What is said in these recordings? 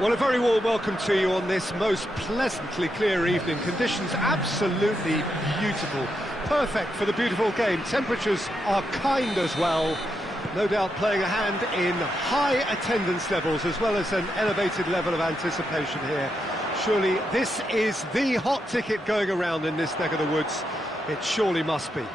Well, a very warm welcome to you on this most pleasantly clear evening. Conditions absolutely beautiful. Perfect for the beautiful game. Temperatures are kind as well. No doubt playing a hand in high attendance levels as well as an elevated level of anticipation here. Surely this is the hot ticket going around in this neck of the woods. It surely must be.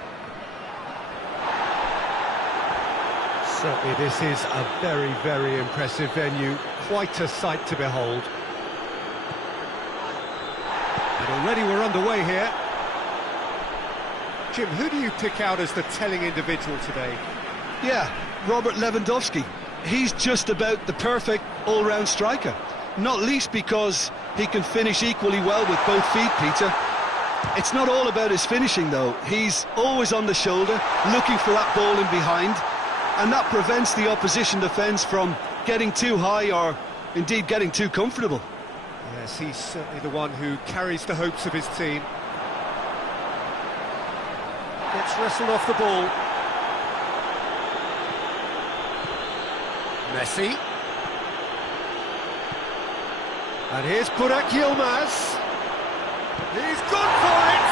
Certainly this is a very, very impressive venue. Quite a sight to behold. And already we're underway here. Jim, who do you pick out as the telling individual today? Yeah, Robert Lewandowski. He's just about the perfect all-round striker. Not least because he can finish equally well with both feet, Peter. It's not all about his finishing, though. He's always on the shoulder, looking for that ball in behind, and that prevents the opposition defence from getting too high or indeed getting too comfortable. Yes, he's certainly the one who carries the hopes of his team. Gets wrestled off the ball. Messi. And here's Burak Yilmaz. He's gone for it!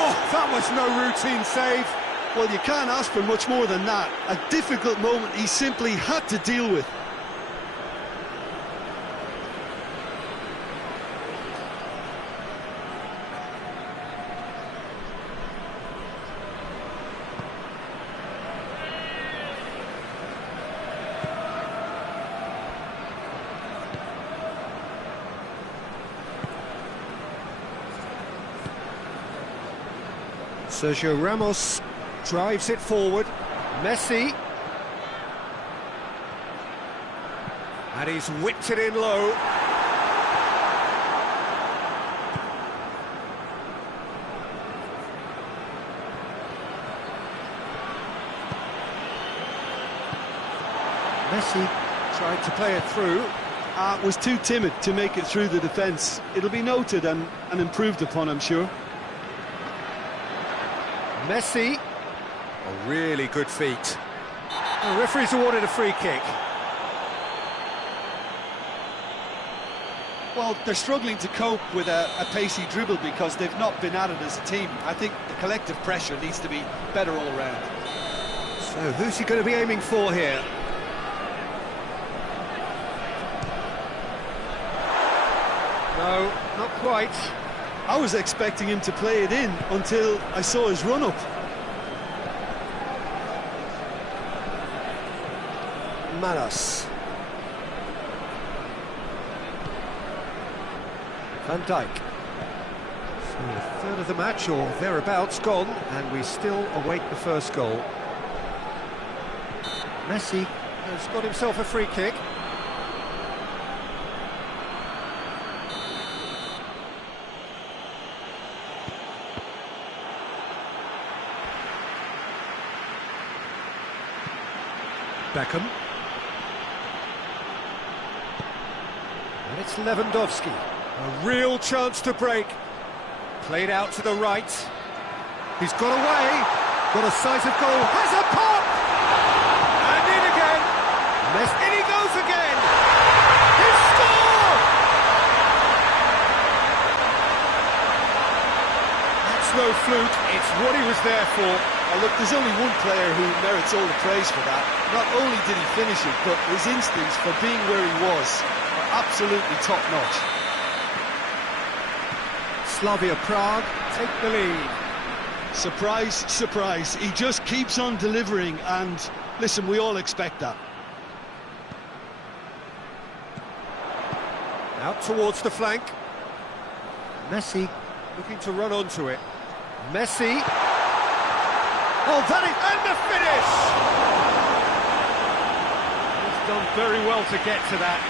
Oh, that was no routine save. Well, you can't ask for much more than that. A difficult moment he simply had to deal with. Sergio Ramos drives it forward. Messi. And he's whipped it in low. Messi tried to play it through. Was too timid to make it through the defence. It'll be noted and improved upon, I'm sure. Messi. A really good feat. The referee's awarded a free kick. Well, they're struggling to cope with a pacey dribble because they've not been at it as a team. I think the collective pressure needs to be better all round. So who's he going to be aiming for here? No, not quite. I was expecting him to play it in until I saw his run-up. Manos. Van Dijk. So a third of the match or thereabouts gone, and we still await the first goal. Messi has got himself a free kick. Beckham. And it's Lewandowski. A real chance to break. Played out to the right. He's got away. Got a sight of goal. Has a pop! And in again. In he goes again. He scored! That's no fluke. It's what he was there for. Oh, look, there's only one player who merits all the praise for that. Not only did he finish it, but his instincts for being where he was are absolutely top-notch. Slavia Prague take the lead. Surprise, surprise. He just keeps on delivering, and listen, we all expect that. Out towards the flank. Messi looking to run onto it. Messi. Oh, that is... And the finish! He's done very well to get to that.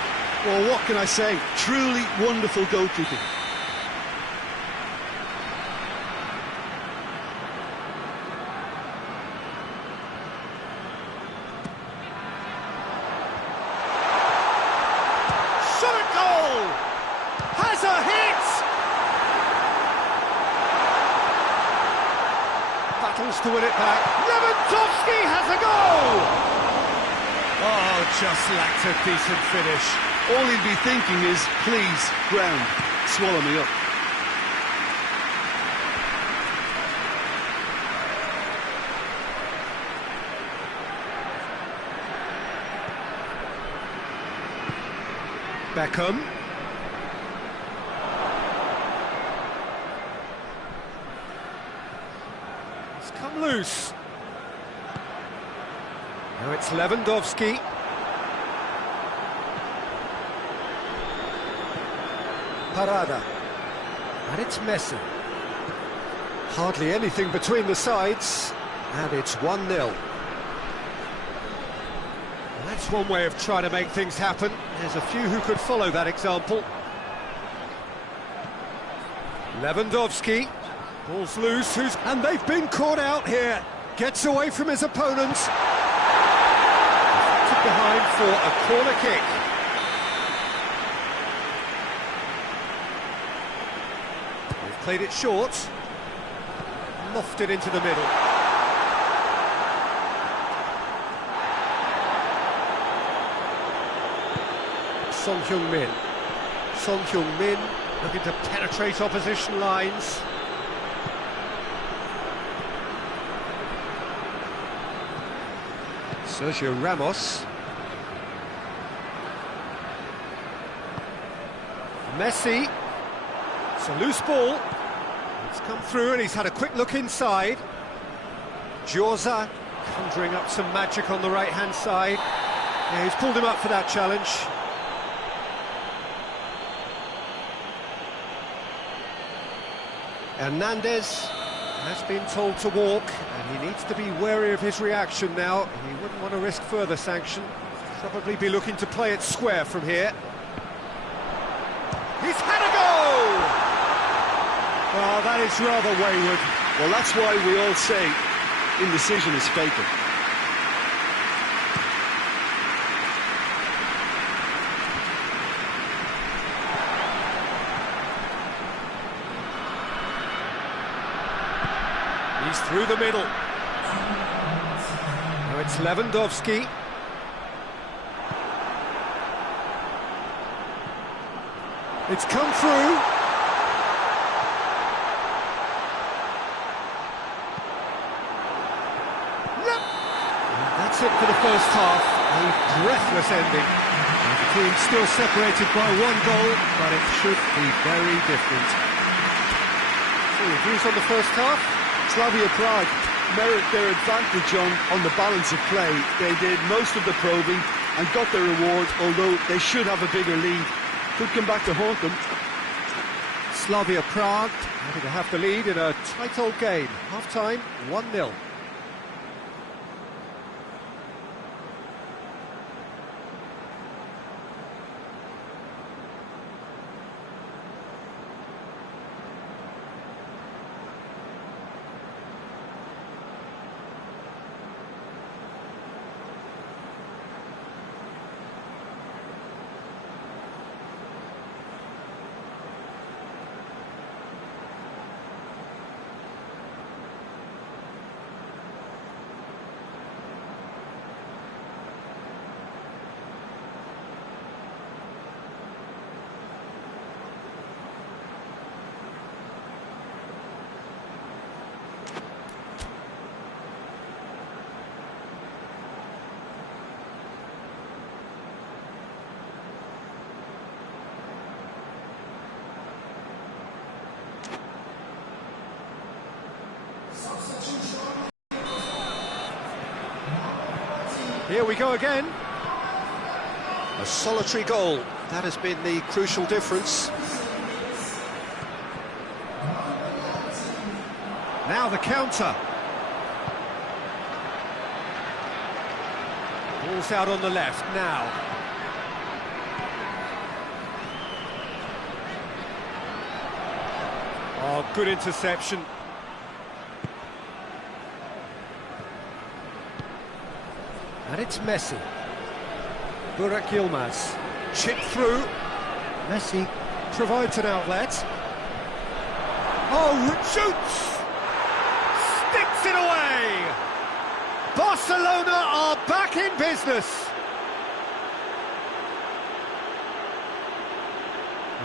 Well, what can I say? Truly wonderful goalkeeping. Shot at goal! Has a hit! Battles to win it back. Lewandowski has a goal! Oh, just lacked a decent finish. All he'd be thinking is, please, ground, swallow me up. Beckham. It's come loose. Now it's Lewandowski. Parada. And it's Messi. Hardly anything between the sides. And it's 1-0. That's one way of trying to make things happen. There's a few who could follow that example. Lewandowski. Ball's loose, and they've been caught out here. Gets away from his opponent. Took behind for a corner kick. They've played it short. Lofted into the middle. Son Heung-min. Son Heung-min looking to penetrate opposition lines. Sergio Ramos. Messi. It's a loose ball. It's come through and he's had a quick look inside. Jorza conjuring up some magic on the right-hand side. Yeah, he's pulled him up for that challenge. Hernandez has been told to walk, and he needs to be wary of his reaction now. He wouldn't want to risk further sanction. Probably be looking to play it square from here. He's had a go! Oh, that is rather wayward. Well, that's why we all say indecision is fatal. He's through the middle. Now it's Lewandowski. It's come through. That's it for the first half. A breathless ending. The team still separated by 1 goal, but it should be very different. So, your views on the first half? Slavia Prague merit their advantage on the balance of play. They did most of the probing and got their reward, although they should have a bigger lead. Could come back to haunt them. Slavia Prague happy to have the lead in a tight old game. Half-time, 1-0. Here we go again. A solitary goal. That has been the crucial difference. Now the counter. Ball's out on the left now. Oh, good interception. And it's Messi. Burak Yilmaz. Chip through. Messi provides an outlet. Oh, shoots! Sticks it away! Barcelona are back in business.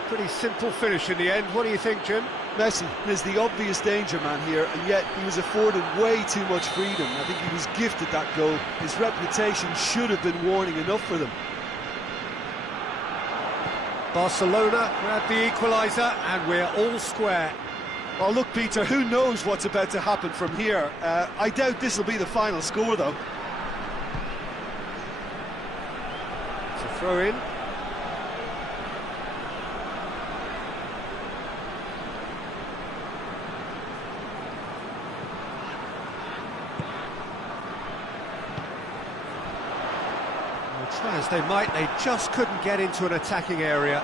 Pretty simple finish in the end. What do you think, Jim? Messi is the obvious danger man here, and yet he was afforded way too much freedom. I think he was gifted that goal. His reputation should have been warning enough for them. Barcelona grab the equaliser, and we're all square. Well, look, Peter, who knows what's about to happen from here? I doubt this will be the final score, though. It's a throw-in. Try as they might, they just couldn't get into an attacking area.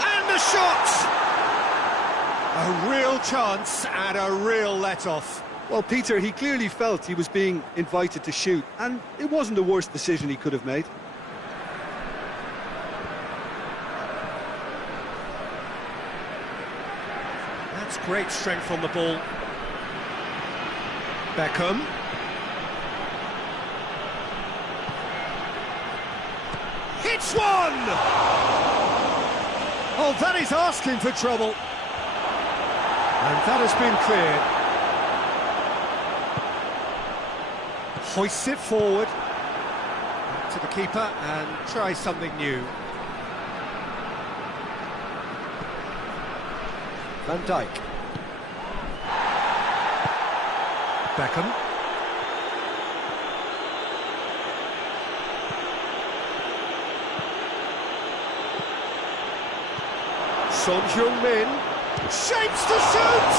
And the shot! A real chance and a real let-off. Well, Peter, he clearly felt he was being invited to shoot, and it wasn't the worst decision he could have made. That's great strength on the ball. Beckham. Hits one! Oh, that is asking for trouble. And that has been cleared. Hoists it forward. Back to the keeper and try something new. Van Dijk. Beckham. Son Heung-min shapes to shoot!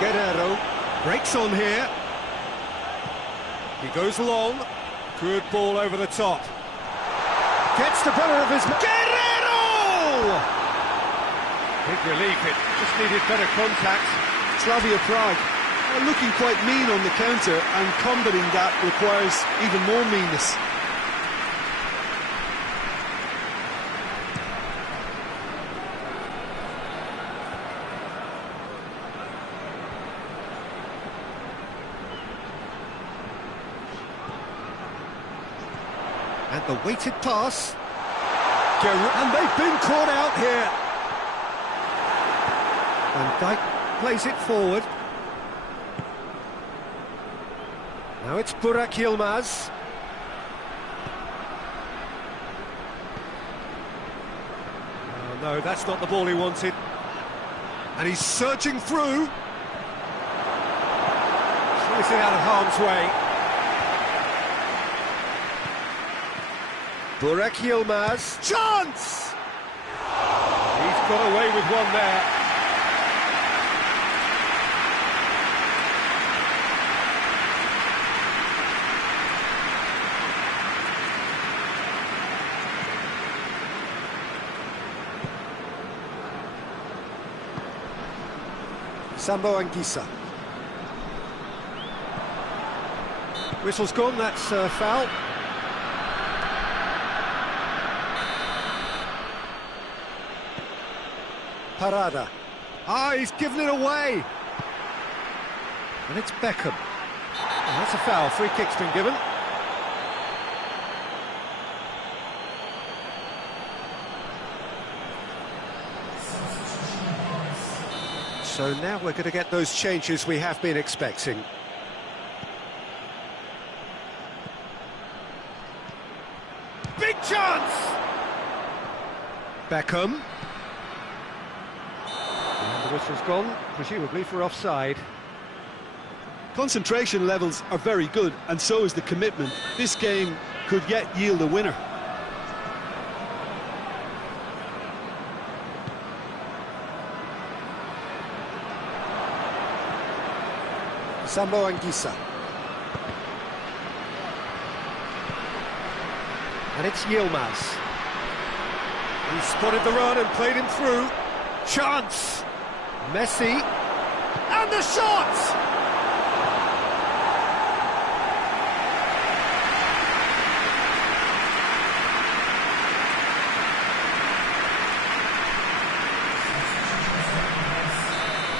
Guerrero breaks on here. He goes long. Good ball over the top. Gets the better of his... Guerrero! Big relief, it just needed better contact. Slavia Prague are looking quite mean on the counter, and combating that requires even more meanness. And the weighted pass. And they've been caught out here. Van Dijk plays it forward. Now it's Burak Yilmaz. Oh, no, that's not the ball he wanted. And he's surging through. Slices it out of harm's way. Burak Yilmaz, chance! He's got away with one there. Sambo Anguissa. Whistle's gone, that's foul. Parada. Ah, he's given it away. And it's Beckham. Oh, that's a foul. Free kick's been given. So now we're going to get those changes we have been expecting. Big chance! Beckham. The whistle's gone, presumably for offside. Concentration levels are very good, and so is the commitment. This game could yet yield a winner. Sambo Anguissa. And it's Yilmaz. He spotted the run and played him through. Chance! Messi, and the shot!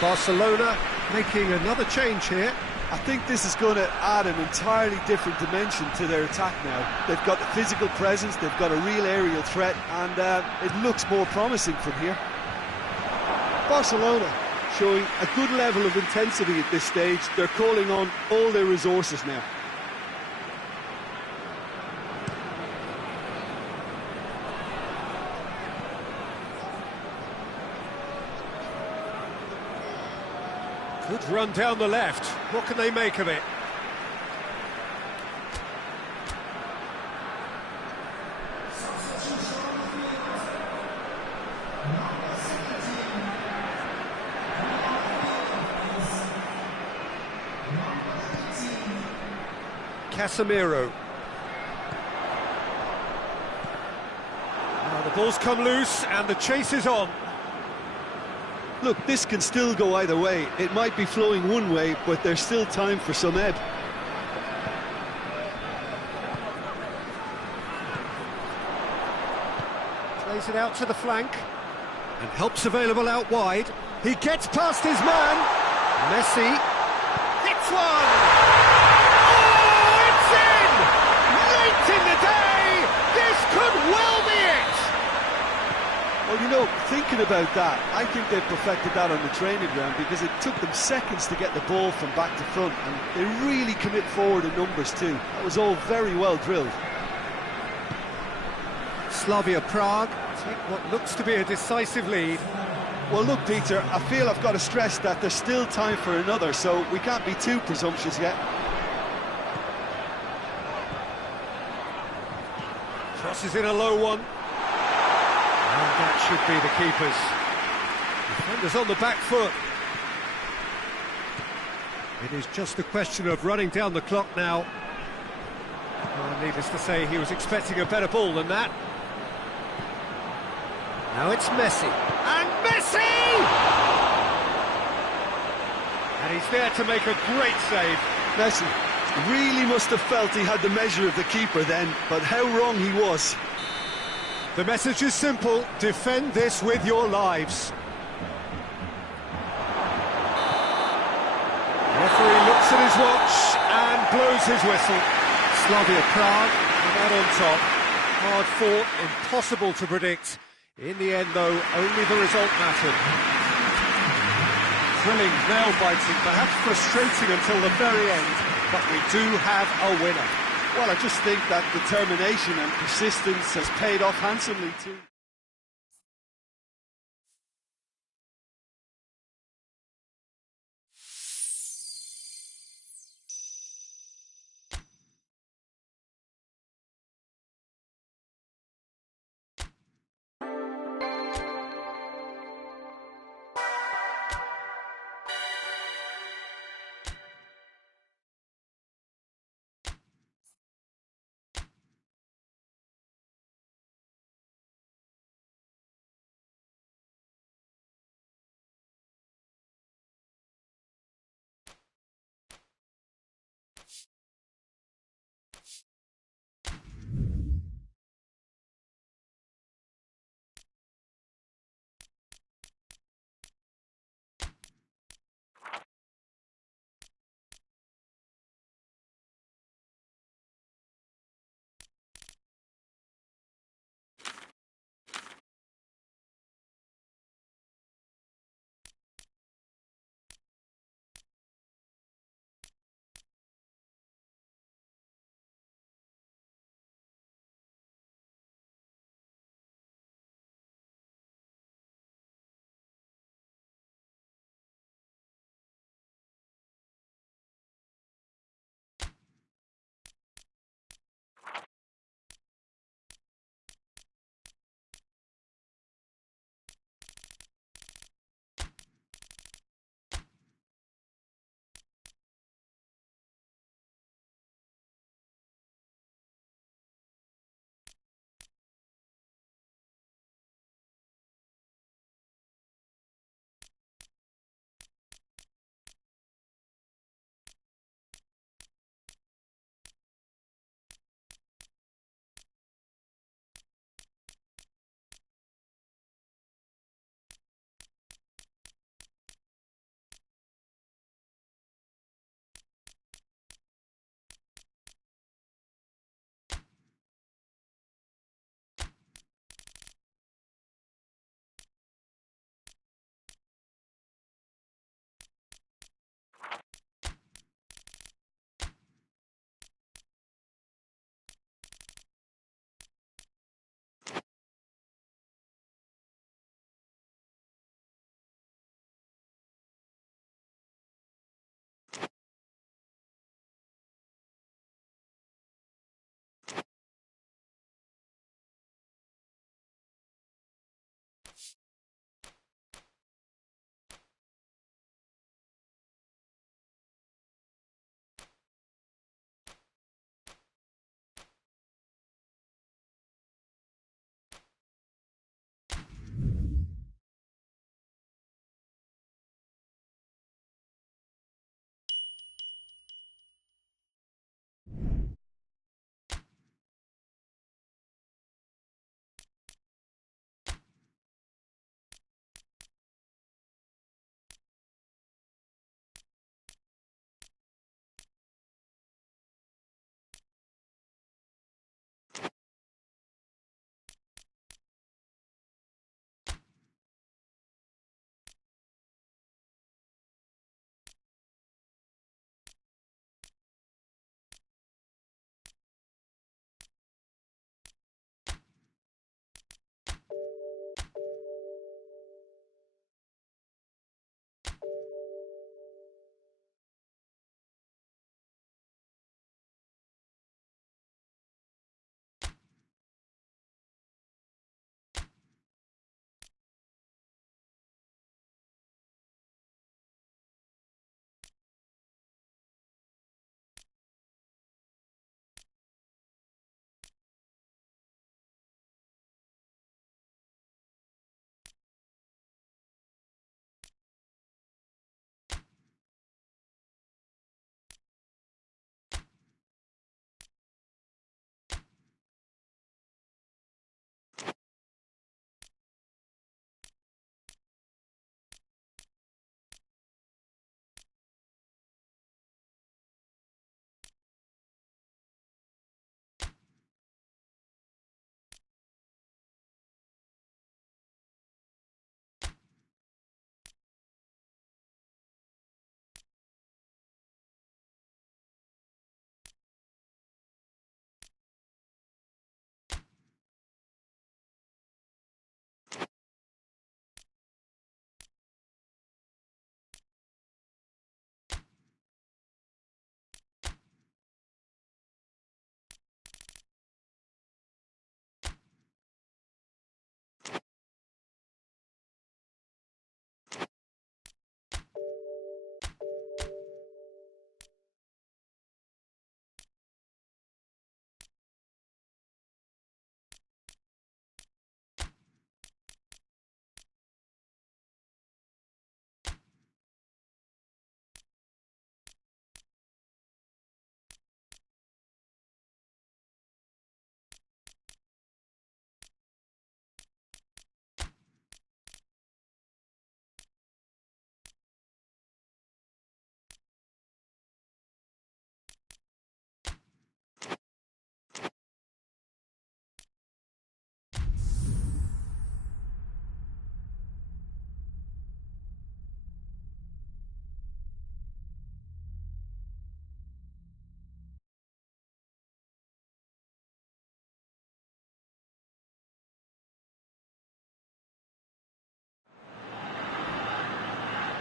Barcelona making another change here. I think this is going to add an entirely different dimension to their attack now. They've got the physical presence, they've got a real aerial threat, and it looks more promising from here. Barcelona showing a good level of intensity at this stage. They're calling on all their resources now. Good run down the left. What can they make of it? Casemiro. Now the ball's come loose and the chase is on. Look, this can still go either way. It might be flowing one way, but there's still time for some ebb. Plays it out to the flank. And help's available out wide. He gets past his man. Messi hits one! Oh, it's in! Late in the day! This could well be it! Well, you know, thinking about that, I think they've perfected that on the training ground because it took them seconds to get the ball from back to front, and they really commit forward in numbers too. That was all very well drilled. Slavia Prague take what looks to be a decisive lead. Well, look, Peter, I feel I've got to stress that there's still time for another, so we can't be too presumptuous yet. Crosses in a low one. And that should be the keepers. Defenders on the back foot. It is just a question of running down the clock now. Well, needless to say, he was expecting a better ball than that. Now it's Messi. And Messi! And he's there to make a great save. Messi really must have felt he had the measure of the keeper then, but how wrong he was. The message is simple: defend this with your lives. The referee looks at his watch and blows his whistle. Slavia Prague come out on top. Hard fought, impossible to predict. In the end, though, only the result mattered. Thrilling, nail-biting, perhaps frustrating until the very end, but we do have a winner. Well, I just think that determination and persistence has paid off handsomely too.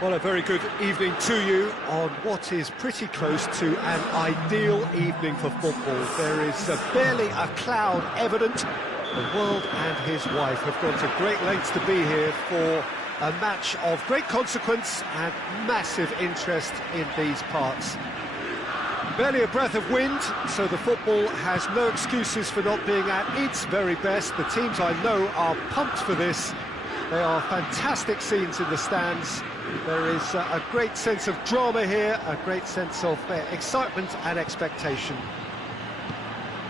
Well, a very good evening to you on what is pretty close to an ideal evening for football. There is barely a cloud evident. The world and his wife have gone to great lengths to be here for a match of great consequence and massive interest in these parts. Barely a breath of wind, so the football has no excuses for not being at its very best. The teams I know are pumped for this. They are fantastic scenes in the stands. There is a great sense of drama here, a great sense of excitement and expectation.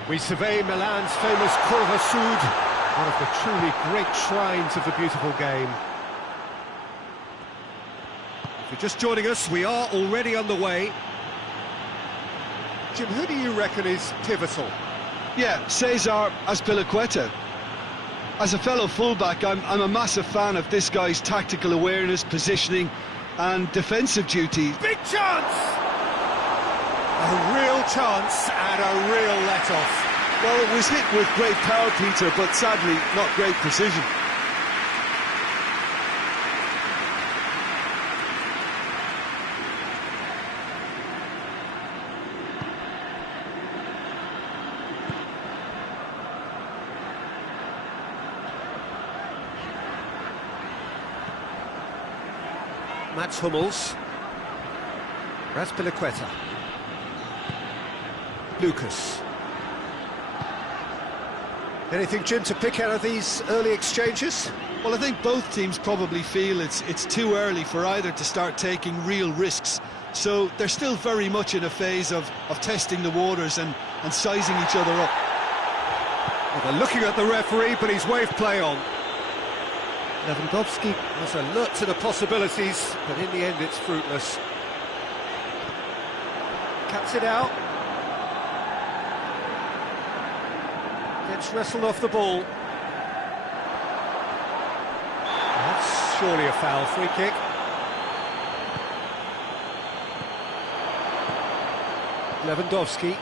We survey Milan's famous Curva Sud, one of the truly great shrines of the beautiful game. If you're just joining us, we are already underway. Jim, who do you reckon is pivotal? Yeah, Cesar Azpilicueta. As a fellow fullback, I'm a massive fan of this guy's tactical awareness, positioning and defensive duties. Big chance! A real chance and a real let-off. Well, it was hit with great power, Peter, but sadly not great precision. Mats Hummels, Azpilicueta, Lucas. Anything, Jim, to pick out of these early exchanges? Well, I think both teams probably feel it's too early for either to start taking real risks. So they're still very much in a phase of testing the waters and sizing each other up. Well, they're looking at the referee, but he's waved play on. Lewandowski was alert to the possibilities, but in the end it's fruitless. Cuts it out. Gets wrestled off the ball. That's surely a foul, free kick. Lewandowski.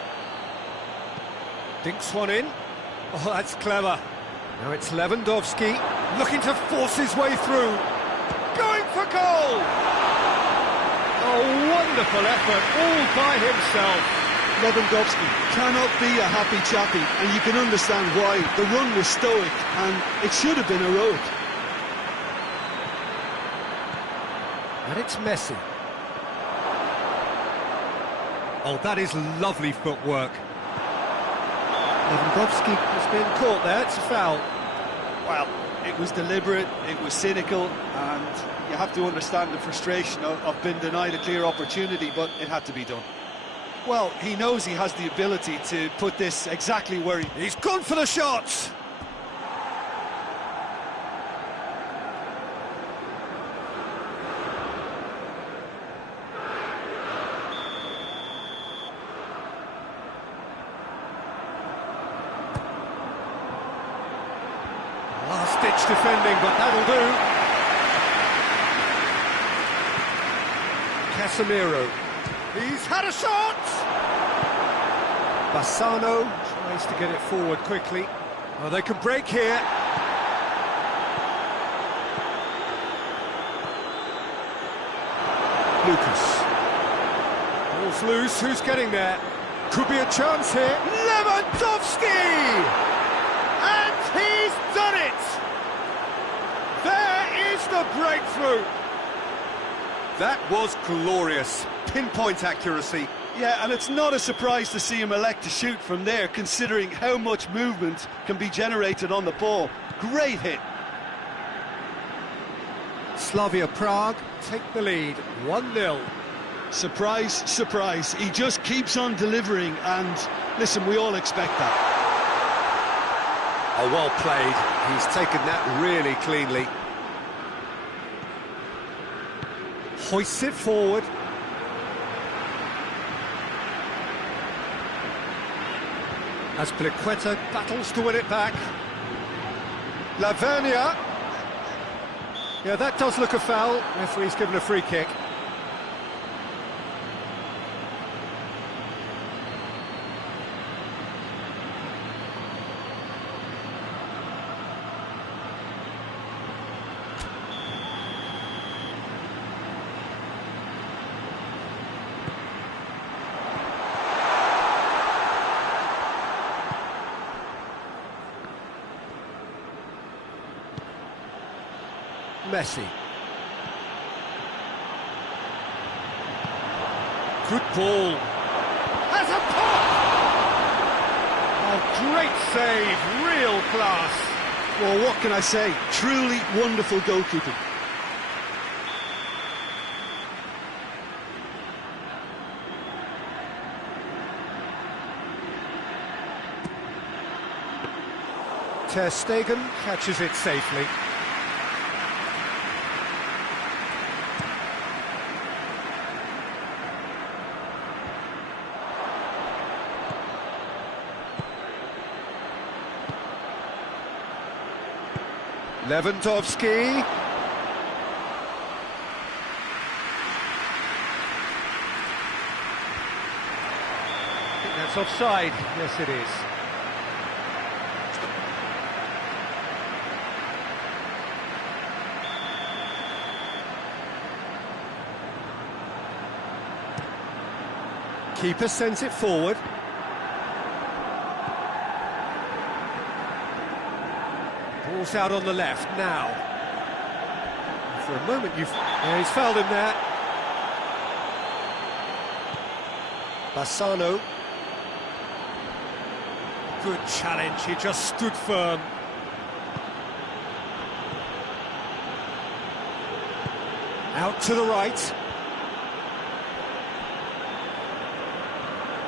Dinks one in. Oh, that's clever. Now it's Lewandowski, looking to force his way through. Going for goal! A wonderful effort, all by himself. Lewandowski cannot be a happy chappy, and you can understand why. The run was stoic, and it should have been heroic. And it's Messi. Oh, that is lovely footwork. Lewandowski has been caught there, it's a foul. Well, it was deliberate, it was cynical, and you have to understand the frustration of being denied a clear opportunity, but it had to be done. Well, he knows he has the ability to put this exactly where he's gone for the shots. Last-ditch defending, but that'll do. Casemiro. He's had a shot! Bassano tries to get it forward quickly. Oh, they can break here. Lucas. Ball's loose, who's getting there? Could be a chance here. Lewandowski! And he's done it! There is the breakthrough! That was glorious. Pinpoint accuracy. Yeah, and it's not a surprise to see him elect to shoot from there, considering how much movement can be generated on the ball. Great hit. Slavia Prague take the lead, 1-0. Surprise, surprise. He just keeps on delivering, and listen, we all expect that. Oh, well played. He's taken that really cleanly. Hoists it forward. Azpilicueta battles to win it back. Lavernia. Yeah, that does look a foul. Referee's given a free kick. Messi. Good ball. Has a pop! Oh, great save, real class. Well, what can I say? Truly wonderful goalkeeping. Ter Stegen catches it safely. Lewandowski. I think that's offside. Yes, it is. Keeper sends it forward. Ball's out on the left now. For a moment yeah, he's fouled him there. Bassano. Good challenge, he just stood firm. Out to the right.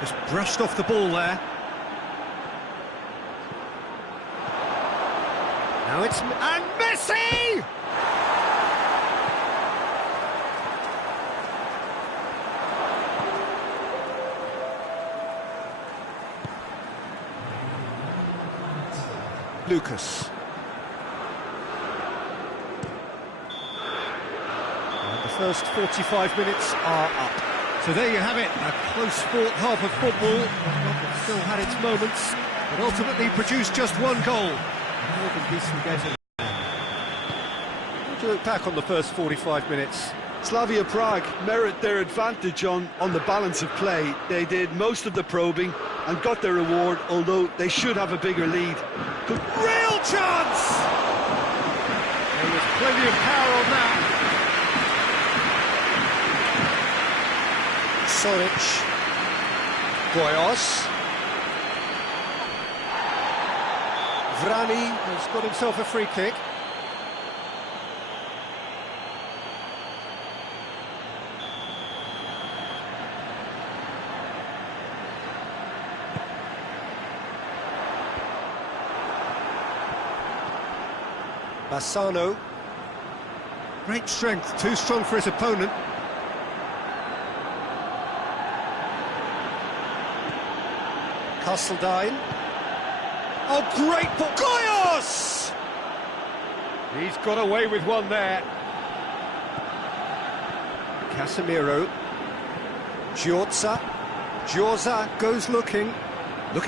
Just brushed off the ball there. Now it's... and Messi! Lucas. And the first 45 minutes are up. So there you have it, a close-fought half of football. Still had its moments, but ultimately produced just one goal. More than decent game. How do you look back on the first 45 minutes? Slavia Prague merit their advantage on the balance of play. They did most of the probing and got their reward, although they should have a bigger lead. Good real chance! There was plenty of power on that. Soric. Goyos. Vrani has got himself a free kick. Bassano. Great strength, too strong for his opponent. Castledine. Oh, great ball! Goyos! He's got away with one there. Casemiro. Giorza goes looking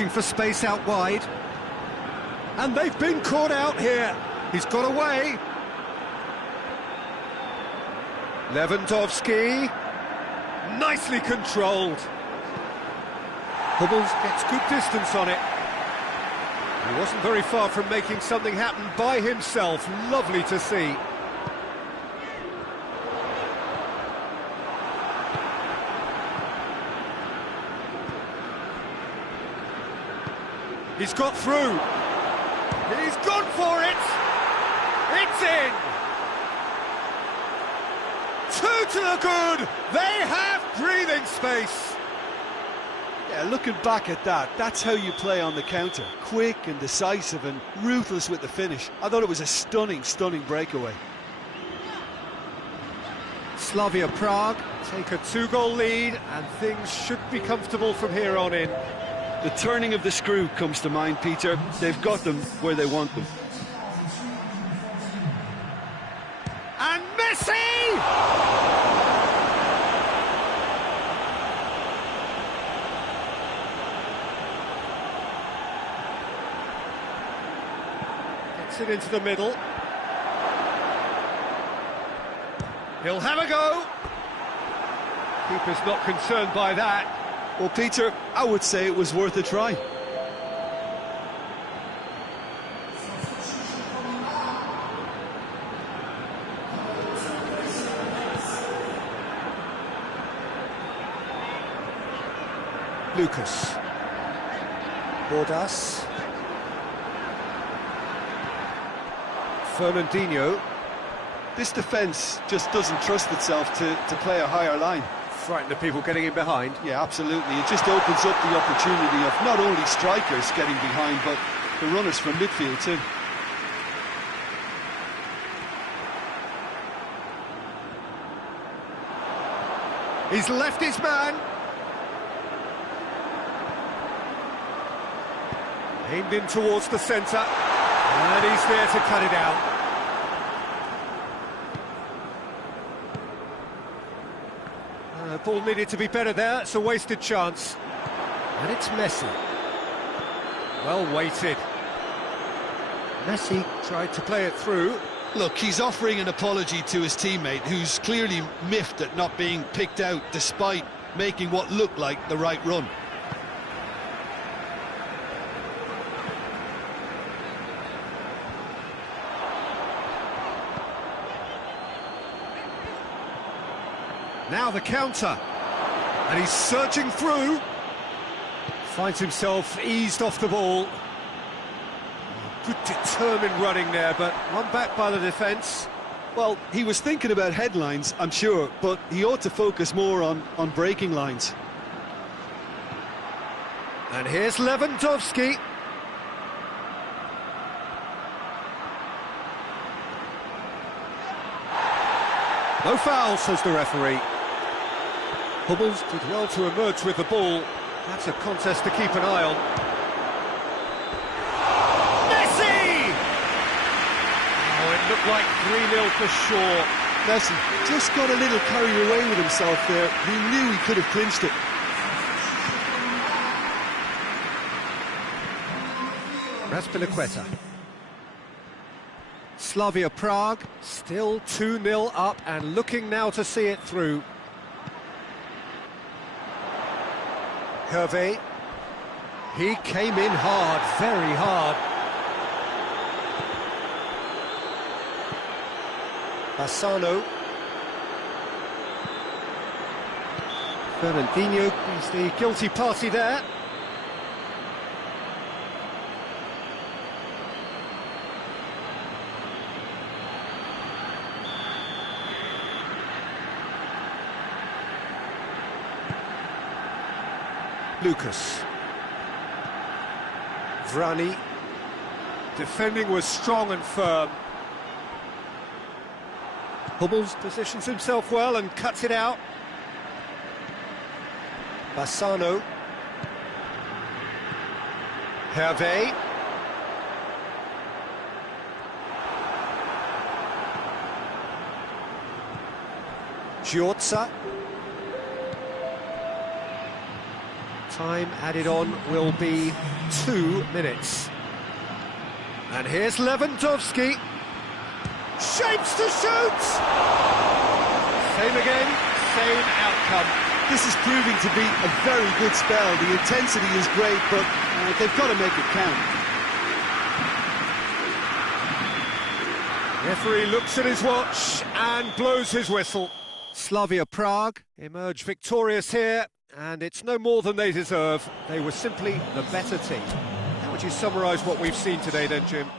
for space out wide. And they've been caught out here. He's got away. Lewandowski. Nicely controlled. Hummels gets good distance on it. He wasn't very far from making something happen by himself. Lovely to see. He's got through. He's gone for it. It's in. 2 to the good. They have breathing space. Yeah, looking back at that, that's how you play on the counter. Quick and decisive and ruthless with the finish. I thought it was a stunning, stunning breakaway. Slavia Prague take a 2-goal lead and things should be comfortable from here on in. The turning of the screw comes to mind, Peter. They've got them where they want them. And Messi! Gets it into the middle. He'll have a go. Keeper's not concerned by that. Well, Peter, I would say it was worth a try. Lucas. Bordas. Fernandinho. This defence just doesn't trust itself to play a higher line. Frightened of people getting in behind. Yeah, absolutely. It just opens up the opportunity of not only strikers getting behind, but the runners from midfield too. He's left his man. Aimed in towards the centre. And he's there to cut it out. Ball needed to be better there. It's a wasted chance. And it's Messi. Well weighted. Messi tried to play it through. Look, he's offering an apology to his teammate, who's clearly miffed at not being picked out despite making what looked like the right run. Now the counter. And he's surging through. Finds himself eased off the ball. Good determined running there, but one back by the defence. Well, he was thinking about headlines, I'm sure, but he ought to focus more on breaking lines. And here's Lewandowski. No foul, says the referee. Hummels did well to emerge with the ball. That's a contest to keep an eye on. Messi! Oh, it looked like 3-0 for sure. Messi just got a little carried away with himself there. He knew he could have clinched it. Raspinaqueta. Slavia Prague, still 2-0 up and looking now to see it through. Hervé. He came in hard, very hard. Bassano. Fernandinho is the guilty party there. Lucas. Vrani. Defending was strong and firm. Hummels positions himself well and cuts it out. Bassano. Hervé. Giorza. Time added on will be 2 minutes. And here's Lewandowski. Shapes to shoot! Same again, same outcome. This is proving to be a very good spell. The intensity is great, but they've got to make it count. Referee looks at his watch and blows his whistle. Slavia Prague emerge victorious here, and it's no more than they deserve. They were simply the better team. How would you summarise what we've seen today then, Jim?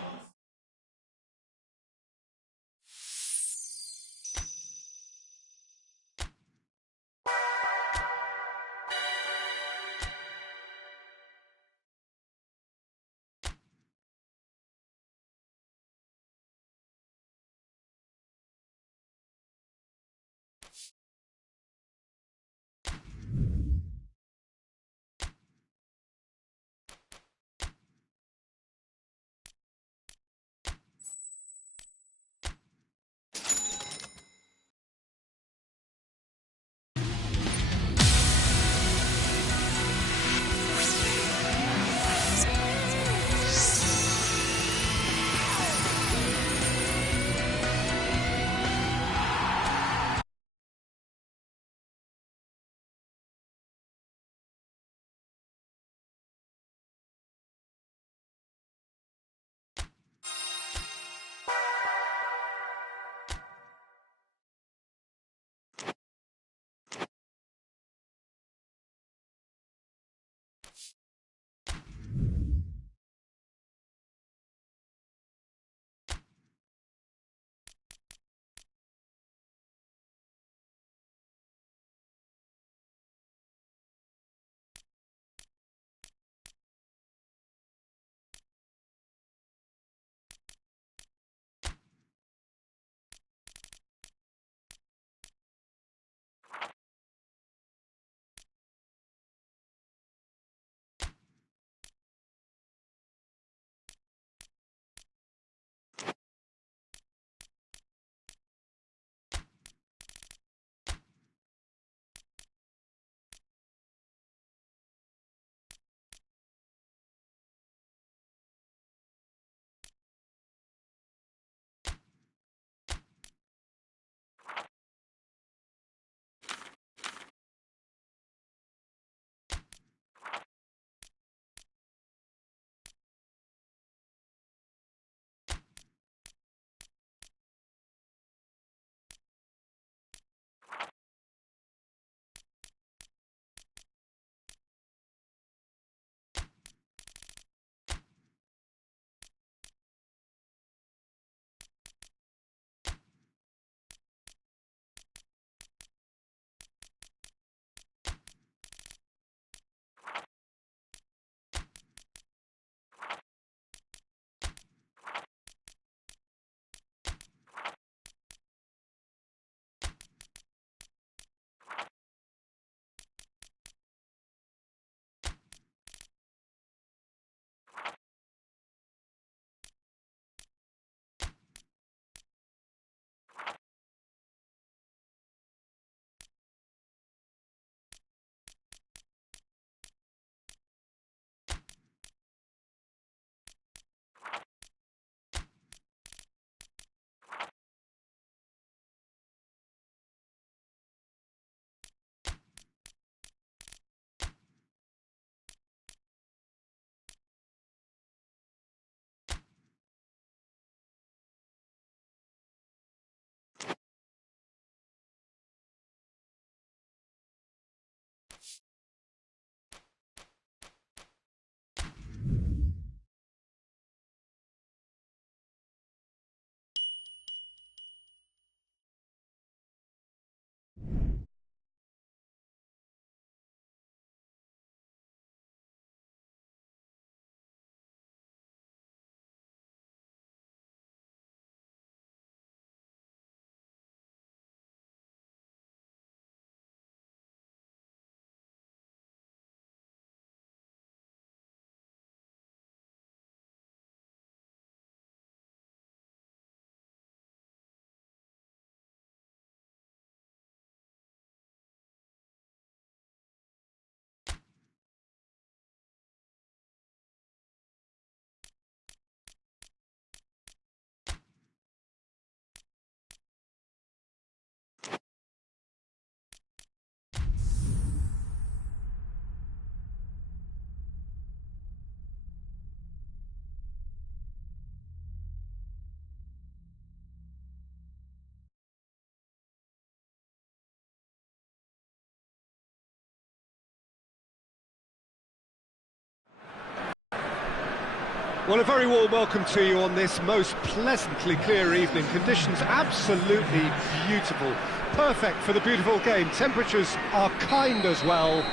Well, a very warm welcome to you on this most pleasantly clear evening. Conditions absolutely beautiful. Perfect for the beautiful game. Temperatures are kind as well.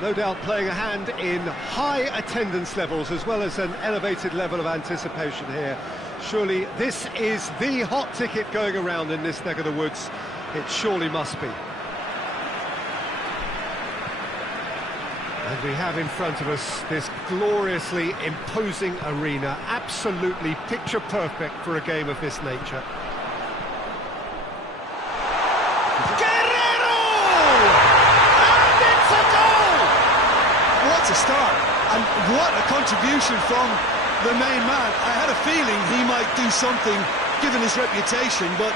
No doubt playing a hand in high attendance levels as well as an elevated level of anticipation here. Surely this is the hot ticket going around in this neck of the woods. It surely must be. And we have in front of us this gloriously imposing arena, absolutely picture perfect for a game of this nature. Guerrero! And it's a goal! What a start, and what a contribution from the main man. I had a feeling he might do something, given his reputation, but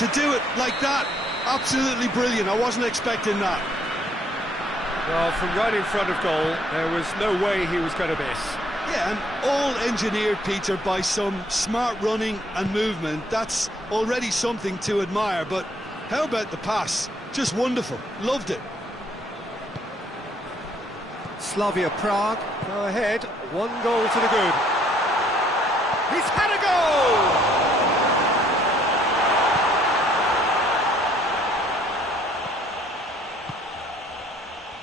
to do it like that, absolutely brilliant. I wasn't expecting that. Well, from right in front of goal, there was no way he was going to miss. Yeah, and all engineered, Peter, by some smart running and movement. That's already something to admire, but how about the pass? Just wonderful. Loved it. Slavia Prague go ahead, 1 goal to the good. He's had a goal!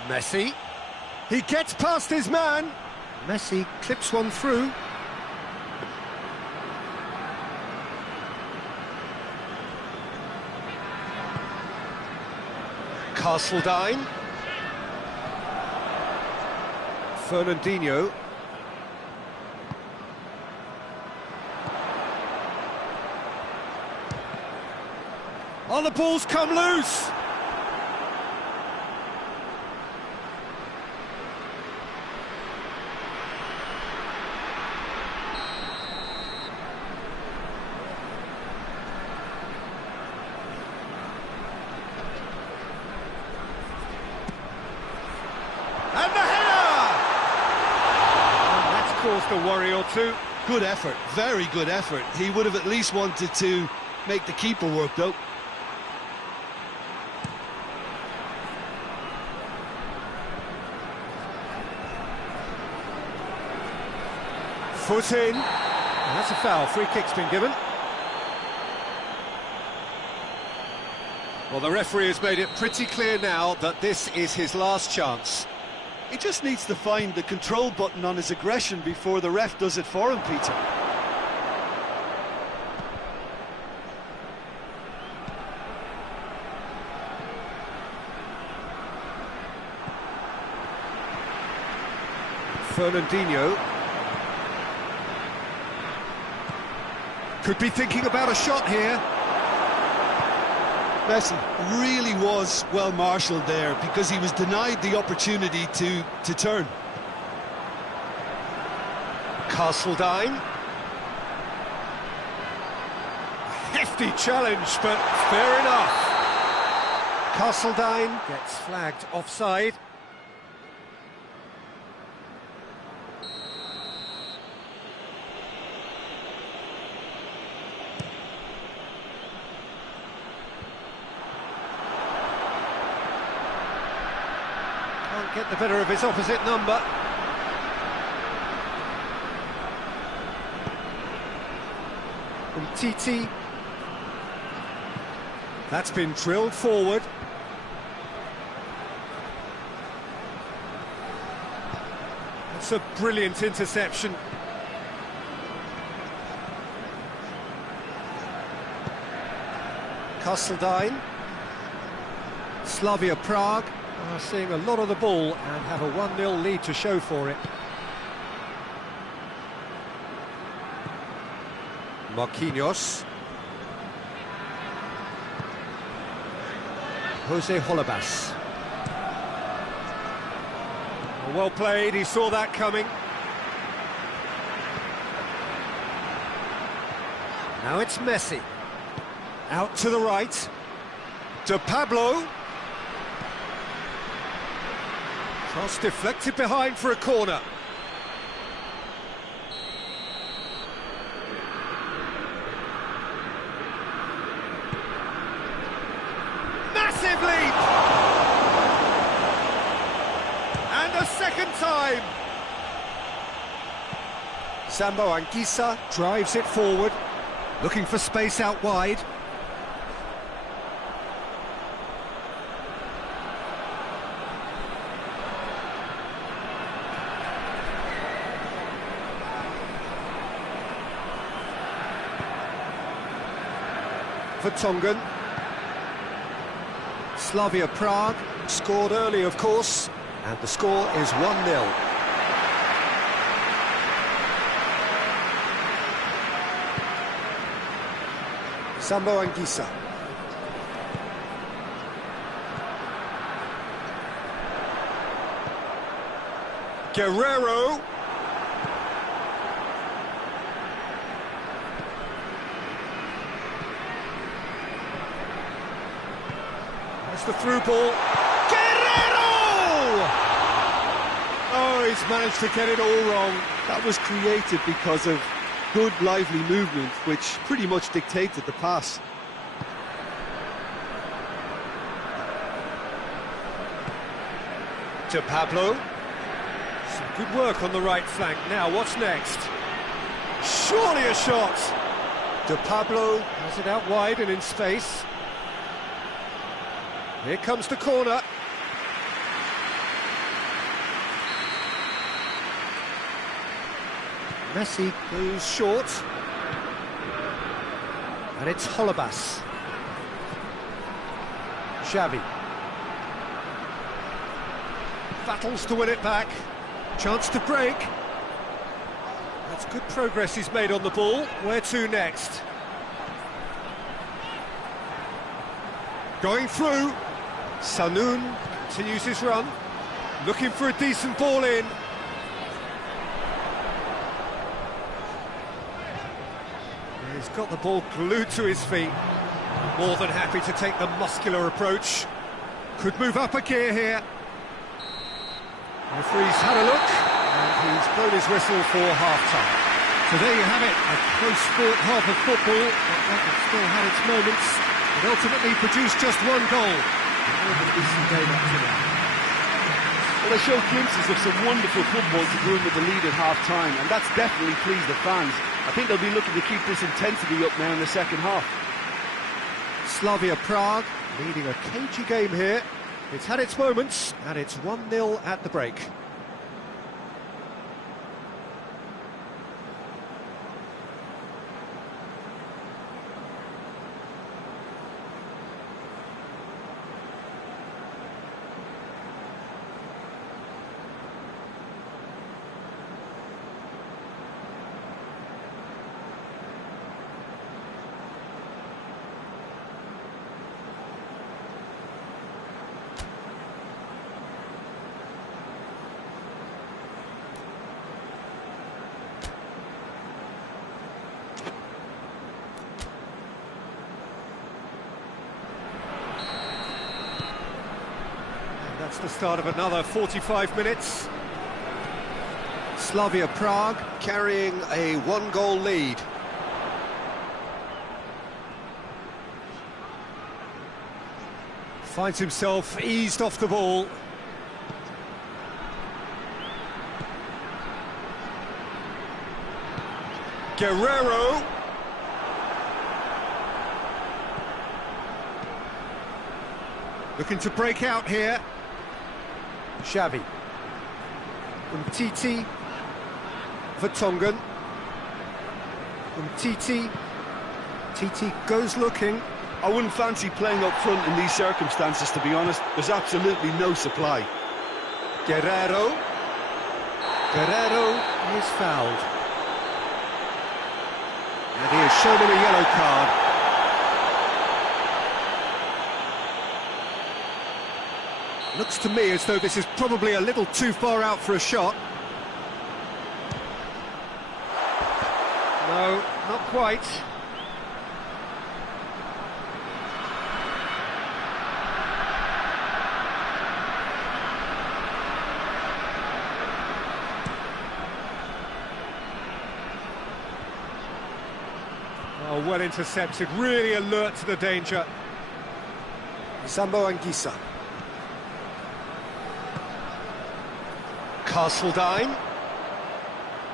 Messi, he gets past his man. Messi clips one through. Castledine. Fernandinho. Oh, the ball's come loose. And the header! And that's caused a worry or two. Good effort, very good effort. He would have at least wanted to make the keeper work, though. Foot in. And that's a foul. Free kick's been given. Well, the referee has made it pretty clear now that this is his last chance. He just needs to find the control button on his aggression before the ref does it for him, Peter. Fernandinho. Could be thinking about a shot here. Messi really was well marshalled there because he was denied the opportunity to turn. Castledine. Hefty challenge, but fair enough. Castledine gets flagged offside. Can't get the better of his opposite number. Titi. That's been drilled forward. That's a brilliant interception. Castledine. Slavia Prague are seeing a lot of the ball and have a 1-0 lead to show for it. Marquinhos. Jose Holebas. Well played, he saw that coming. Now it's Messi. Out to the right. To Pablo. Cross deflected behind for a corner. Massive leap! And a second time. Sambo Anguissa drives it forward, looking for space out wide. Vertonghen. Slavia Prague scored early, of course, and the score is 1-0. Sambo Anguissa. Guerrero. That's the through ball. Guerrero! Oh, he's managed to get it all wrong. That was created because of good, lively movement, which pretty much dictated the pass. To Pablo. Some good work on the right flank. Now, what's next? Surely a shot! De Pablo has it out wide and in space. Here comes the corner. Messi goes short. And it's Holebas. Xavi. Battles to win it back. Chance to break. That's good progress he's made on the ball. Where to next? Going through. Sanoun continues his run. Looking for a decent ball in. He's got the ball glued to his feet. More than happy to take the muscular approach. Could move up a gear here. Referee's had a look, and he's blown his whistle for half-time. So there you have it, a close-fought half of football, but that one still had its moments. It ultimately produced just one goal. More of a decent game up to now. Well, they show glimpses of some wonderful football to go in with the lead at half-time, and that's definitely pleased the fans. I think they'll be looking to keep this intensity up now in the second half. Slavia Prague leading a cagey game here. It's had its moments, and it's 1-0 at the break. That's the start of another 45 minutes. Slavia Prague carrying a one-goal lead. Finds himself eased off the ball. Guerrero. Looking to break out here. Xavi. Umtiti. Vertonghen. Umtiti. Titi goes looking. I wouldn't fancy playing up front in these circumstances, to be honest. There's absolutely no supply. Guerrero. Guerrero is fouled. And he is shown a yellow card. Looks to me as though this is probably a little too far out for a shot. No, not quite. Oh, well intercepted, really alert to the danger. Sambo Anguissa. Castledine.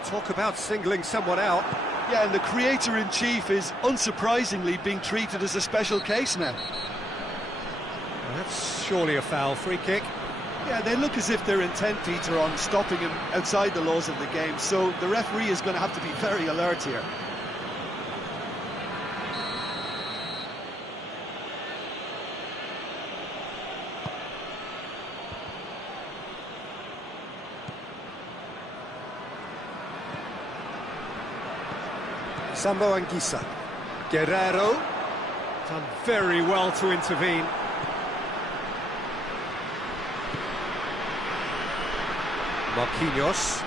Talk about singling someone out. Yeah, and the creator-in-chief is unsurprisingly being treated as a special case now. That's surely a foul. Free kick. Yeah, they look as if they're intent, Peter, on stopping him outside the laws of the game, so the referee is going to have to be very alert here. Sambo Anguissa. Guerrero. Done very well to intervene. Marquinhos.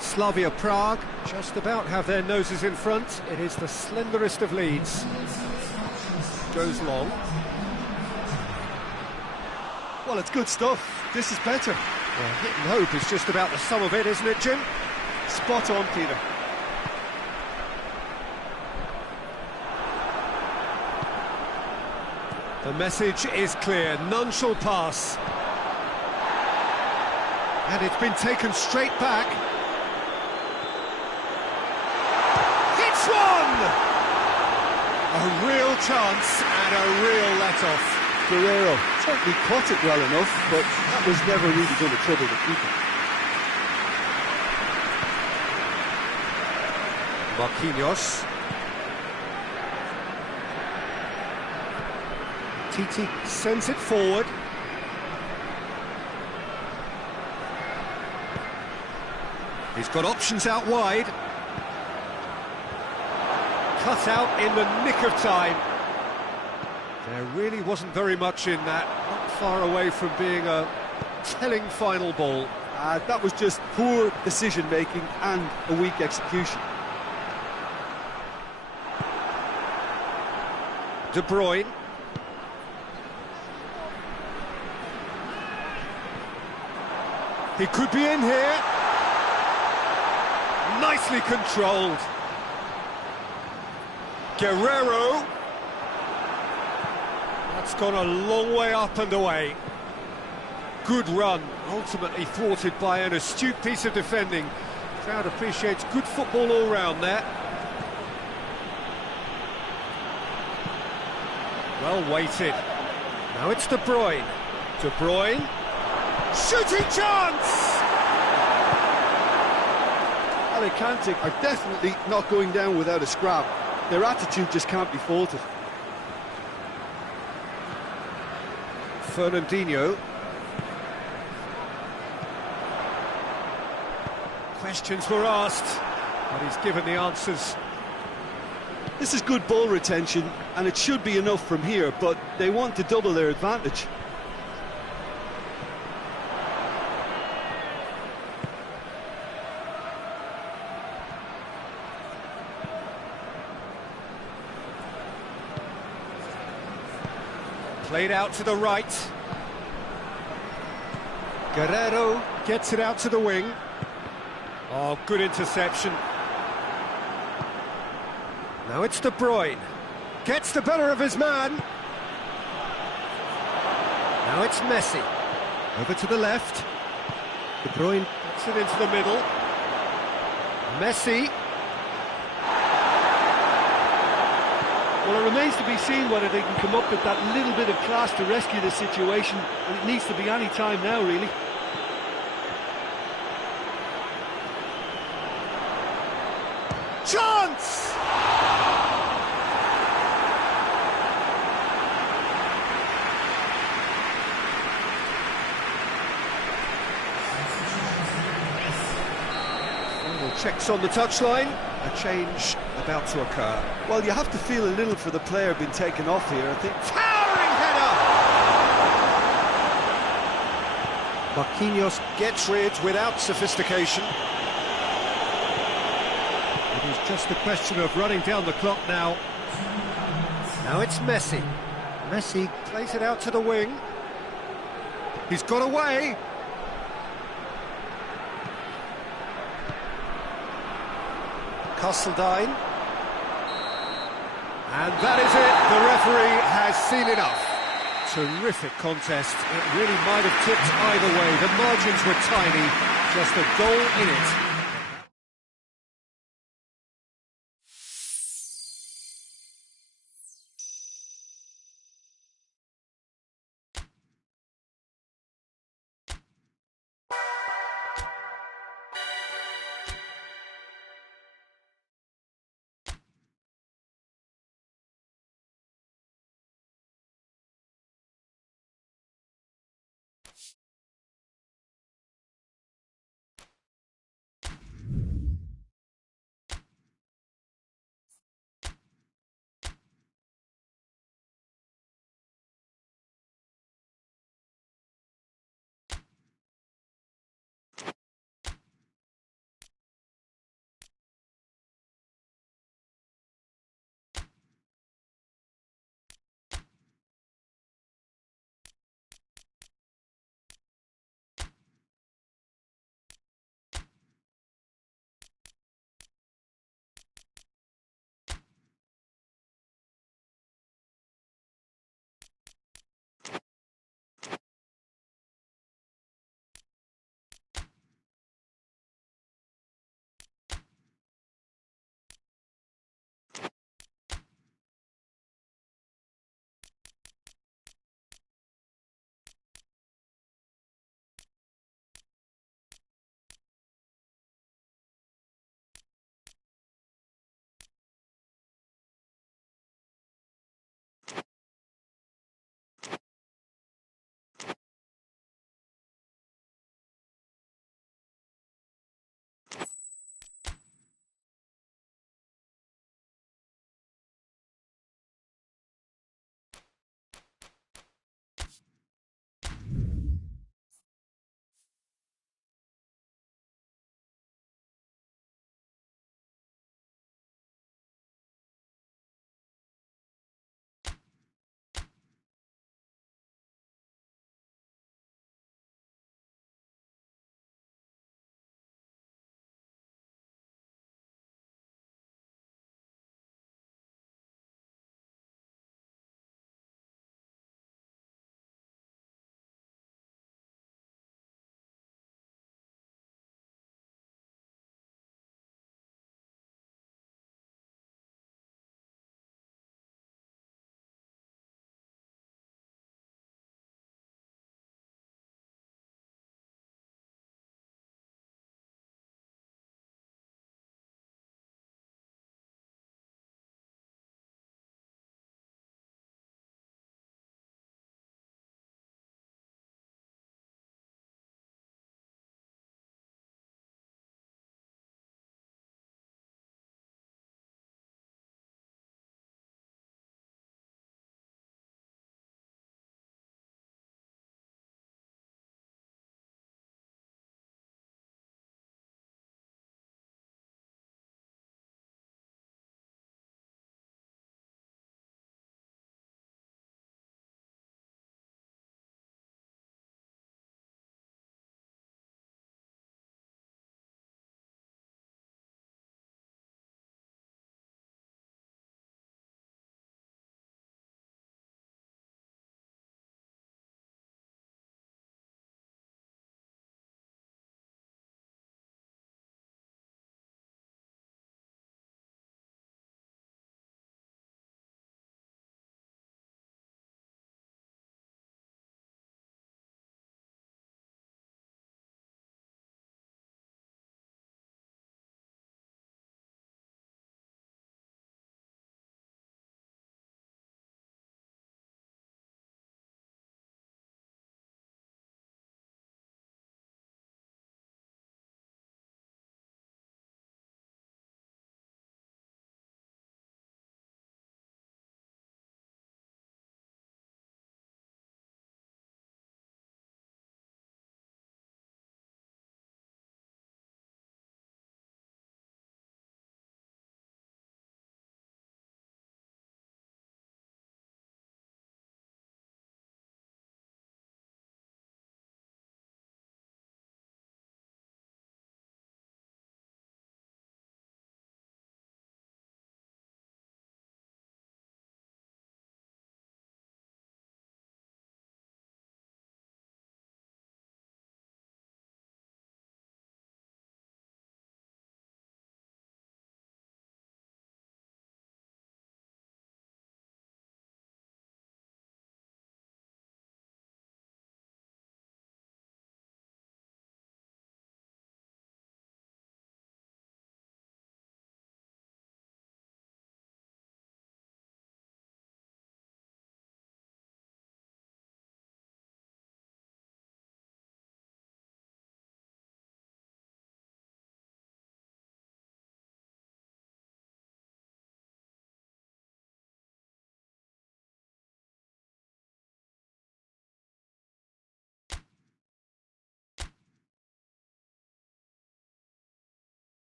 Slavia Prague just about have their noses in front. It is the slenderest of leads. Goes long. Well, it's good stuff. This is better. Well, hit and hope is just about the sum of it, isn't it, Jim? Spot on, Peter. The message is clear, none shall pass. And it's been taken straight back. It's one! A real chance and a real let-off. Guerrero certainly caught it well enough, but that was never really going to trouble the keeper. Marquinhos. Titi sends it forward. He's got options out wide. Cut out in the nick of time. There really wasn't very much in that. Not far away from being a telling final ball. That was just poor decision-making and a weak execution. De Bruyne. He could be in here. Nicely controlled. Guerrero. That's gone a long way up and away. Good run, ultimately thwarted by an astute piece of defending. Crowd appreciates good football all round there. Well weighted. Now it's De Bruyne. De Bruyne. Shooting chance! Alicante are definitely not going down without a scrap. Their attitude just can't be faulted. Fernandinho. Questions were asked, but he's given the answers. This is good ball retention, and it should be enough from here, but they want to double their advantage. Played out to the right. Guerrero gets it out to the wing. Oh, good interception. Now it's De Bruyne. Gets the better of his man. Now it's Messi. Over to the left. De Bruyne gets it into the middle. Messi. Well, it remains to be seen whether they can come up with that little bit of class to rescue the situation, and it needs to be any time now, really. Chance! Final checks on the touchline. A change about to occur. Well, you have to feel a little for the player being taken off here, I think. Towering header! Marquinhos gets rid without sophistication. It is just a question of running down the clock now. Now it's Messi. Messi plays it out to the wing. He's got away. Castledine. And that is it. The referee has seen enough. Terrific contest. It really might have tipped either way. The margins were tiny. Just a goal in it.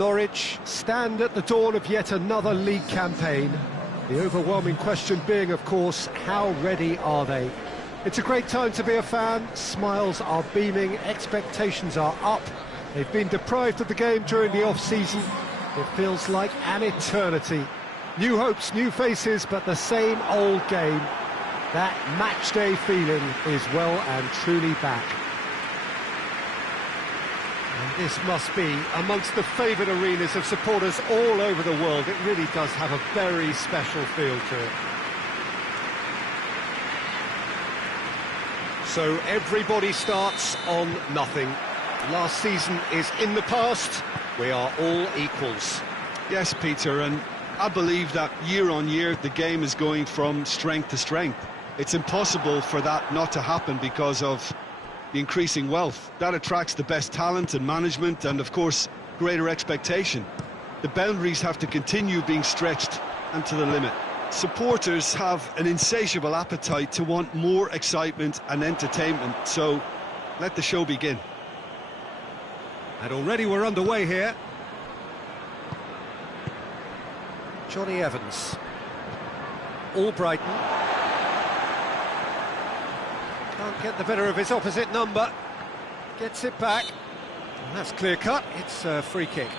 Norwich stand at the dawn of yet another league campaign. The overwhelming question being, of course, how ready are they? It's a great time to be a fan. Smiles are beaming, expectations are up. They've been deprived of the game during the off-season. It feels like an eternity. New hopes, new faces, but the same old game. That match-day feeling is well and truly back. And this must be amongst the favoured arenas of supporters all over the world. It really does have a very special feel to it. So everybody starts on nothing. Last season is in the past. We are all equals. Yes, Peter, and I believe that year on year the game is going from strength to strength. It's impossible for that not to happen because of the increasing wealth. That attracts the best talent and management and, of course, greater expectation. The boundaries have to continue being stretched and to the limit. Supporters have an insatiable appetite to want more excitement and entertainment, so let the show begin. And already we're underway here. Johnny Evans. Albrighton. Can't get the better of his opposite number. Gets it back. And that's clear cut. It's a free kick.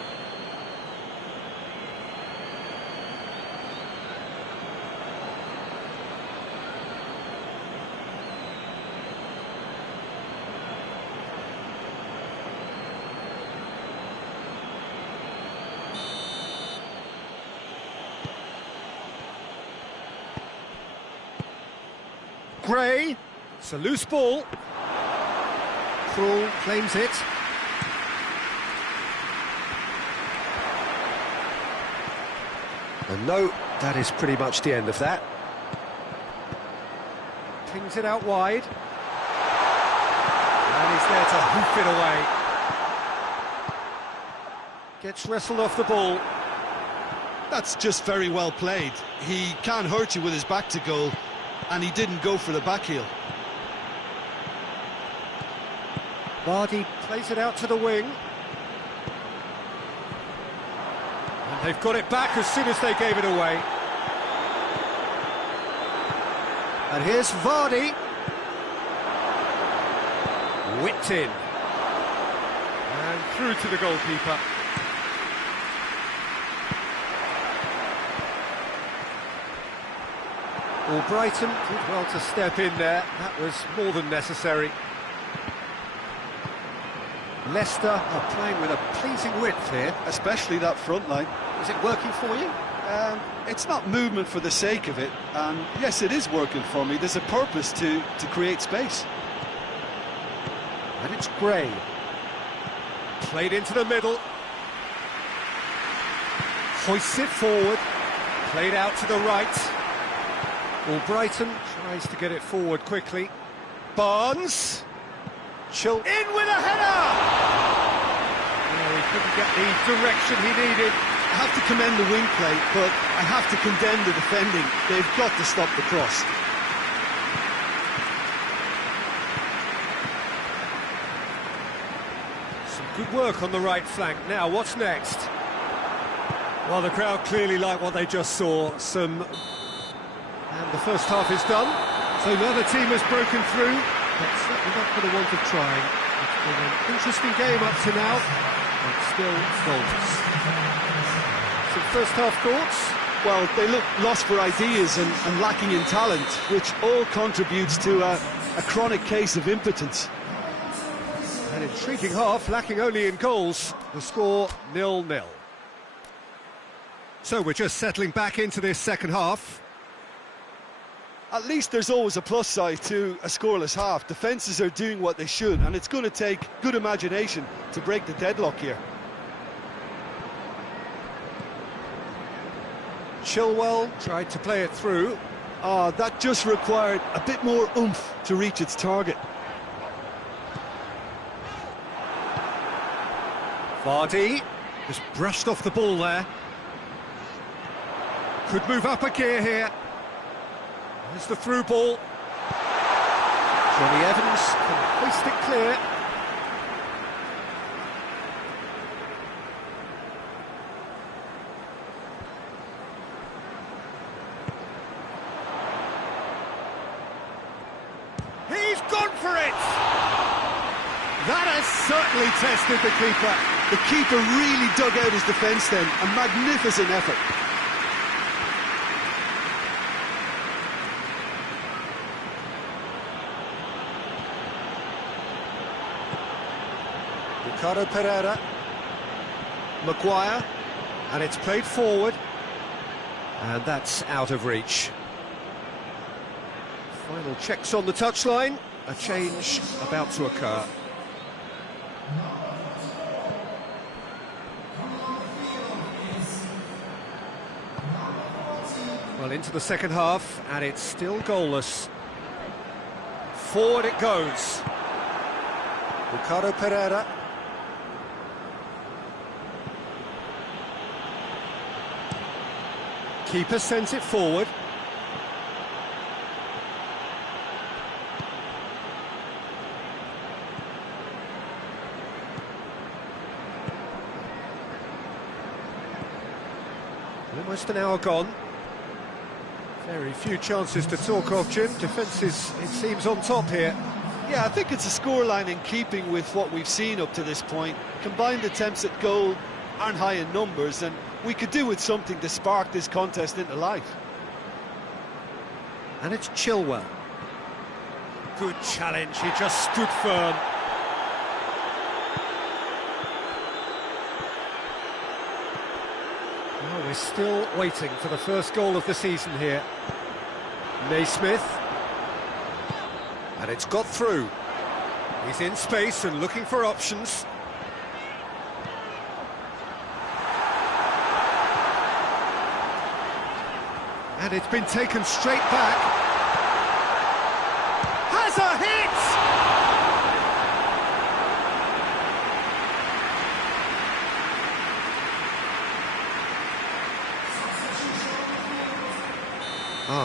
Gray, it's a loose ball. Krul claims it. And no, that is pretty much the end of that. Pings it out wide. And he's there to hoof it away. Gets wrestled off the ball. That's just very well played. He can't hurt you with his back to goal, and he didn't go for the back heel. Vardy plays it out to the wing. And they've got it back as soon as they gave it away. And here's Vardy. Whipped in. And through to the goalkeeper. Albrighton did well to step in there. That was more than necessary. Leicester are playing with a pleasing width here. Especially that front line. Is it working for you? It's not movement for the sake of it, and yes, it is working for me. There's a purpose to create space. And it's Gray. Played into the middle. Hoists it forward. Played out to the right. Albrighton tries to get it forward quickly. Barnes. In with a header! Oh, he couldn't get the direction he needed. I have to commend the wing play, but I have to condemn the defending. They've got to stop the cross. Some good work on the right flank. Now, what's next? Well, the crowd clearly like what they just saw. And the first half is done. So now the team has broken through. But certainly not for the want of trying. It's been an interesting game up to now, but still goals. Some first half thoughts? Well, they look lost for ideas and lacking in talent, which all contributes to a chronic case of impotence. An intriguing half, lacking only in goals. The score 0-0. So we're just settling back into this second half. At least there's always a plus side to a scoreless half. Defences are doing what they should, and it's going to take good imagination to break the deadlock here. Chilwell tried to play it through. That just required a bit more oomph to reach its target. Vardy just brushed off the ball there. Could move up a gear here. There's the through ball. Johnny Evans can hoist it clear. certainly tested the keeper. The keeper really dug out his defence then. A magnificent effort. Ricardo Pereira. Maguire. And it's played forward. And that's out of reach. Final checks on the touchline. A change about to occur. Well, into the second half, and it's still goalless. Forward it goes. Ricardo Pereira. Keeper sends it forward. Almost an hour gone. Very few chances to talk of, Jim. Defence is, it seems, on top here. Yeah, I think it's a scoreline in keeping with what we've seen up to this point. Combined attempts at goal aren't high in numbers, and we could do with something to spark this contest into life. And it's Chilwell. Good challenge, he just stood firm. Well, we're still waiting for the first goal of the season here. Naismith. And it's got through. He's in space and looking for options. And it's been taken straight back. Has a hit!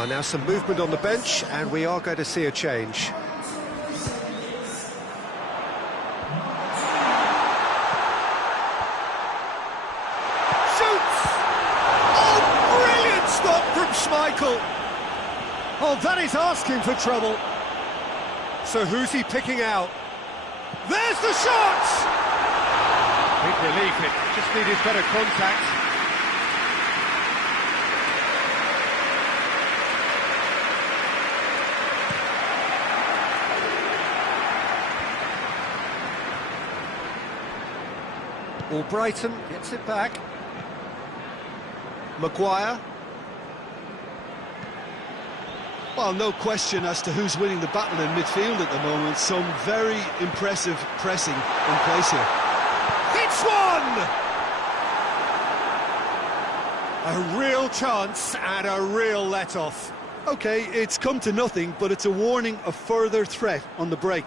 Now some movement on the bench, and we are going to see a change. Shoots! Oh, brilliant stop from Schmeichel! Oh, that is asking for trouble. So who's he picking out? There's the shot! Big relief, it just needed better contact. Brighton gets it back. Maguire. Well, no question as to who's winning the battle in midfield at the moment. Some very impressive pressing in place here. It's one! A real chance and a real let-off. OK, it's come to nothing, but it's a warning of further threat on the break.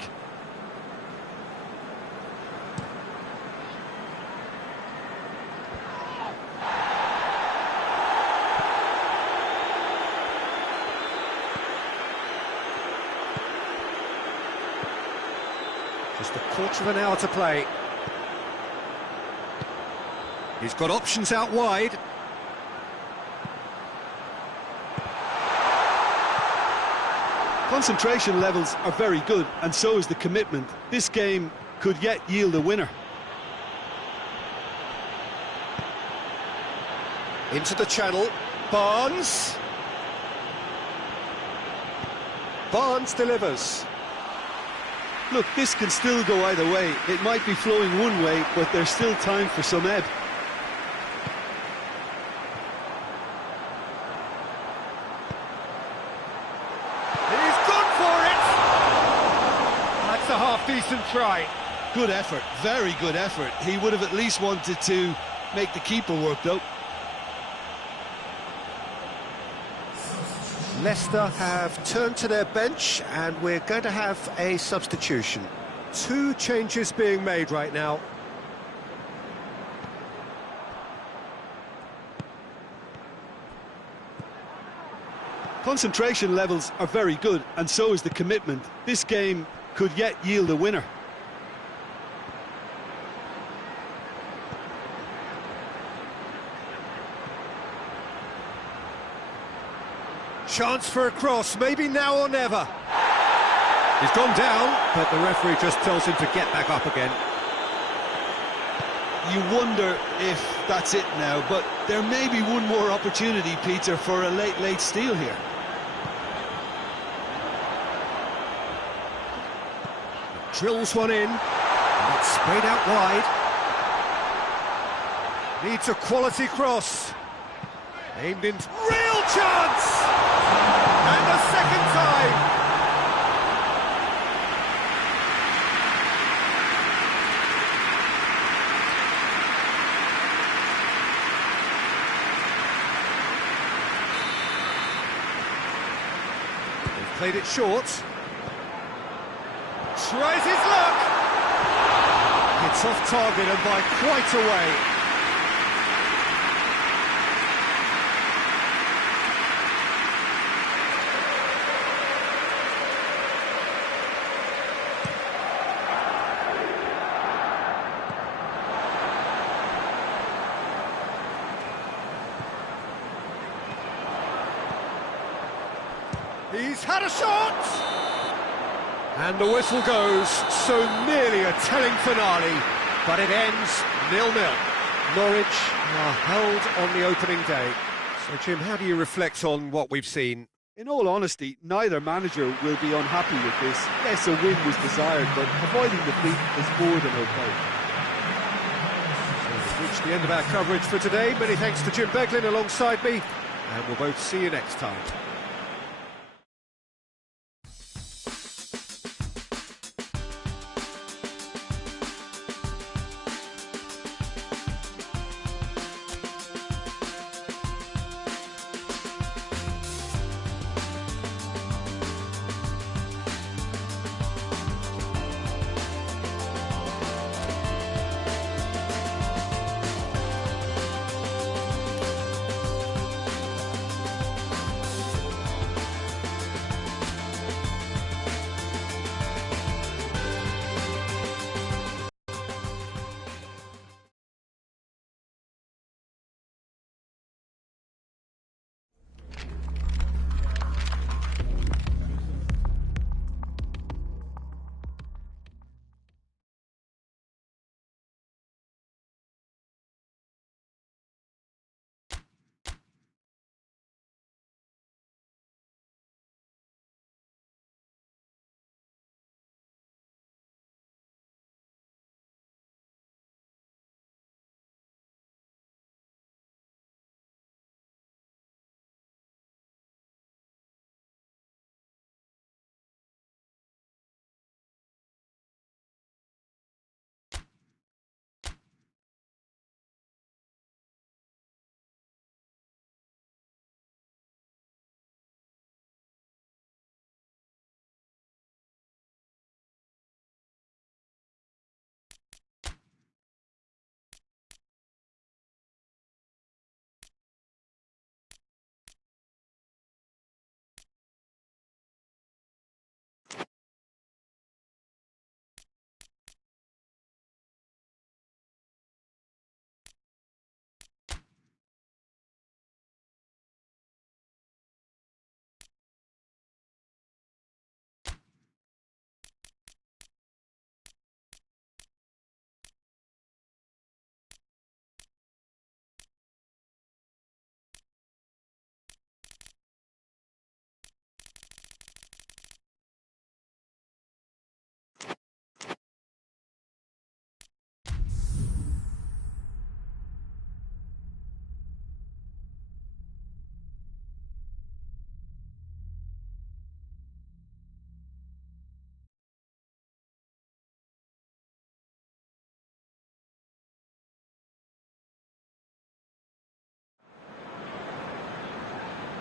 Just a quarter of an hour to play. He's got options out wide. Concentration levels are very good, and so is the commitment. This game could yet yield a winner. Into the channel. Barnes. Barnes delivers. Look, this can still go either way. It might be flowing one way, but there's still time for some ebb. He's gone for it! That's a half-decent try. Good effort, very good effort. He would have at least wanted to make the keeper work, though. Leicester have turned to their bench, and we're going to have a substitution. Two changes being made right now. Concentration levels are very good, and so is the commitment. This game could yet yield a winner. Chance for a cross, maybe now or never. He's gone down, but the referee just tells him to get back up again. you wonder if that's it now, but there may be one more opportunity, Peter, for a late steal here. Drills one in, and it's sprayed out wide. Needs a quality cross. Aimed in, real chance! And the second time! They've played it short. Tries his luck! It's off target and by quite a way. He's had a shot! And the whistle goes, so nearly a telling finale, but it ends 0-0. Norwich are held on the opening day. So, Jim, how do you reflect on what we've seen? In all honesty, neither manager will be unhappy with this. Yes, a win was desired, but avoiding defeat is more than okay. So we've reached the end of our coverage for today. Many thanks to Jim Beglin alongside me, and we'll both see you next time.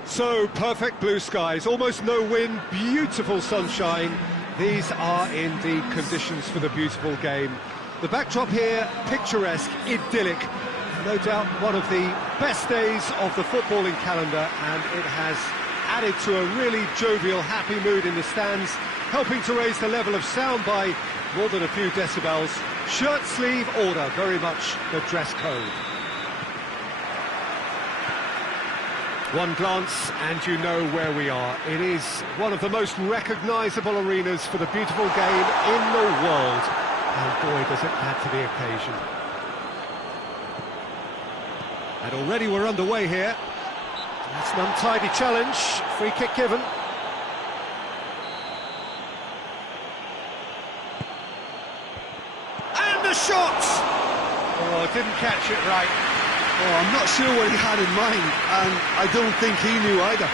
So, perfect blue skies, almost no wind, beautiful sunshine. These are indeed conditions for the beautiful game. The backdrop here, picturesque, idyllic. No doubt one of the best days of the footballing calendar, and it has added to a really jovial, happy mood in the stands, helping to raise the level of sound by more than a few decibels. Shirt sleeve order, very much the dress code. One glance and you know where we are. It is one of the most recognisable arenas for the beautiful game in the world. And boy, does it add to the occasion. And already we're underway here. That's an untidy challenge, free kick given. And the shot! Oh, didn't catch it right. Oh, I'm not sure what he had in mind, and I don't think he knew either.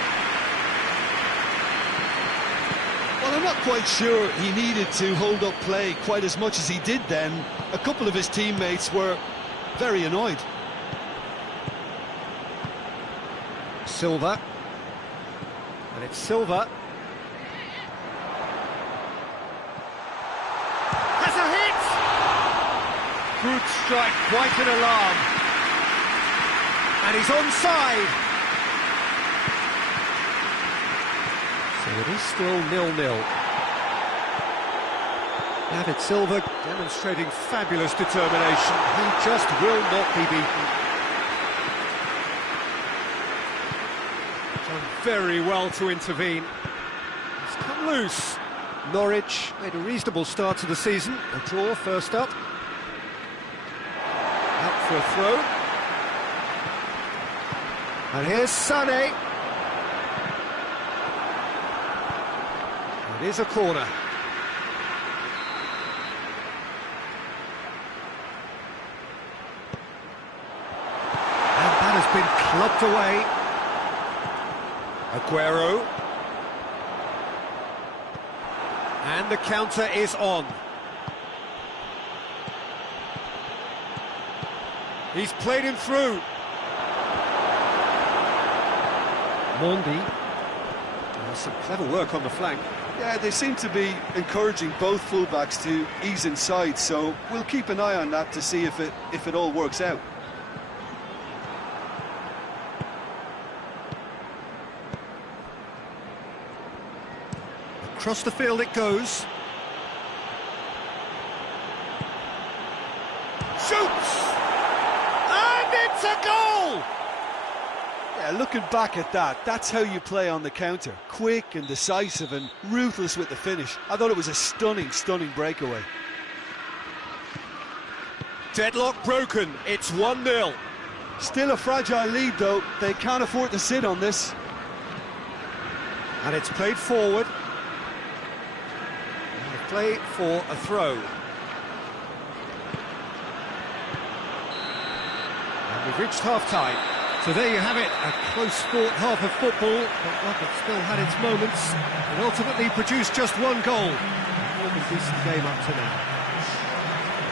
Well, I'm not quite sure he needed to hold up play quite as much as he did then. A couple of his teammates were very annoyed. Silva. And it's Silva. Has a hit! Good strike, quite an alarm. And he's onside. So it is still 0-0. David Silva demonstrating fabulous determination. He just will not be beaten. Done very well to intervene. He's come loose. Norwich made a reasonable start to the season. A draw first up. Out for a throw. And here's Sané. It is a corner. And that has been clubbed away. Aguero. And the counter is on. He's played him through. Mondi. Some clever work on the flank. Yeah, they seem to be encouraging both fullbacks to ease inside, so we'll keep an eye on that to see if it all works out. Across the field it goes. Shoots! And it's a goal! Yeah, looking back at that, that's how you play on the counter. Quick and decisive and ruthless with the finish. I thought it was a stunning, stunning breakaway. Deadlock broken, it's 1-0. Still a fragile lead though, they can't afford to sit on this. And it's played forward. And a play for a throw. And we've reached half-time. So there you have it, a close-fought half of football, but one that still had its moments, and ultimately produced just one goal. More than decent game up to now.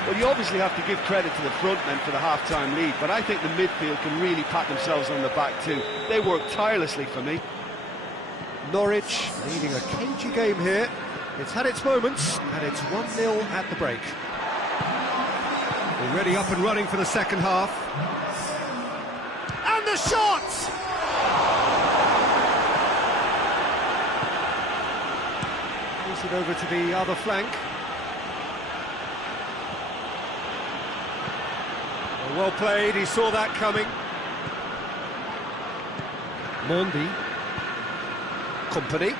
Well, you obviously have to give credit to the front men for the half-time lead, but I think the midfield can really pat themselves on the back too. They worked tirelessly for me. Norwich leading a cagey game here. It's had its moments, and it's 1-0 at the break. Already up and running for the second half. And the shot! Moves it over to the other flank. Well played, he saw that coming. Mondi. Company.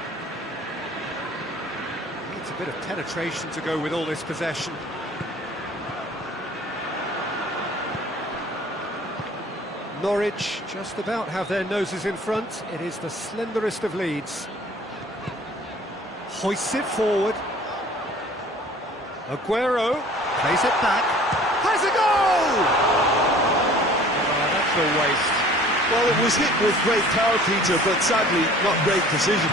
Needs a bit of penetration to go with all this possession. Norwich just about have their noses in front. It is the slenderest of leads. Hoists it forward. Aguero plays it back. Has a goal! Oh, that's a waste. Well, it was hit with great power, Peter, but sadly not great precision.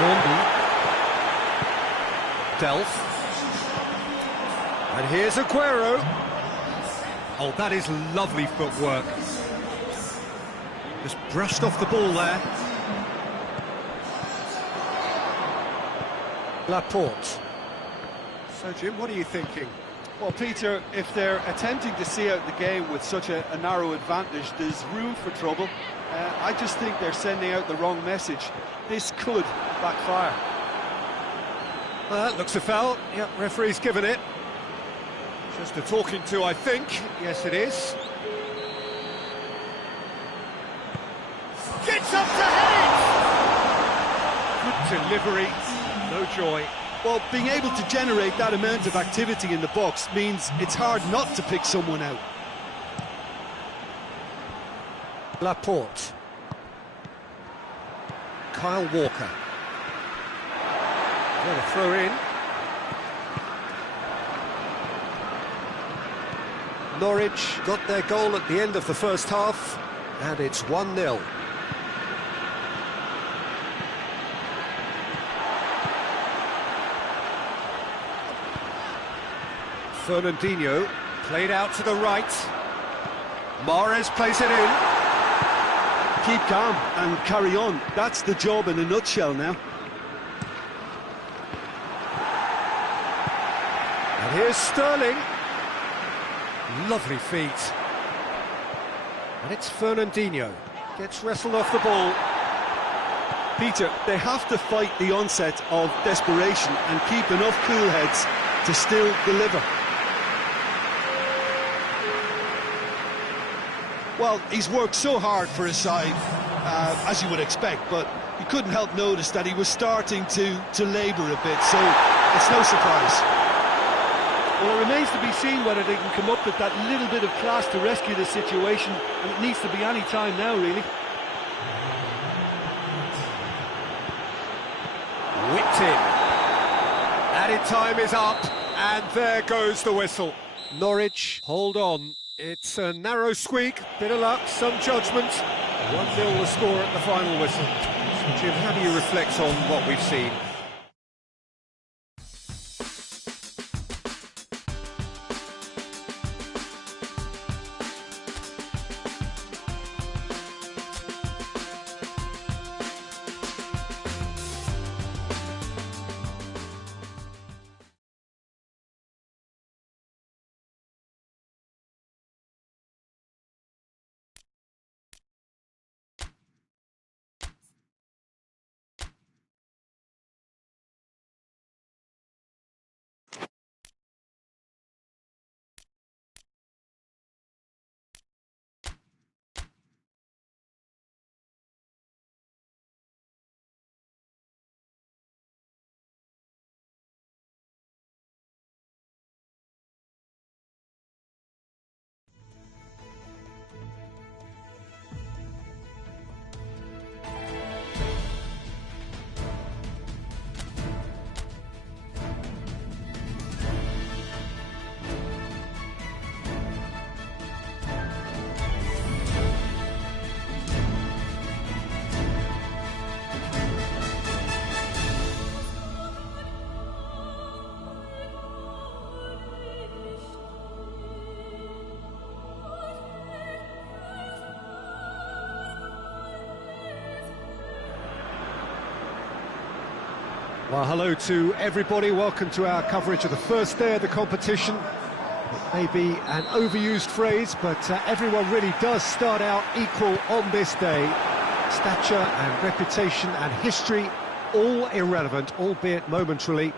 Mondi. Delph. And here's Aguero. Oh, that is lovely footwork. Just brushed off the ball there. Laporte. So, Jim, what are you thinking? Well, Peter, if they're attempting to see out the game with such a narrow advantage, there's room for trouble. I just think they're sending out the wrong message. This could backfire. Well, that looks a foul. Yep, referee's given it. Just a talking to, I think. Yes, it is. Gets up to head it! Good delivery, no joy. Well, being able to generate that amount of activity in the box means it's hard not to pick someone out. Laporte. Kyle Walker. What a throw in. Norwich got their goal at the end of the first half, and it's 1-0. Fernandinho played out to the right. Mahrez plays it in. Keep calm and carry on. That's the job in a nutshell now. And here's Sterling. Lovely feet. And it's Fernandinho. Gets wrestled off the ball. Peter, they have to fight the onset of desperation and keep enough cool heads to still deliver. Well, he's worked so hard for his side, as you would expect, but you couldn't help notice that he was starting to labour a bit, so it's no surprise. Well, it remains to be seen whether they can come up with that little bit of class to rescue the situation, and it needs to be any time now, really. Whipped in. Added time is up, and there goes the whistle. Norwich, hold on. It's a narrow squeak, bit of luck, some judgment. 1-0 the score at the final whistle. So, Jim, how do you reflect on what we've seen? Well, hello to everybody. Welcome to our coverage of the first day of the competition. It may be an overused phrase, but everyone really does start out equal on this day. Stature and reputation and history, all irrelevant, albeit momentarily.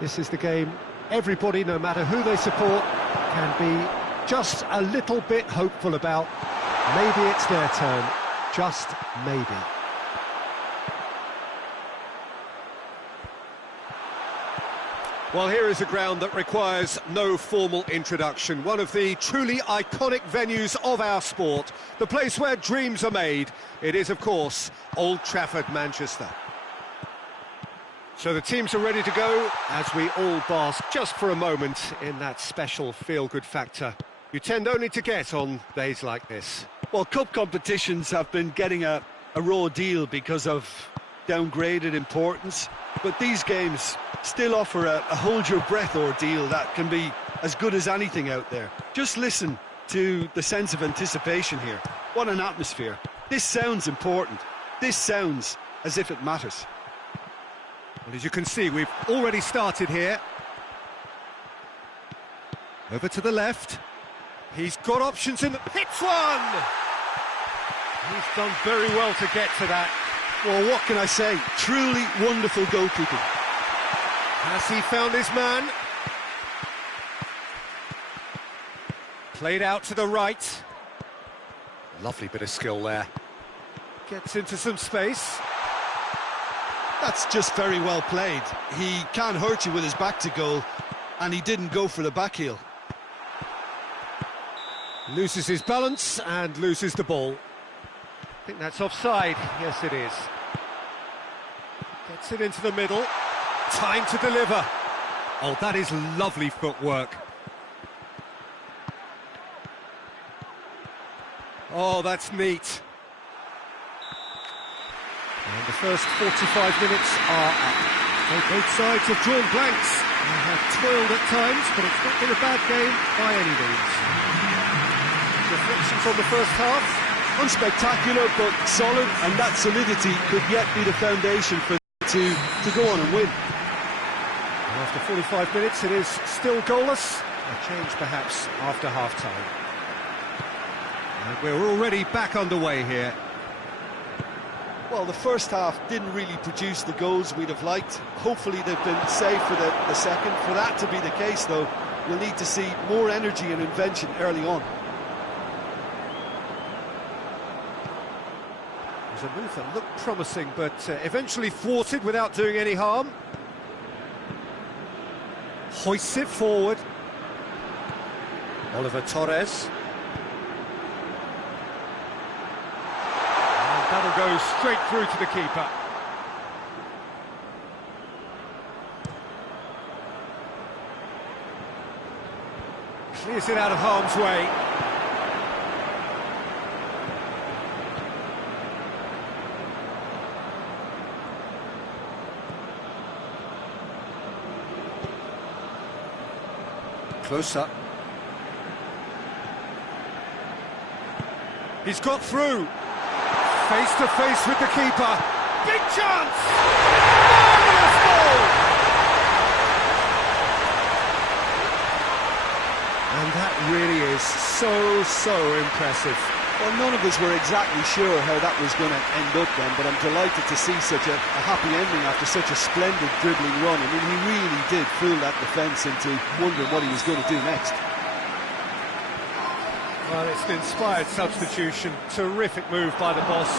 This is the game everybody, no matter who they support, can be just a little bit hopeful about. Maybe it's their turn, just maybe. Well, here is a ground that requires no formal introduction. One of the truly iconic venues of our sport. The place where dreams are made. It is, of course, Old Trafford, Manchester. So the teams are ready to go as we all bask just for a moment in that special feel-good factor you tend only to get on days like this. Well, cup competitions have been getting a raw deal because of downgraded importance, but these games still offer a hold-your-breath ordeal that can be as good as anything out there. Just listen to the sense of anticipation here. What an atmosphere. This sounds important. This sounds as if it matters. Well, as you can see, we've already started here. Over to the left. He's got options in the... Hits one! He's done very well to get to that. Well, what can I say? Truly wonderful goalkeeping. Has he found his man? Played out to the right. Lovely bit of skill there. Gets into some space. That's just very well played. He can't hurt you with his back to goal, and he didn't go for the back heel. Loses his balance and loses the ball. I think that's offside. Yes, it is. Gets it into the middle. Time to deliver. Oh, that is lovely footwork. Oh, that's neat. And the first 45 minutes are up. So both sides have drawn blanks. They have toiled at times, but it's not been a bad game by any means. Reflections on the first half? Unspectacular, but solid, and that solidity could yet be the foundation for to go on and win. After 45 minutes, it is still goalless. A change perhaps after half-time. And we're already back underway here. Well, the first half didn't really produce the goals we'd have liked. Hopefully they've been saved for the second. For that to be the case, though, we'll need to see more energy and invention early on. It was a move that looked promising, but eventually thwarted without doing any harm. Hoists it forward. Oliver Torres. And that'll go straight through to the keeper. Clears it out of harm's way. Close up. He's got through. Face to face with the keeper. Big chance! Marvellous goal! And that really is so impressive. Well, none of us were exactly sure how that was going to end up then, but I'm delighted to see such a happy ending after such a splendid dribbling run. I mean, he really did fool that defence into wondering what he was going to do next. Well, it's an inspired substitution. Terrific move by the boss.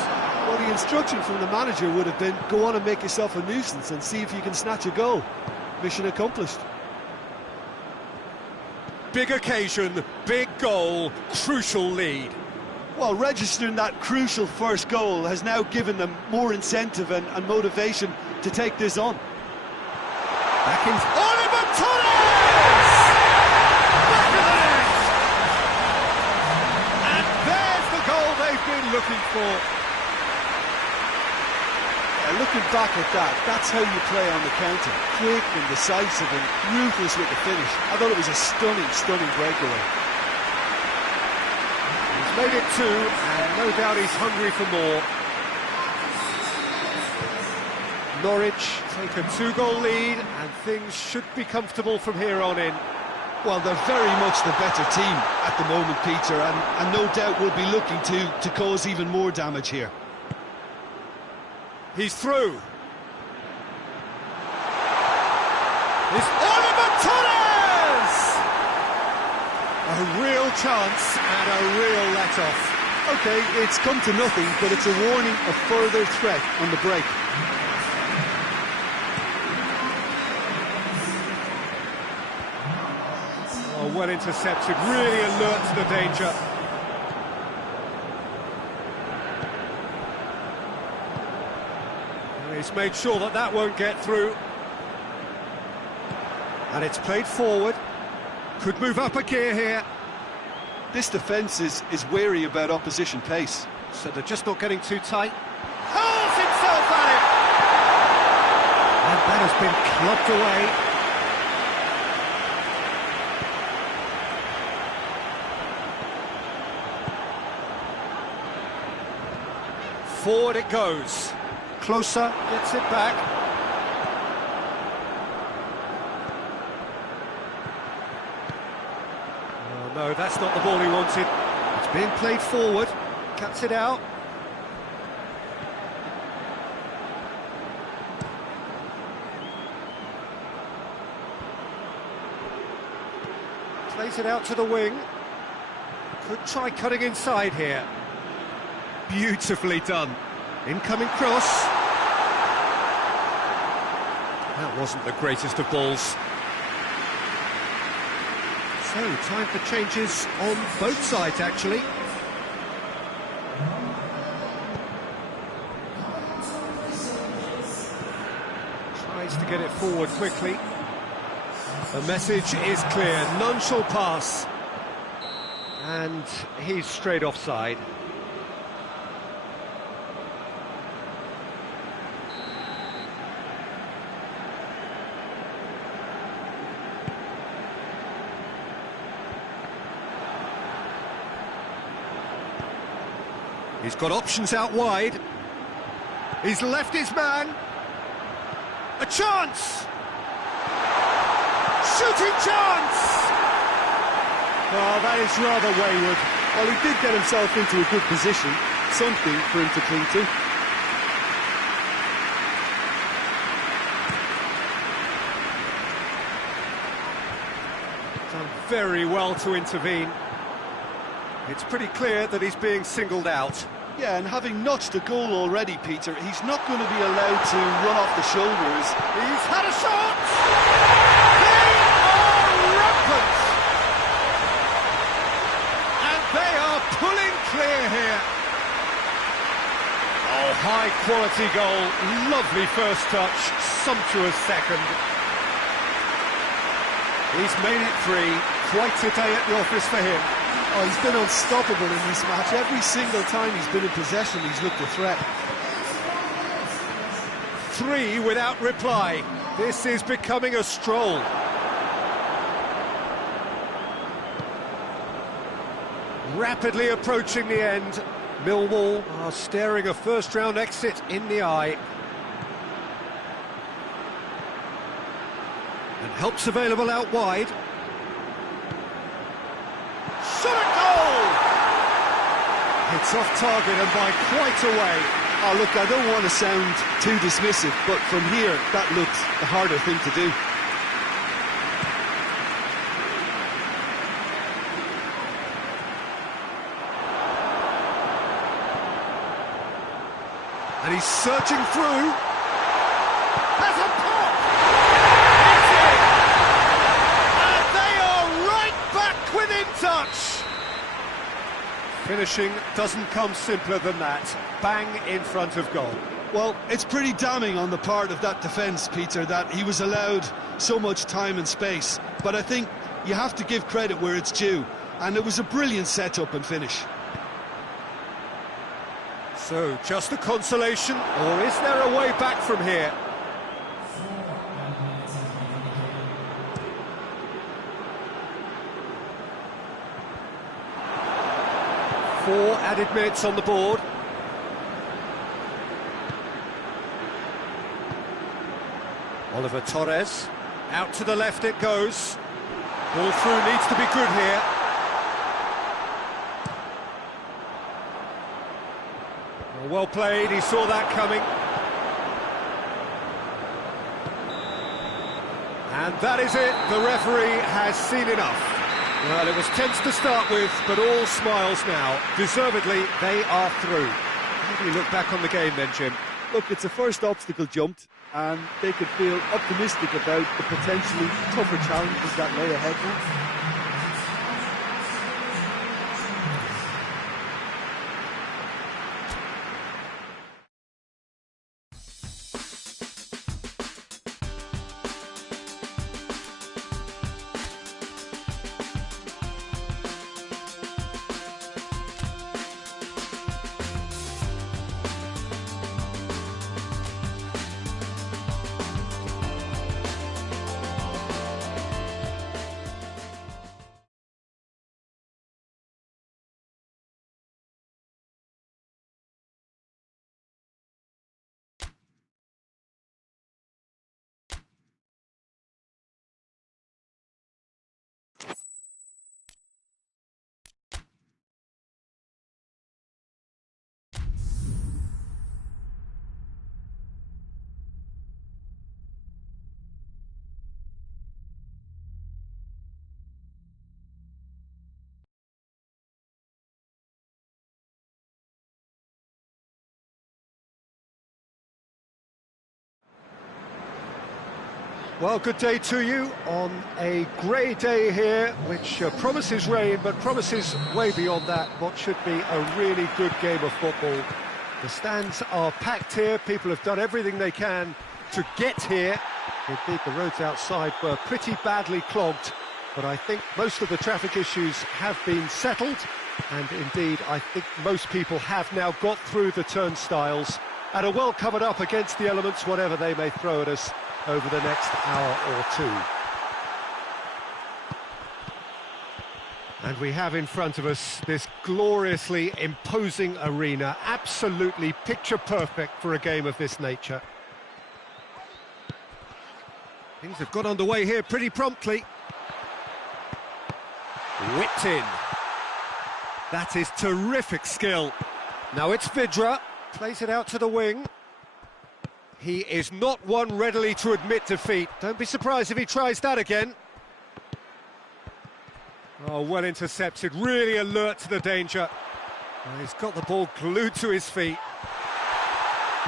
Well, the instruction from the manager would have been, go on and make yourself a nuisance and see if you can snatch a goal. Mission accomplished. Big occasion, big goal, crucial lead. Well, registering that crucial first goal has now given them more incentive and motivation to take this on. Back in... Oliver Torres! Back of the net! And there's the goal they've been looking for. Looking back at that, that's how you play on the counter. Quick and decisive and ruthless with the finish. I thought it was a stunning breakaway. Made it two, and no doubt he's hungry for more. Norwich take a 2-goal lead, and things should be comfortable from here on in. Well, they're very much the better team at the moment, Peter, and no doubt will be looking to cause even more damage here. He's through. It's Oliver Torres! A real chance and a real let-off. OK, it's come to nothing, but it's a warning of further threat on the break. Oh, well intercepted, really alert to the danger. And he's made sure that that won't get through. And it's played forward. Could move up a gear here. This defence is wary about opposition pace. So they're just not getting too tight. Hurls himself at it! And that has been clubbed away. Forward it goes. Closer, gets it back. Oh no, that's not the ball he wanted. It's being played forward. Cuts it out. Plays it out to the wing. Could try cutting inside here. Beautifully done. Incoming cross. That wasn't the greatest of balls. So, time for changes on both sides, actually. Tries to get it forward quickly. The message is clear, none shall pass. And he's straight offside. He's got options out wide. He's left his man. A chance! Shooting chance! Oh, that is rather wayward. Well, he did get himself into a good position. Something for him to cling to. Done very well to intervene. It's pretty clear that he's being singled out. Yeah, and having notched a goal already, Peter, he's not going to be allowed to run off the shoulders. He's had a shot! They are rampant! And they are pulling clear here. Oh, high-quality goal. Lovely first touch, sumptuous second. He's made it 3. Quite a day at the office for him. Oh, he's been unstoppable in this match. Every single time he's been in possession, he's looked a threat. 3 without reply. This is becoming a stroll. Rapidly approaching the end. Millwall are staring a first-round exit in the eye. And help's available out wide. Shot at goal! It's off target and by quite a way. Oh, look, I don't want to sound too dismissive, but from here, that looks the harder thing to do. And he's searching through. Has a pop! It's in! And they are right back within touch! Finishing doesn't come simpler than that. Bang in front of goal. Well, it's pretty damning on the part of that defence, Peter, that he was allowed so much time and space. But I think you have to give credit where it's due. And it was a brilliant setup and finish. So, just a consolation, or is there a way back from here? Four added minutes on the board. Oliver Torres, out to the left it goes. Ball through needs to be good here. Well played, he saw that coming. And that is it, the referee has seen enough. Well, it was tense to start with, but all smiles now. Deservedly, they are through. How do you look back on the game then, Jim? Look, it's the first obstacle jumped, and they could feel optimistic about the potentially tougher challenges that lay ahead now. Well, good day to you on a grey day here, which promises rain, but promises way beyond that what should be a really good game of football. The stands are packed here, people have done everything they can to get here. Indeed, the roads outside were pretty badly clogged, but I think most of the traffic issues have been settled, and indeed, I think most people have now got through the turnstiles and are well covered up against the elements, whatever they may throw at us over the next hour or two. And we have in front of us this gloriously imposing arena, absolutely picture perfect for a game of this nature. Things have got underway here pretty promptly. Whipped in. That is terrific skill. Now it's Vidra, plays it out to the wing. He is not one readily to admit defeat. Don't be surprised if he tries that again. Oh, well intercepted, really alert to the danger. Oh, he's got the ball glued to his feet.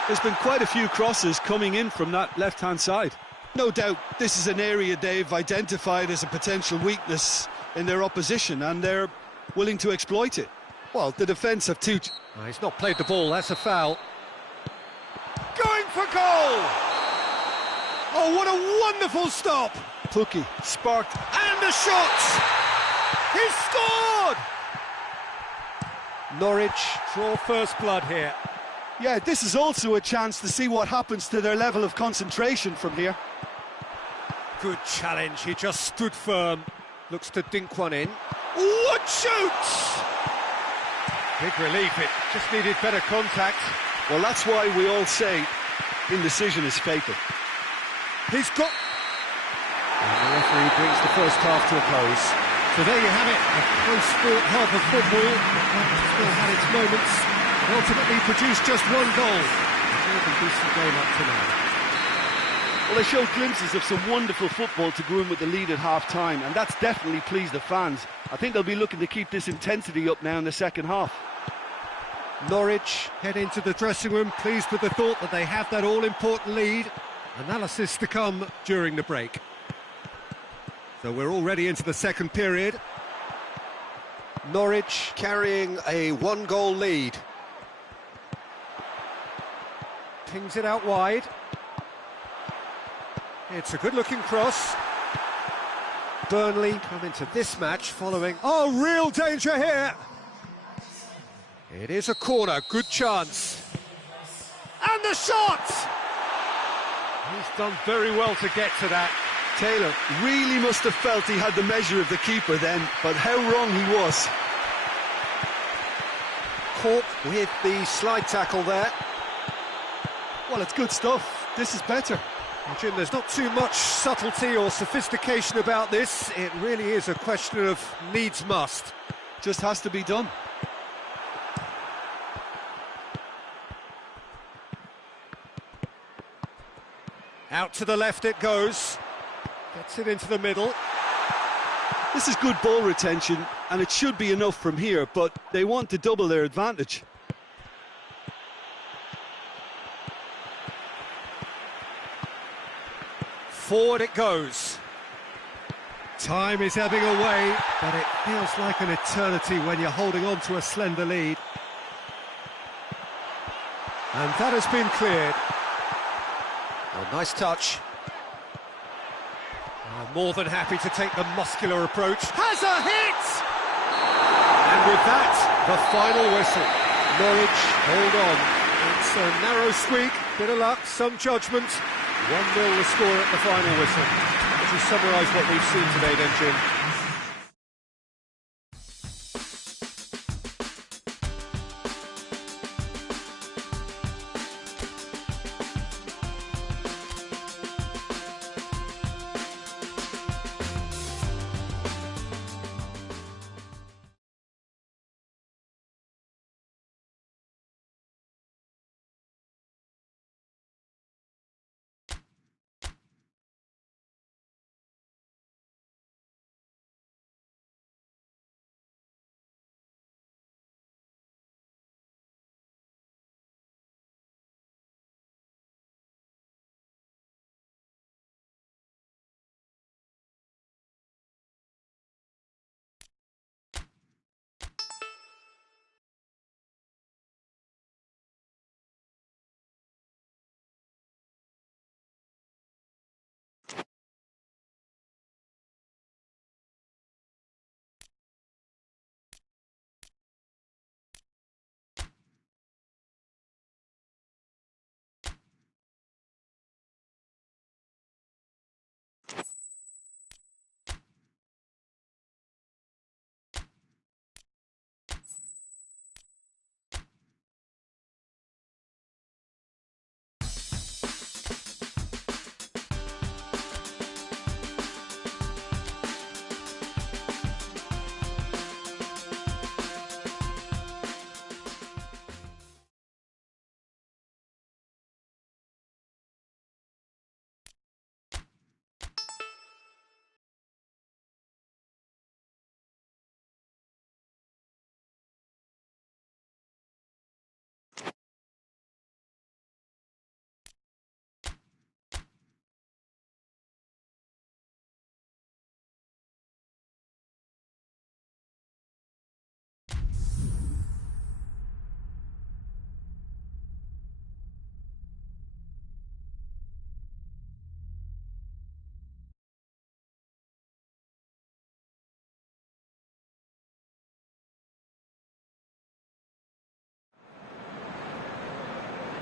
There's been quite a few crosses coming in from that left-hand side. No doubt this is an area they've identified as a potential weakness in their opposition, and they're willing to exploit it. Well, the defence have two... Oh, he's not played the ball, that's a foul. Going for goal! Oh, what a wonderful stop! Pukki sparked. And the shot! He scored! Norwich draw first blood here. Yeah, this is also a chance to see what happens to their level of concentration from here. Good challenge, he just stood firm. Looks to dink one in. What shoots! Big relief, it just needed better contact. Well, that's why we all say indecision is fatal. He's got... And the referee brings the first half to a close. So there you have it, a close-fought half of football. Still had its moments, and ultimately produced just one goal. A very decent game up to now. Well, they showed glimpses of some wonderful football to go in with the lead at half-time, and that's definitely pleased the fans. I think they'll be looking to keep this intensity up now in the second half. Norwich head into the dressing room, pleased with the thought that they have that all-important lead. Analysis to come during the break. So we're already into the second period. Norwich carrying a one-goal lead. Pings it out wide. It's a good-looking cross. Burnley come into this match following... Oh, real danger here! It is a corner, good chance. And the shot! He's done very well to get to that. Taylor really must have felt he had the measure of the keeper then, but how wrong he was. Caught with the slide tackle there. Well, it's good stuff. This is better. Well, Jim, there's not too much subtlety or sophistication about this. It really is a question of needs must. Just has to be done. Out to the left it goes. Gets it into the middle. This is good ball retention, and it should be enough from here, but they want to double their advantage. Forward it goes. Time is ebbing away, but it feels like an eternity when you're holding on to a slender lead. And that has been cleared. Oh, nice touch. Oh, more than happy to take the muscular approach. Has a hit! And with that, the final whistle. Norwich hold on. It's a narrow squeak, bit of luck, some judgment. 1-0 the score at the final whistle. Would you summarise what we've seen today then, Jim?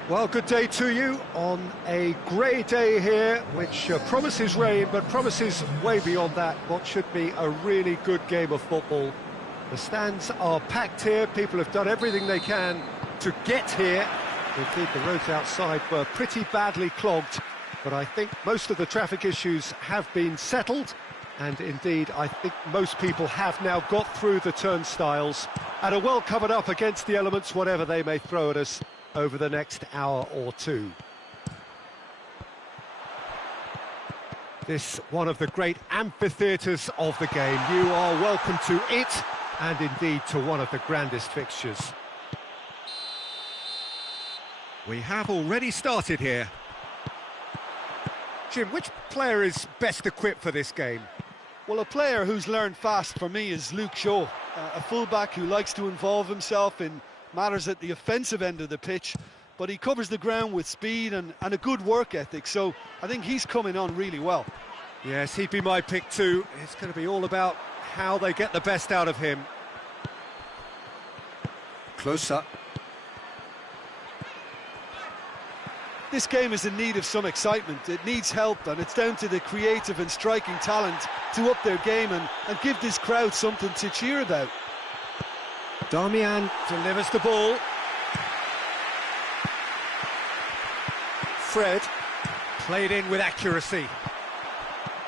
Well, good day to you on a grey day here, which promises rain, but promises way beyond that what should be a really good game of football. The stands are packed here, people have done everything they can to get here. Indeed, the roads outside were pretty badly clogged, but I think most of the traffic issues have been settled, and indeed, I think most people have now got through the turnstiles and are well covered up against the elements, whatever they may throw at us over the next hour or two. This one of the great amphitheatres of the game. You are welcome to it, and indeed to one of the grandest fixtures. We have already started here. Jim, which player is best equipped for this game? Well, a player who's learned fast for me is Luke Shaw, a fullback who likes to involve himself in matters at the offensive end of the pitch, but he covers the ground with speed and a good work ethic, so I think he's coming on really well. Yes, he'd be my pick too. It's going to be all about how they get the best out of him. Closer. This game is in need of some excitement. It needs help, and it's down to the creative and striking talent to up their game and give this crowd something to cheer about. Darmian delivers the ball. Fred played in with accuracy.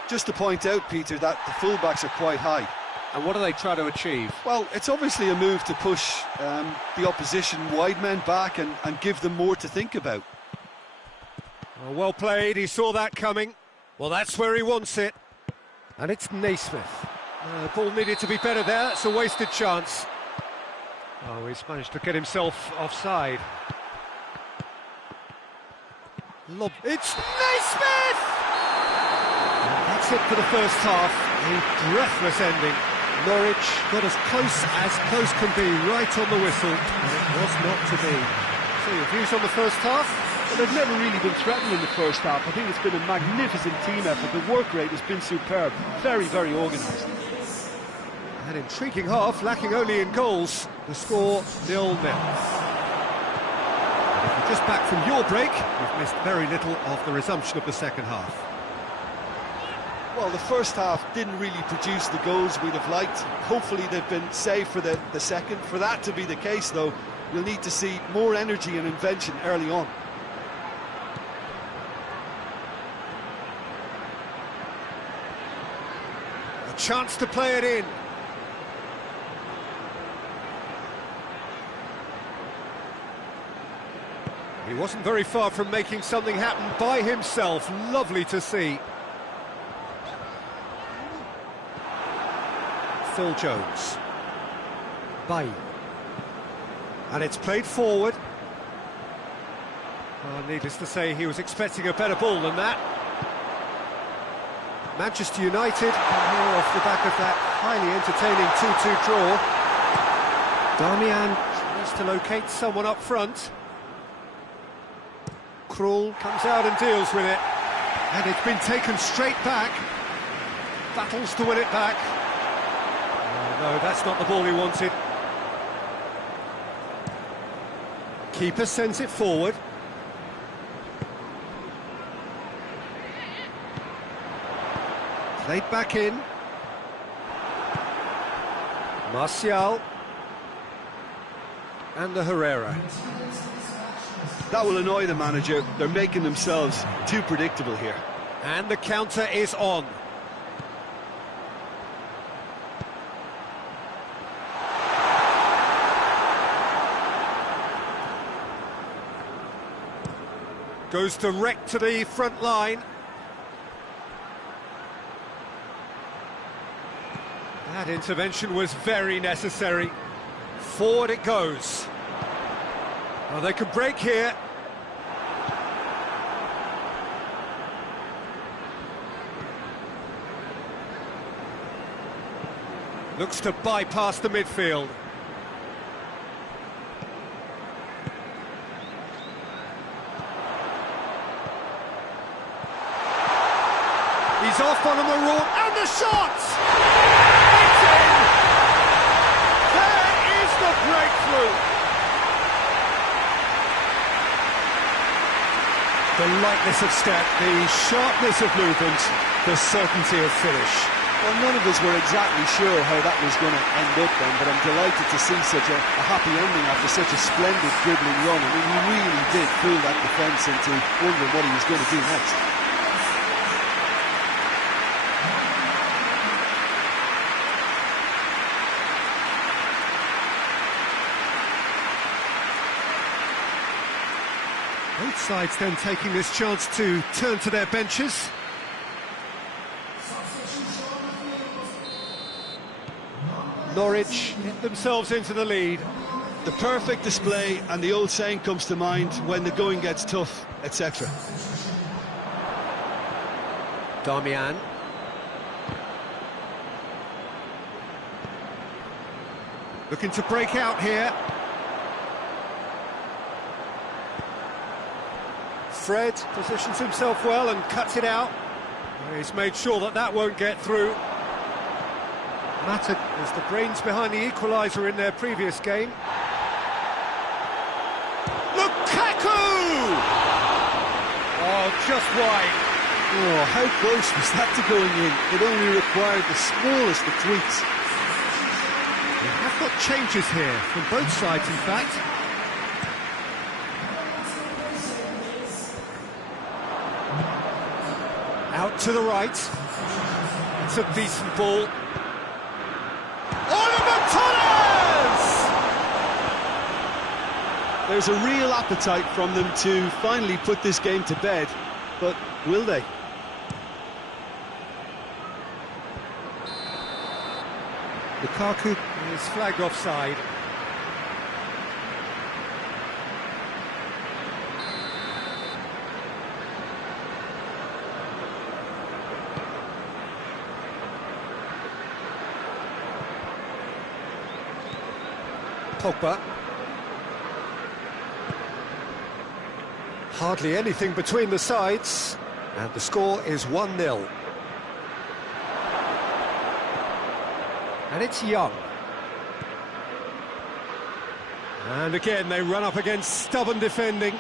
Just to point out, Peter, that the fullbacks are quite high. And what do they try to achieve? Well, it's obviously a move to push the opposition wide men back and give them more to think about. Well played, he saw that coming. Well, that's where he wants it. And it's Naismith. The ball needed to be better there, that's a wasted chance. Oh, he's managed to get himself offside. It's Naismith! And that's it for the first half. A breathless ending. Norwich got as close can be, right on the whistle, and it was not to be. So your views on the first half? Well, they've never really been threatened in the first half. I think it's been a magnificent team effort. The work rate has been superb. Very, very organised. An intriguing half, lacking only in goals. The score 0-0. If you're just back from your break, you've missed very little of the resumption of the second half. Well, the first half didn't really produce the goals we'd have liked. Hopefully they've been saved for the second. For that to be the case, though, we'll need to see more energy and invention early on. A chance to play it in. He wasn't very far from making something happen by himself. Lovely to see. Phil Jones. Bay. And it's played forward. Well, needless to say, he was expecting a better ball than that. Manchester United come here off the back of that highly entertaining 2-2 draw. Darmian tries to locate someone up front. Krul comes out and deals with it. And it's been taken straight back. Battles to win it back. No, that's not the ball he wanted. Keeper sends it forward. Played back in. Martial. And the Herrera. That will annoy the manager. They're making themselves too predictable here. And the counter is on. Goes direct to the front line. That intervention was very necessary. Forward it goes. Well, they can break here. Looks to bypass the midfield. He's off on a maroon, and the shot! It's in! There is the breakthrough! The lightness of step, the sharpness of movement, the certainty of finish. Well, none of us were exactly sure how that was going to end up then, but I'm delighted to see such a happy ending after such a splendid dribbling run. I mean, he really did fool that defence into wondering what he was going to do next. Both sides then taking this chance to turn to their benches. Norwich get themselves into the lead. The perfect display, and the old saying comes to mind, when the going gets tough, etc. Darmian. Looking to break out here. Fred positions himself well and cuts it out. He's made sure that that won't get through. Mata is the brains behind the equaliser in their previous game. Lukaku! Oh, just wide. Oh, how close was that to going in? It only required the smallest of tweaks. We have got changes here, from both sides in fact. Out to the right. It's a decent ball. There's a real appetite from them to finally put this game to bed, but will they? Lukaku is flagged offside. Pogba. Hardly anything between the sides, and the score is 1-0. And it's Young. And again, they run up against stubborn defending.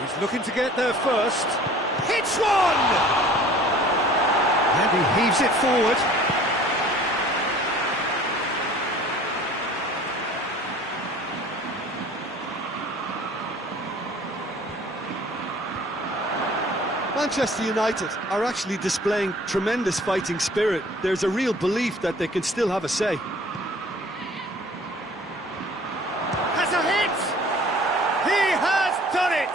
He's looking to get there first. Hits one! And he heaves it forward. Manchester United are actually displaying tremendous fighting spirit. There's a real belief that they can still have a say. Has a hit! He has done it!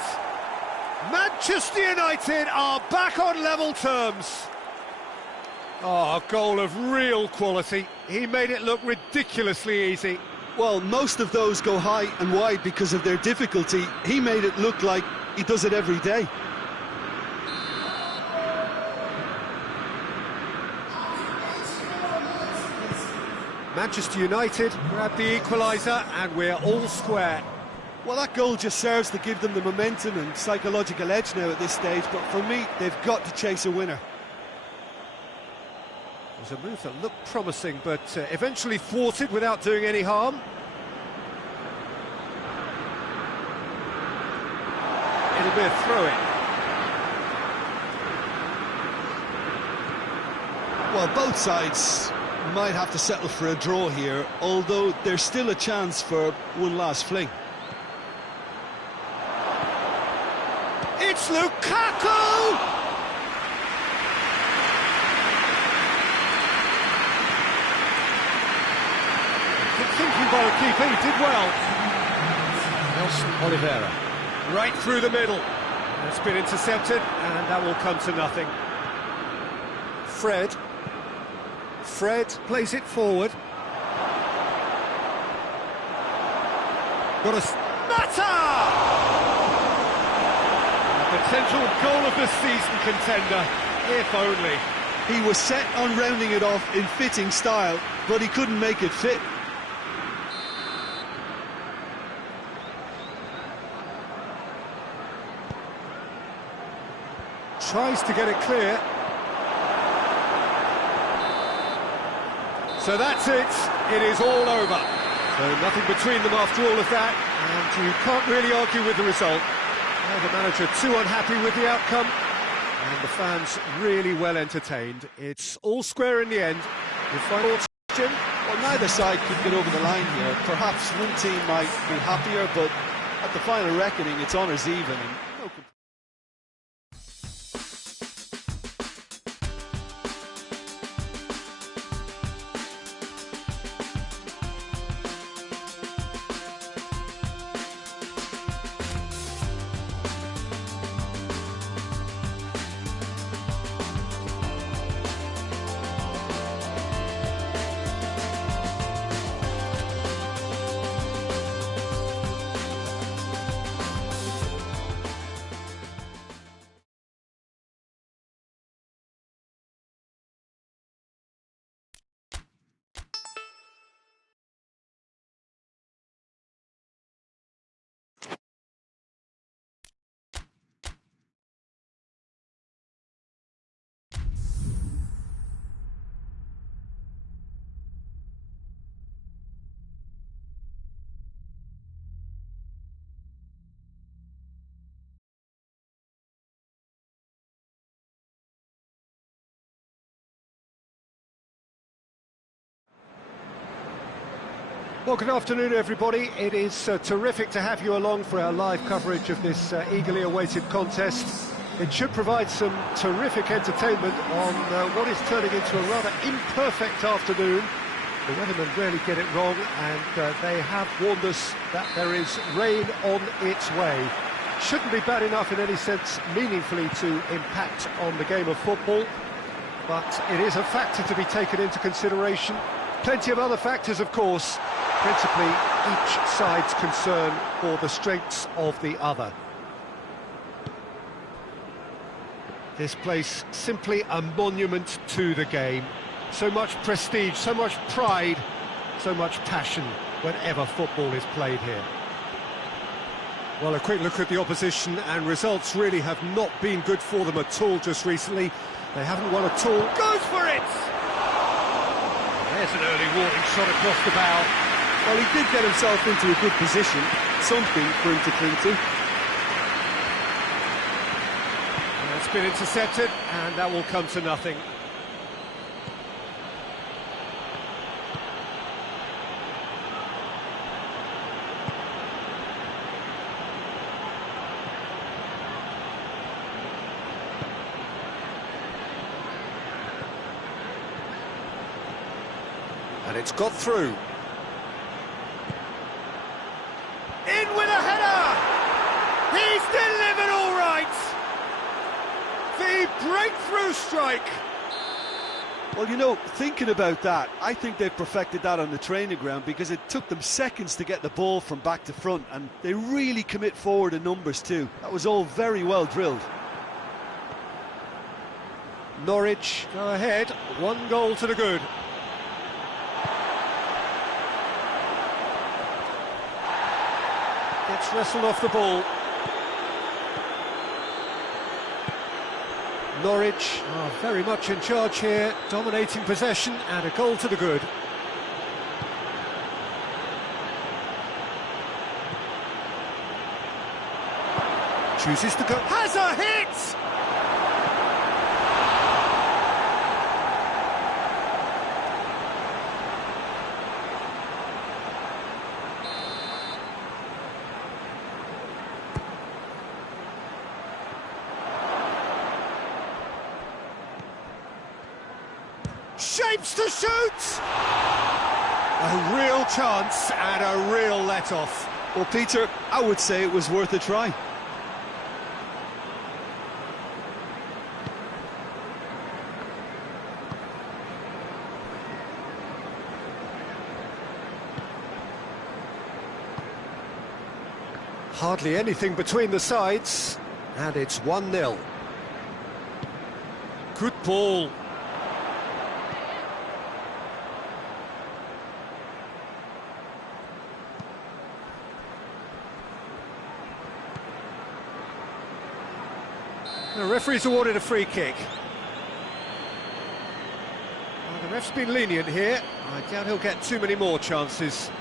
Manchester United are back on level terms. Oh, a goal of real quality. He made it look ridiculously easy. Well, most of those go high and wide because of their difficulty. He made it look like he does it every day. Manchester United grab the equaliser and we're all square. Well, that goal just serves to give them the momentum and psychological edge now at this stage, but for me, they've got to chase a winner. It was a move that looked promising, but eventually thwarted without doing any harm. It'll be a throw-in. Well, both sides might have to settle for a draw here, although there's still a chance for one last fling. It's Lukaku! Good thinking by the keeper, he did well. Nelson Oliveira, right through the middle. It's been intercepted, and that will come to nothing. Fred plays it forward. Got a Mata! A potential goal of the season contender, if only. He was set on rounding it off in fitting style, but he couldn't make it fit. Tries to get it clear. So that's it. It is all over. So nothing between them after all of that. And you can't really argue with the result. The manager too unhappy with the outcome, and the fans really well entertained. It's all square in the end. Your final question? Well, neither side could get over the line here. Perhaps one team might be happier, but at the final reckoning, it's honours even. And no Well, good afternoon, everybody. It is terrific to have you along for our live coverage of this eagerly awaited contest. It should provide some terrific entertainment on what is turning into a rather imperfect afternoon. The weathermen rarely get it wrong, and they have warned us that there is rain on its way. Shouldn't be bad enough in any sense meaningfully to impact on the game of football, but it is a factor to be taken into consideration. Plenty of other factors, of course, principally each side's concern for the strengths of the other. This place simply a monument to the game. So much prestige, so much pride, so much passion whenever football is played here. Well, a quick look at the opposition, and results really have not been good for them at all just recently. They haven't won at all. Goes for it! There's an early warning shot across the bow. Well, he did get himself into a good position, something for him to cling to. It's been intercepted, and that will come to nothing. And it's got through. In with a header! He's delivered all right! The breakthrough strike! Well, you know, thinking about that, I think they've perfected that on the training ground, because it took them seconds to get the ball from back to front, and they really commit forward in numbers too. That was all very well drilled. Norwich go ahead, 1 goal to the good. Gets wrestled off the ball. Norwich are very much in charge here, dominating possession, and a goal to the good. Chooses to go. Has a hit! Shapes to shoot! A real chance and a real let-off. Well, Peter, I would say it was worth a try. Hardly anything between the sides, and it's 1-0. Good ball. The referee's awarded a free kick. Well, the ref's been lenient here. I doubt he'll get too many more chances.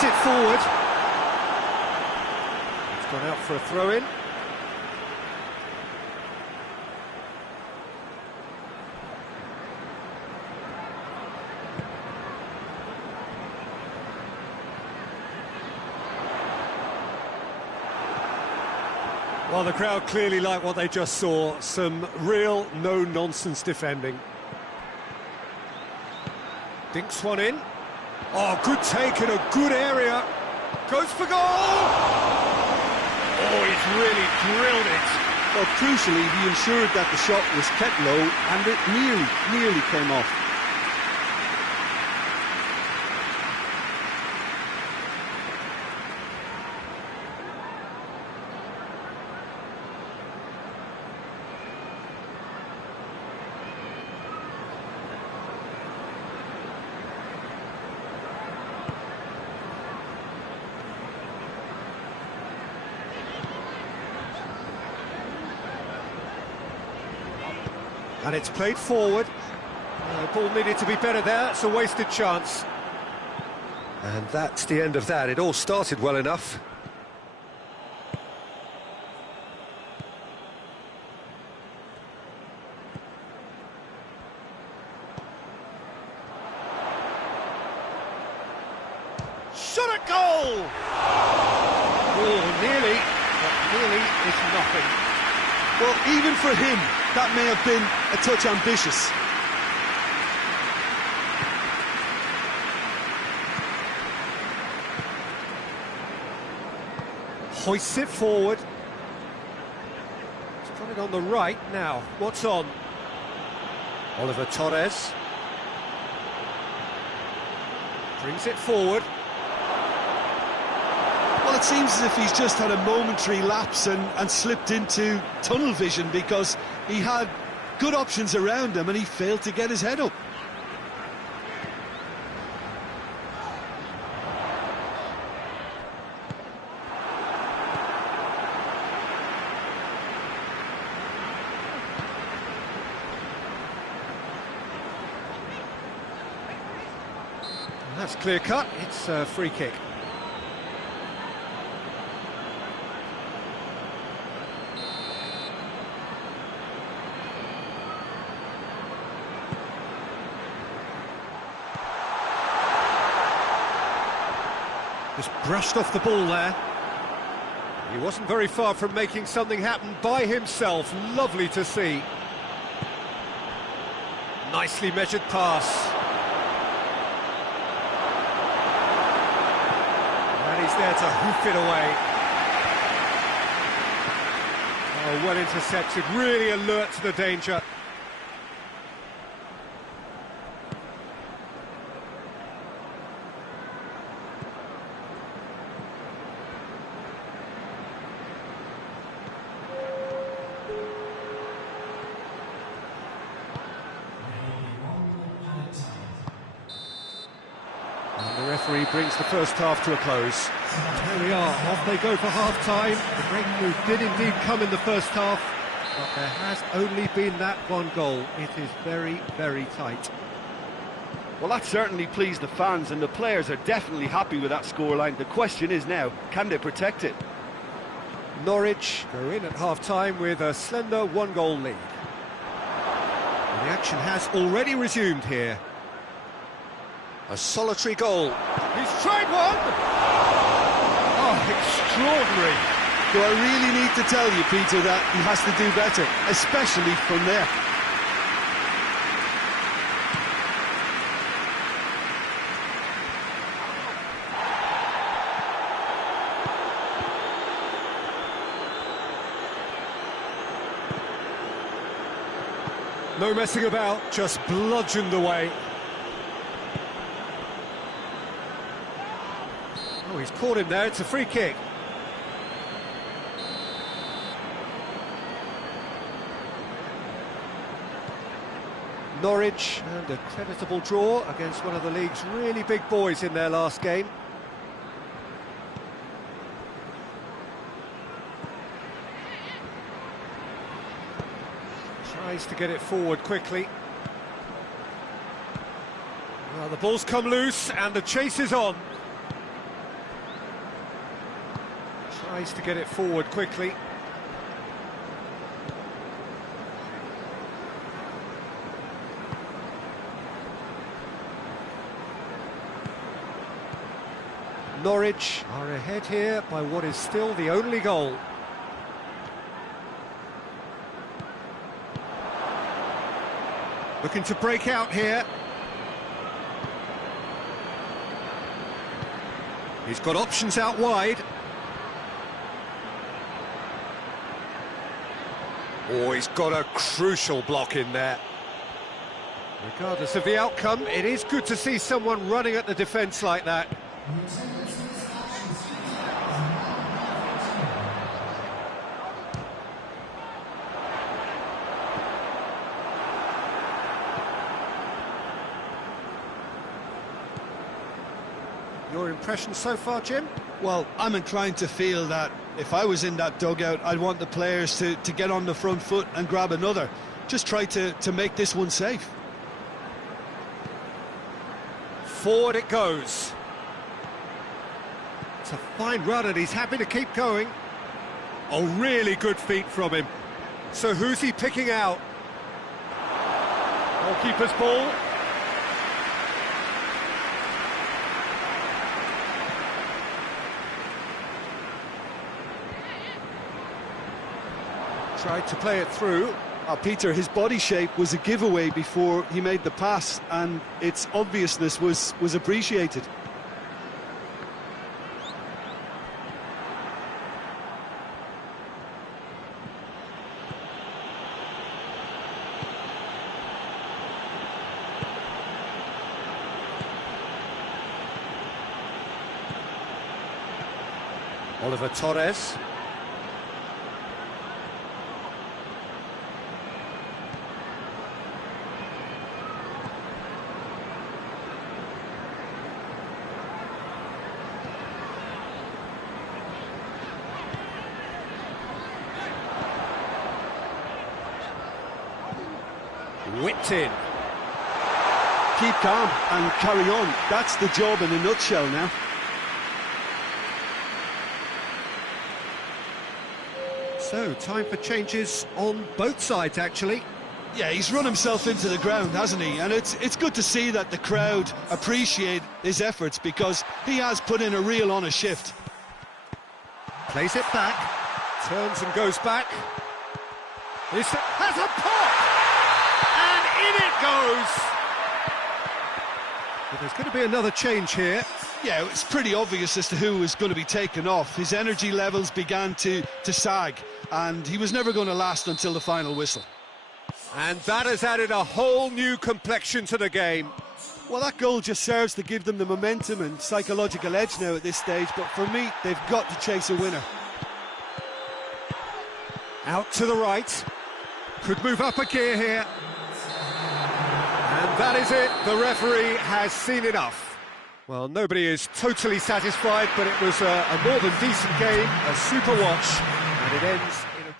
brings it forward. It's gone out for a throw-in. Well, the crowd clearly like what they just saw. Some real no-nonsense defending. Dinks one in. Oh, good take in a good area. Goes for goal! Oh, he's really drilled it. Well, crucially, he ensured that the shot was kept low and it nearly came off. And it's played forward. Ball needed to be better there, it's a wasted chance. And that's the end of that. It all started well enough. Shot at goal! Oh, nearly, but nearly is nothing. Well, even for him, that may have been a touch ambitious. Hoists it forward. He's got it on the right now. What's on? Oliver Torres. Brings it forward. Well, it seems as if he's just had a momentary lapse and slipped into tunnel vision, because he had good options around him and he failed to get his head up. That's clear cut. It's a free kick. Just brushed off the ball there. He wasn't very far from making something happen by himself. Lovely to see. Nicely measured pass. And he's there to hoof it away. Oh, well intercepted, really alert to the danger. And the referee brings the first half to a close. Here we are, off they go for half-time. The breakthrough did indeed come in the first half, but there has only been that one goal. It is very, very tight. Well, that certainly pleased the fans, and the players are definitely happy with that scoreline. The question is now, can they protect it? Norwich go in at half-time with a slender one-goal lead. And the action has already resumed here. A solitary goal. He's tried one! Oh, extraordinary. Do I really need to tell you, Peter, that he has to do better, especially from there? No messing about, just bludgeoned away. Oh, he's caught him there, it's a free kick. Norwich, and a creditable draw against one of the league's really big boys in their last game. Tries to get it forward quickly. Well, the ball's come loose and the chase is on. Tries to get it forward quickly. Norwich are ahead here by what is still the only goal. Looking to break out here. He's got options out wide. Oh, he's got a crucial block in there. Regardless of the outcome, it is good to see someone running at the defence like that. Your impression so far, Jim? Well, I'm inclined to feel that if I was in that dugout, I'd want the players to get on the front foot and grab another. Just try to make this one safe. Forward it goes. It's a fine run and he's happy to keep going. Oh, really good feet from him. So who's he picking out? Goalkeeper's ball. Tried to play it through. Peter, his body shape was a giveaway before he made the pass, and its obviousness was appreciated. Oliver Torres. Whipped in. Keep calm and carry on. That's the job in a nutshell now. So, time for changes on both sides, actually. Yeah, he's run himself into the ground, hasn't he? And it's good to see that the crowd appreciate his efforts, because he has put in a real honest shift. Plays it back, turns and goes back. This has a pop! And in it goes! But there's going to be another change here. Yeah, it's pretty obvious as to who was going to be taken off. His energy levels began to sag, and he was never going to last until the final whistle. And that has added a whole new complexion to the game. Well, that goal just serves to give them the momentum and psychological edge now at this stage, but for me, they've got to chase a winner. Out to the right. Could move up a gear here. And that is it. The referee has seen enough. Well, nobody is totally satisfied, but it was a more than decent game, a super watch, and it ends in a...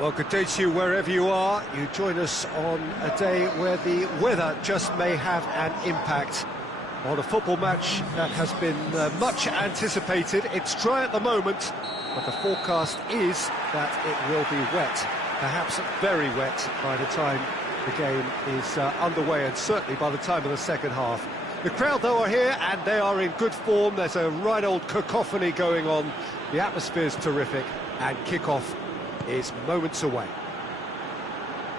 Well, good day to you wherever you are. You join us on a day where the weather just may have an impact. On a football match that has been much anticipated. It's dry at the moment, but the forecast is that it will be wet, perhaps very wet by the time the game is underway, and certainly by the time of the second half. The crowd, though, are here, and they are in good form. There's a right old cacophony going on. The atmosphere's terrific, and kickoff is moments away.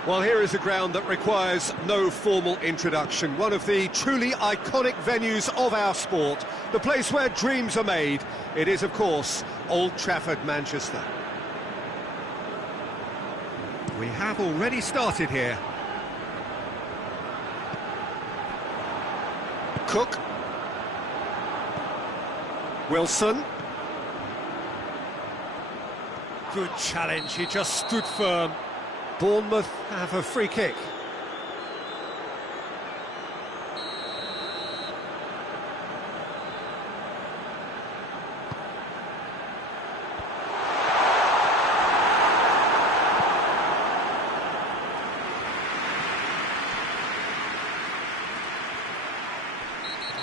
Well, here is a ground that requires no formal introduction. One of the truly iconic venues of our sport. The place where dreams are made. It is, of course, Old Trafford, Manchester. We have already started here. Cook. Wilson. Good challenge, he just stood firm. Bournemouth have a free kick.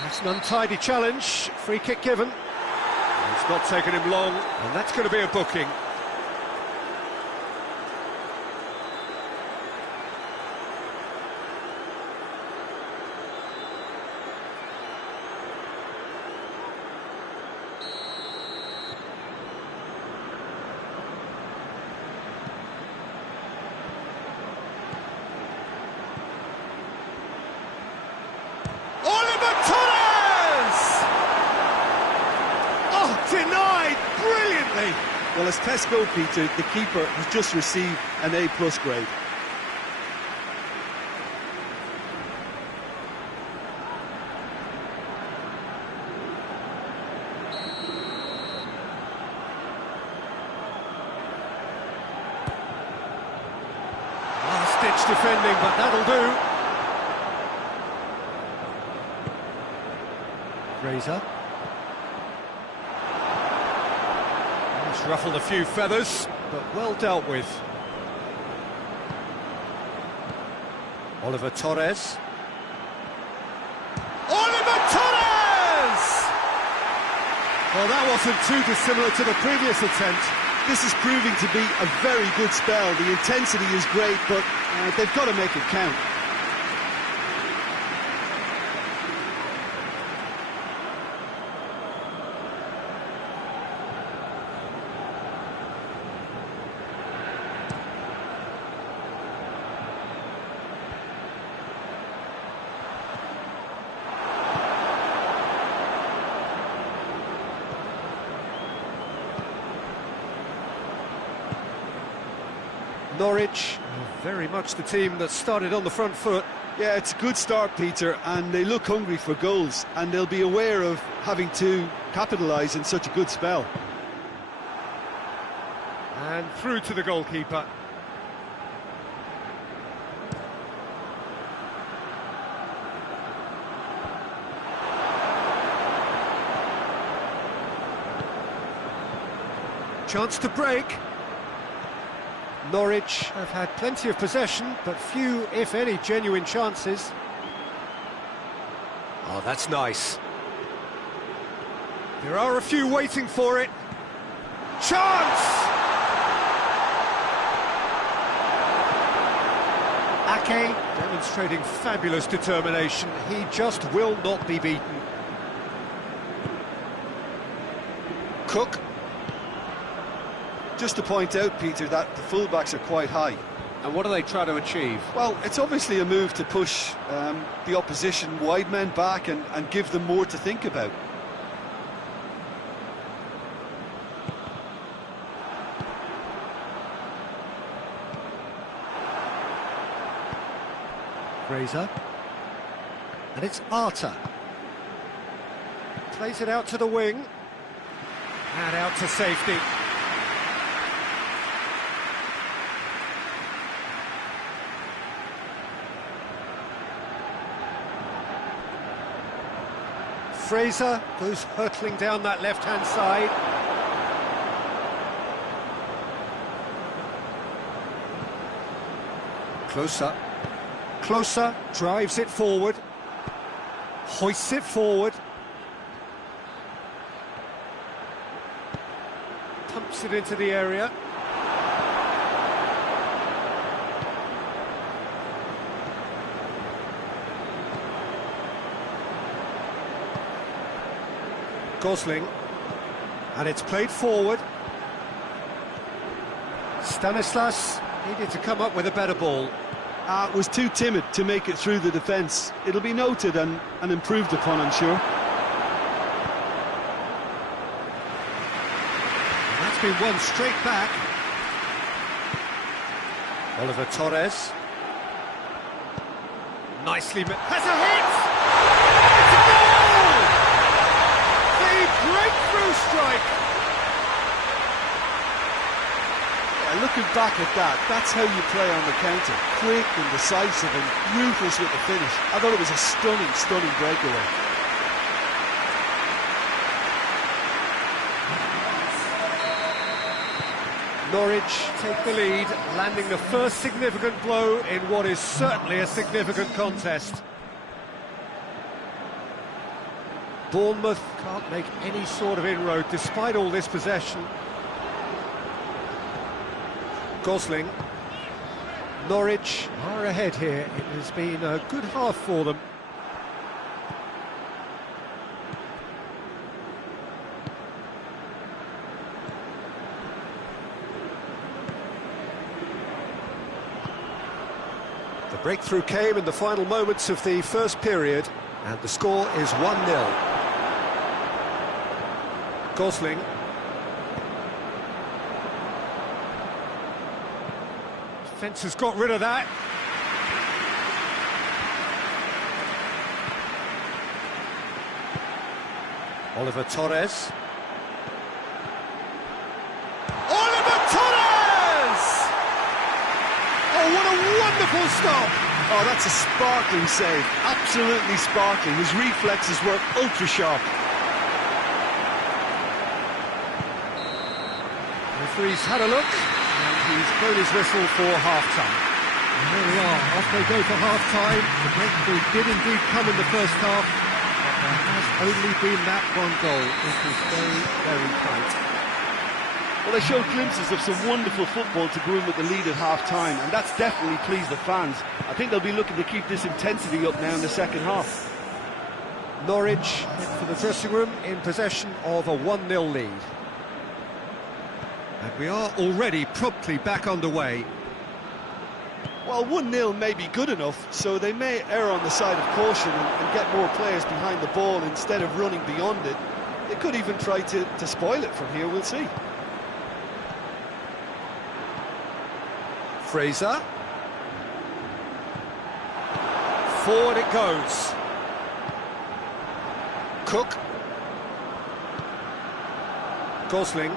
That's an untidy challenge, free kick given. It's not taken him long, and that's going to be a booking. Denied brilliantly. Well, as tests go, Peter, the keeper has just received an A+ grade. Last-ditch defending, but that'll do. Fraser. Ruffled a few feathers, but well dealt with. Oliver Torres. Oliver Torres! Well, that wasn't too dissimilar to the previous attempt. This is proving to be a very good spell. The intensity is great, but they've got to make it count. Norwich, very much the team that started on the front foot. Yeah, it's a good start, Peter, and they look hungry for goals, and they'll be aware of having to capitalise in such a good spell. And through to the goalkeeper. Chance to break. Norwich have had plenty of possession, but few, if any, genuine chances. Oh, that's nice. There are a few waiting for it. Chance! Ake demonstrating fabulous determination. He just will not be beaten. Cook. Just to point out, Peter, that the fullbacks are quite high. And what do they try to achieve? Well, it's obviously a move to push the opposition wide men back and give them more to think about. Fraser. And it's Arter. Plays it out to the wing. And out to safety. Fraser goes hurtling down that left-hand side. Closer drives it forward. Hoists it forward. Pumps it into the area. Gosling, and it's played forward. Stanislas needed to come up with a better ball. Was too timid to make it through the defence. It'll be noted and improved upon, I'm sure. And that's been won straight back. Oliver Torres. Nicely made. Has a hit! It's a goal! The breakthrough strike! Looking back at that, that's how you play on the counter. Quick and decisive and ruthless with the finish. I thought it was a stunning, stunning breakaway. Norwich take the lead, landing the first significant blow in what is certainly a significant contest. Bournemouth can't make any sort of inroad despite all this possession. Gosling. Norwich are ahead here. It has been a good half for them. The breakthrough came in the final moments of the first period, and the score is 1-0. Gosling. Defence has got rid of that. Oliver Torres. Oliver Torres! Oh, what a wonderful stop! Oh, that's a sparkling save. Absolutely sparkling. His reflexes were ultra sharp. The referee's had a look. And he's blown his whistle for half-time. And there we are, off they go for half-time. The breakthrough did indeed come in the first half, but there has only been that one goal. It was very, very tight. Well, they showed glimpses of some wonderful football to go in with the lead at half-time, and that's definitely pleased the fans. I think they'll be looking to keep this intensity up now in the second half. Norwich head for the dressing room in possession of a 1-0 lead. And we are already promptly back underway. Well, 1-0 may be good enough, so they may err on the side of caution and get more players behind the ball instead of running beyond it. They could even try to spoil it from here, we'll see. Fraser. Forward it goes. Cook. Gosling.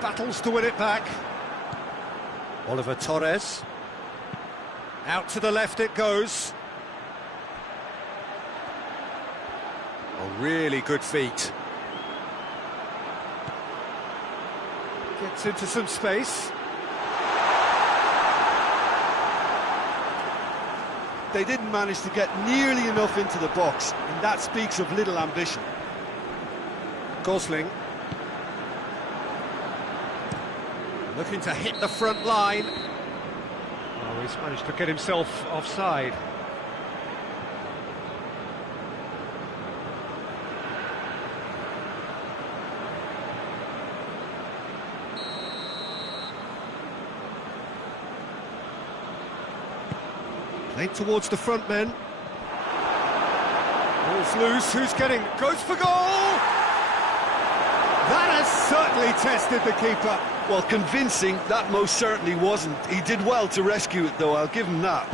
Battles to win it back. Oliver Torres. Out to the left it goes. Oh, really good feet. Gets into some space. They didn't manage to get nearly enough into the box, and that speaks of little ambition. Gosling. Looking to hit the front line. Oh, he's managed to get himself offside. Played towards the front men. Ball's loose, who's getting... Goes for goal! That has certainly tested the keeper. Well, convincing, that most certainly wasn't. He did well to rescue it, though, I'll give him that.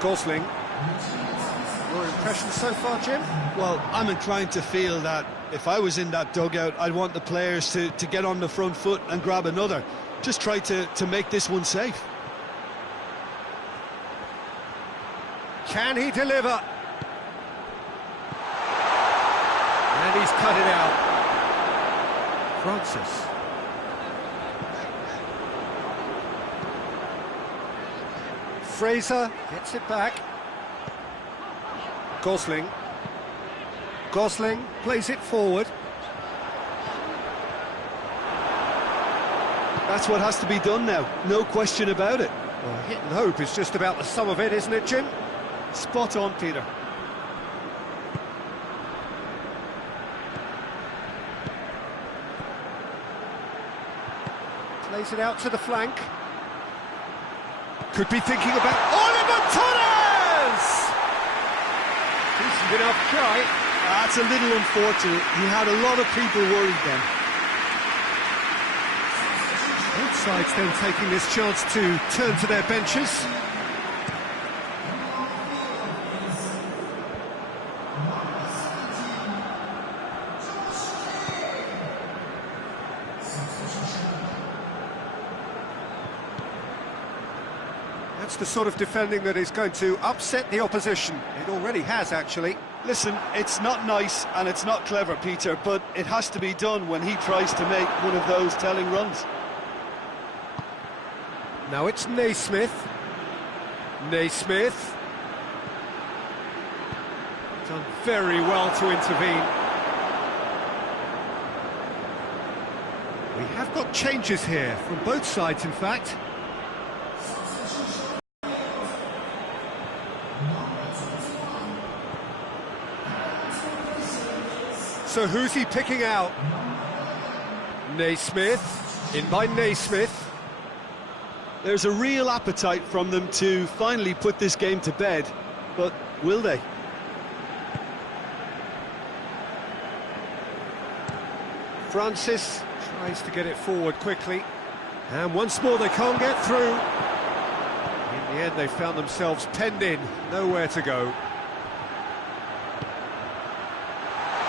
Gosling. Your impressions so far, Jim? Well, I'm inclined to feel that if I was in that dugout, I'd want the players to get on the front foot and grab another. Just try to make this one safe. Can he deliver? And he's cut it out. Francis. Fraser gets it back. Gosling. Gosling plays it forward. That's what has to be done now, no question about it. Well, hit and hope is just about the sum of it, isn't it, Jim? Spot on, Peter. Plays it out to the flank. Could be thinking about Oliver Torres! Decent enough try. That's a little unfortunate. He had a lot of people worried then. Both sides then taking this chance to turn to their benches. That's the sort of defending that is going to upset the opposition. It already has, actually. Listen, it's not nice and it's not clever, Peter, but it has to be done when he tries to make one of those telling runs. Now it's Naismith. Naismith. Done very well to intervene. We have got changes here, from both sides, in fact. So who's he picking out? Naismith, in by Naismith. There's a real appetite from them to finally put this game to bed, but will they? Francis tries to get it forward quickly, and once more they can't get through. In the end they found themselves penned in, nowhere to go.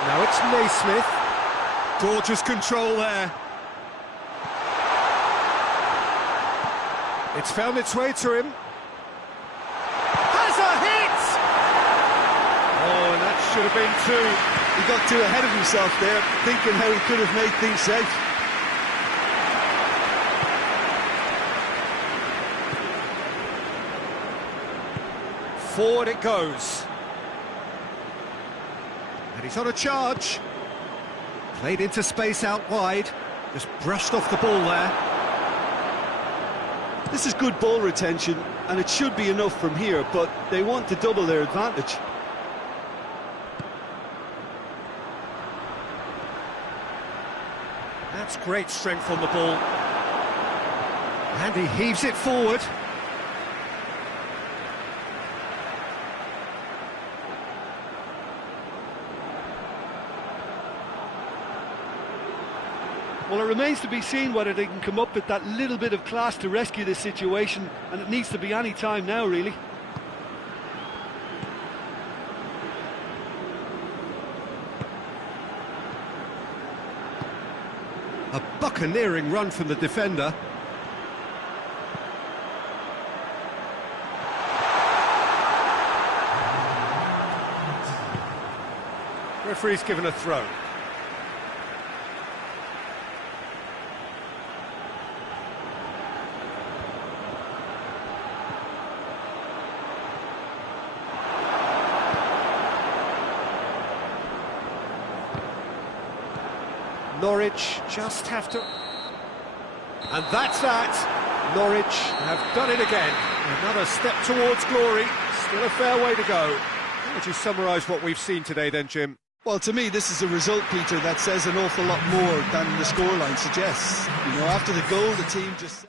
Now it's Naismith. Gorgeous control there. It's found its way to him. Has a hit! Oh, and that should have been two. He got too ahead of himself there, thinking how he could have made things safe. Forward it goes. And he's on a charge. Played into space out wide. Just brushed off the ball there. This is good ball retention, and it should be enough from here, but they want to double their advantage. That's great strength on the ball. And he heaves it forward. Well, it remains to be seen whether they can come up with that little bit of class to rescue this situation, and it needs to be any time now, really. A buccaneering run from the defender. Referee's given a throw. Norwich just have to... And that's that. Norwich have done it again. Another step towards glory. Still a fair way to go. How would you summarise what we've seen today then, Jim? Well, to me, this is a result, Peter, that says an awful lot more than the scoreline suggests. You know, after the goal, the team just...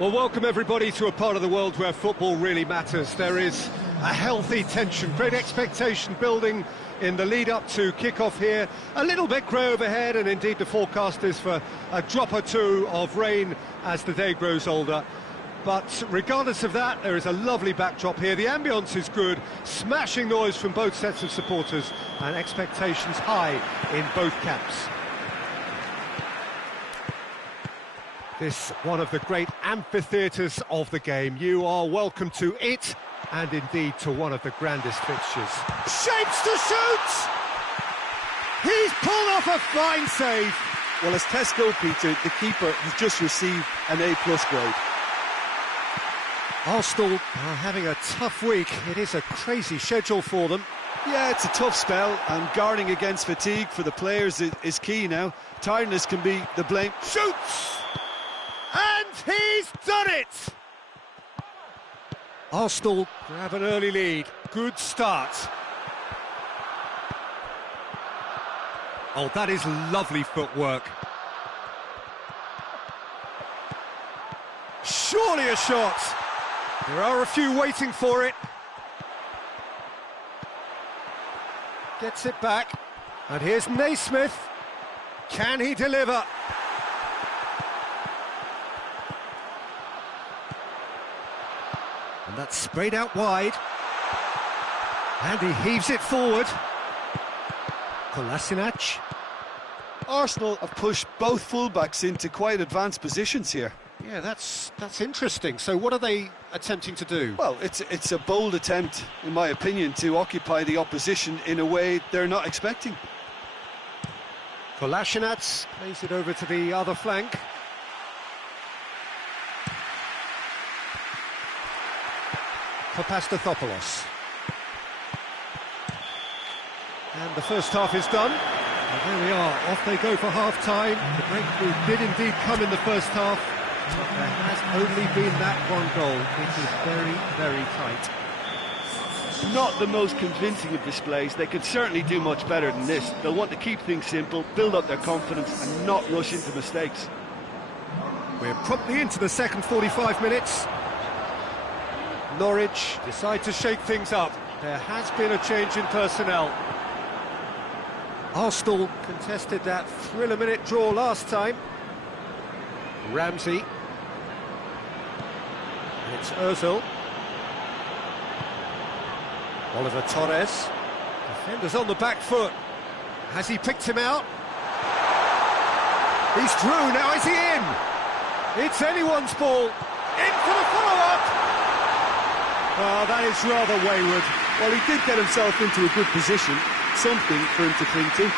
Well, welcome everybody to a part of the world where football really matters. There is a healthy tension, great expectation building in the lead-up to kick-off here. A little bit grey overhead, and indeed the forecast is for a drop or two of rain as the day grows older. But regardless of that, there is a lovely backdrop here. The ambience is good, smashing noise from both sets of supporters, and expectations high in both camps. This one of the great amphitheatres of the game. You are welcome to it, and indeed to one of the grandest fixtures. Shapes to shoot! He's pulled off a fine save. Well, as tests go, Peter, the keeper has just received an A+ grade. Arsenal are having a tough week. It is a crazy schedule for them. Yeah, it's a tough spell, and guarding against fatigue for the players is key now. Tiredness can be the blame. Shoots! And he's done it! Arsenal grab an early lead. Good start. Oh, that is lovely footwork. Surely a shot. There are a few waiting for it. Gets it back. And here's Naismith. Can he deliver? And that's sprayed out wide. And he heaves it forward. Kolasinac. Arsenal have pushed both fullbacks into quite advanced positions here. Yeah, that's interesting. So what are they attempting to do? Well, it's a bold attempt, in my opinion, to occupy the opposition in a way they're not expecting. Kolasinac plays it over to the other flank. Papastathopoulos. And the first half is done. And there we are, off they go for half-time. The breakthrough did indeed come in the first half, but there has only been that one goal. It is very, very tight. Not the most convincing of displays. They could certainly do much better than this. They'll want to keep things simple, build up their confidence and not rush into mistakes. We're promptly into the second 45 minutes. Norwich decide to shake things up. There has been a change in personnel. Arsenal contested that thriller-minute draw last time. Ramsey. And it's Ozil. Oliver Torres. Defenders on the back foot. Has he picked him out? He's through, now is he in? It's anyone's ball. In for the follow-up! Oh, that is rather wayward. Well, he did get himself into a good position, something for him to cling to.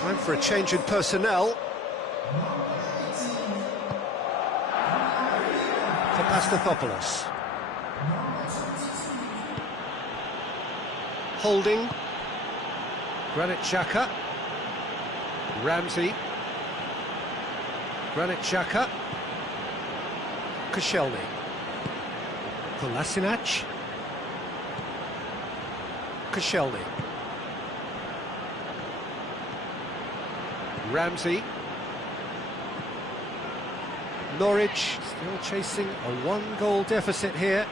Time for a change in personnel. Papastathopoulos. Holding. Granit Xhaka. Ramsey. Granit Xhaka. Koscielny. Kolasinac. Koscielny. Ramsey. Norwich still chasing a one-goal deficit here.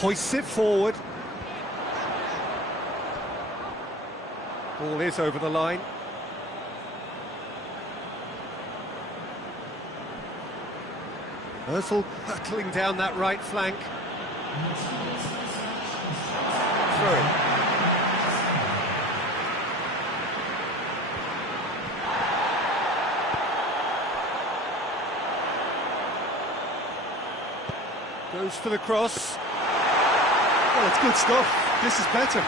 Hoists it forward. Ball is over the line. Ozil hurtling down that right flank. Through. Goes for the cross. Well, it's good stuff. This is better.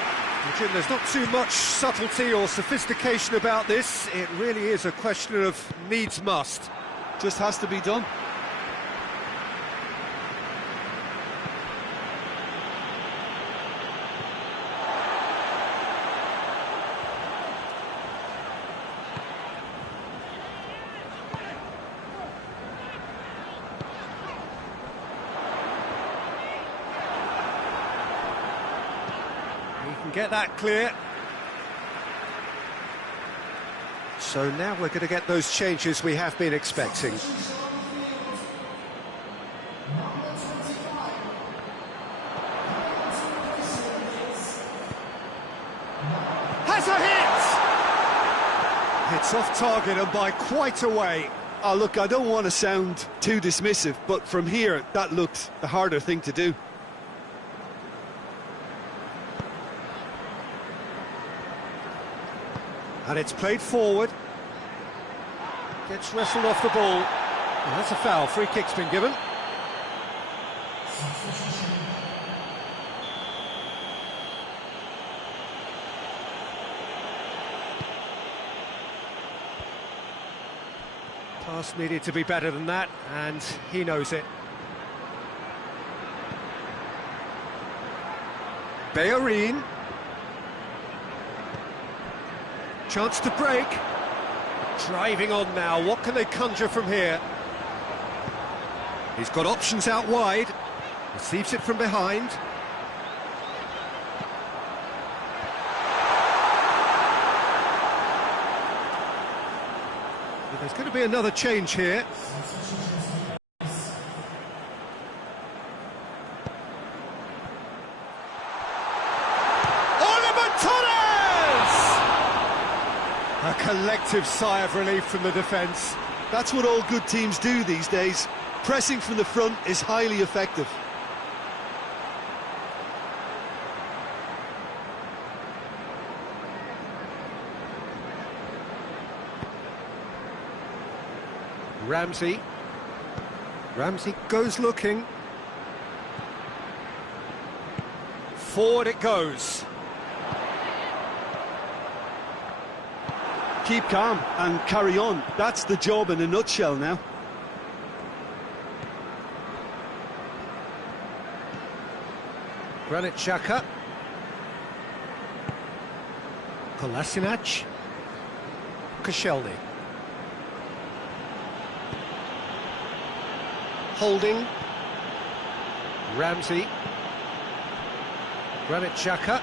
Jim, there's not too much subtlety or sophistication about this. It really is a question of needs must. Just has to be done. Can get that clear. So now we're going to get those changes we have been expecting. Has a hit! It's off target and by quite a way. Oh, look, I don't want to sound too dismissive, but from here, that looked the harder thing to do. And it's played forward. Gets wrestled off the ball. And that's a foul. Free kick's been given. Pass needed to be better than that, and he knows it. Bellerin. Chance to break. Driving on now. What can they conjure from here? He's got options out wide. Receives it from behind. But there's going to be another change here. A collective sigh of relief from the defence. That's what all good teams do these days. Pressing from the front is highly effective. Ramsey goes looking. Forward it goes. Keep calm and carry on. That's the job in a nutshell now. Granit Xhaka. Kolasinac. Koscielny. Holding. Ramsey. Granit Xhaka.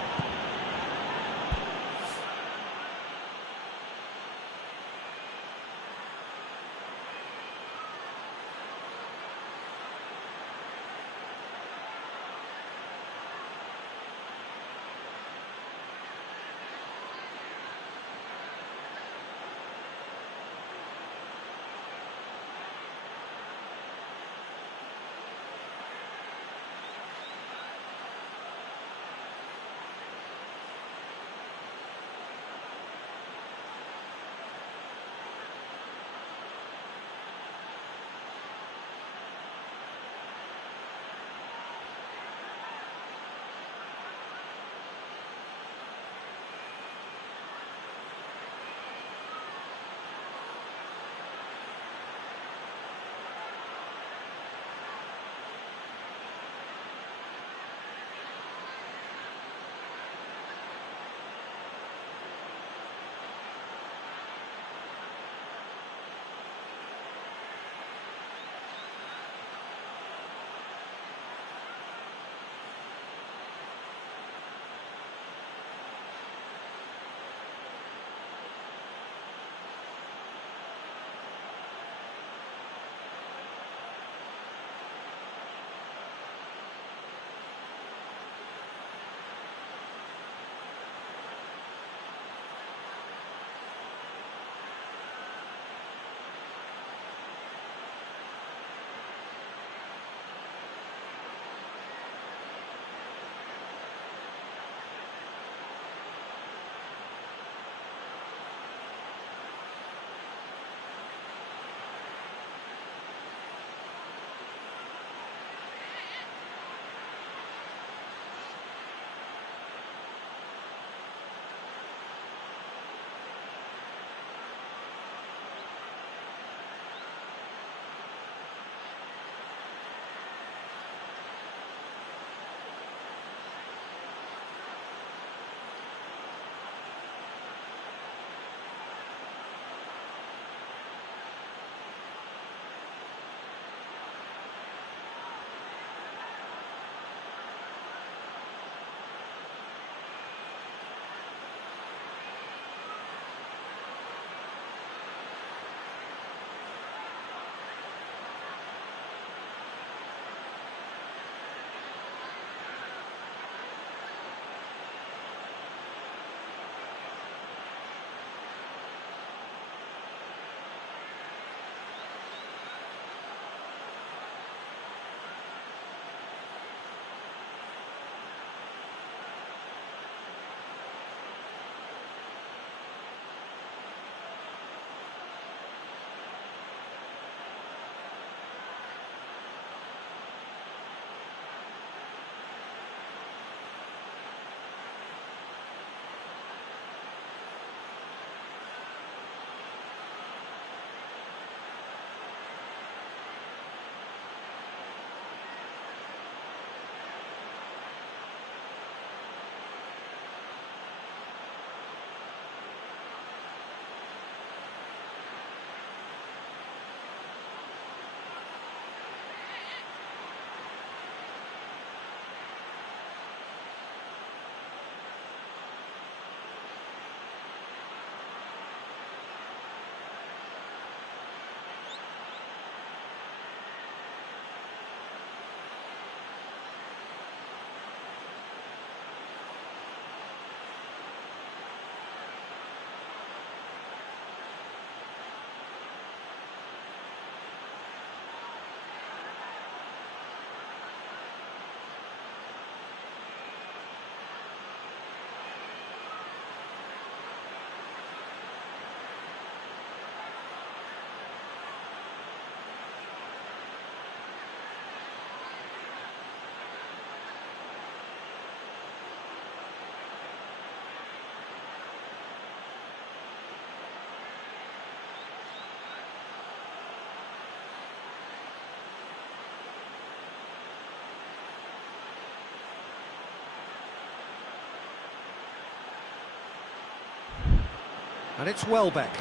And it's Welbeck.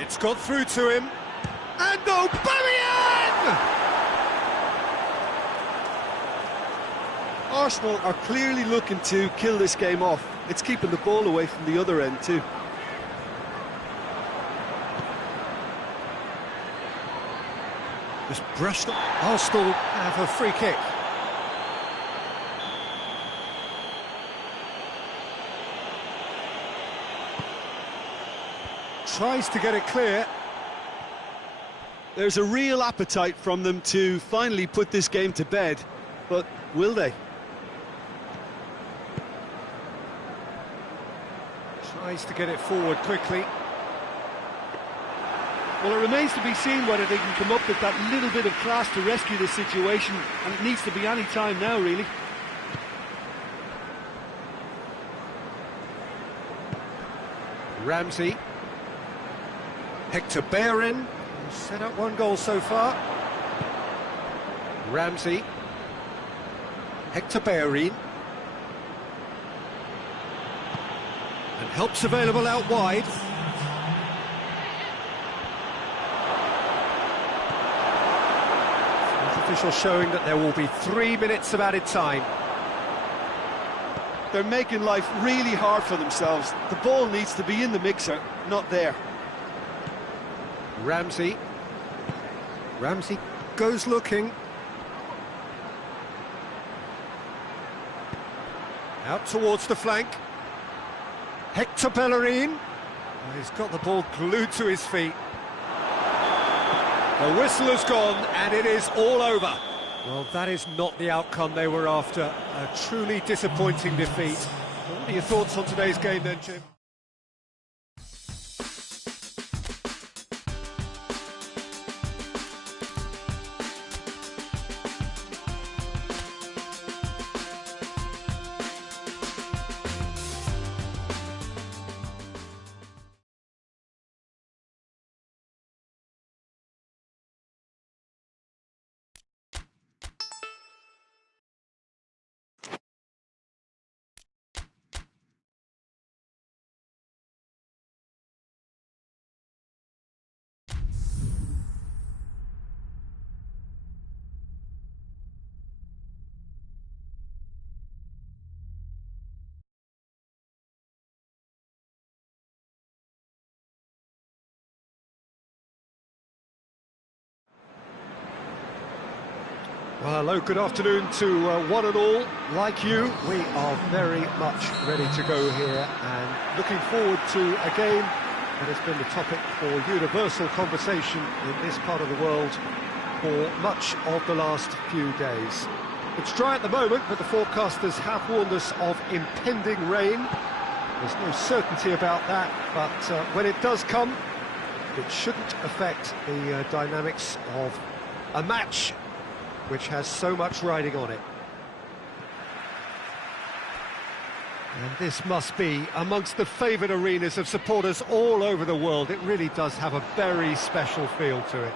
It's got through to him. And Aubameyang! Arsenal are clearly looking to kill this game off. It's keeping the ball away from the other end too. Just brushed up. Arsenal have a free kick. Tries to get it clear. There's a real appetite from them to finally put this game to bed, but will they? Tries to get it forward quickly. Well, it remains to be seen whether they can come up with that little bit of class to rescue the situation, and it needs to be any time now, really. Ramsey. Hector Bellerin. Set up one goal so far. Ramsey. Hector Bellerin. And help's available out wide. Official showing that there will be 3 minutes of added time. They're making life really hard for themselves. The ball needs to be in the mixer, not there. Ramsey. Ramsey goes looking. Out towards the flank. Hector Bellerin. Oh, he's got the ball glued to his feet. The whistle has gone and it is all over. Well, that is not the outcome they were after. A truly disappointing defeat. What are your thoughts on today's game then, Jim? Well, hello, good afternoon to one and all. Like you, we are very much ready to go here and looking forward to a game that has been the topic for universal conversation in this part of the world for much of the last few days. It's dry at the moment, but the forecasters have warned us of impending rain. There's no certainty about that, but when it does come, it shouldn't affect the dynamics of a match which has so much riding on it. And this must be amongst the favoured arenas of supporters all over the world. It really does have a very special feel to it.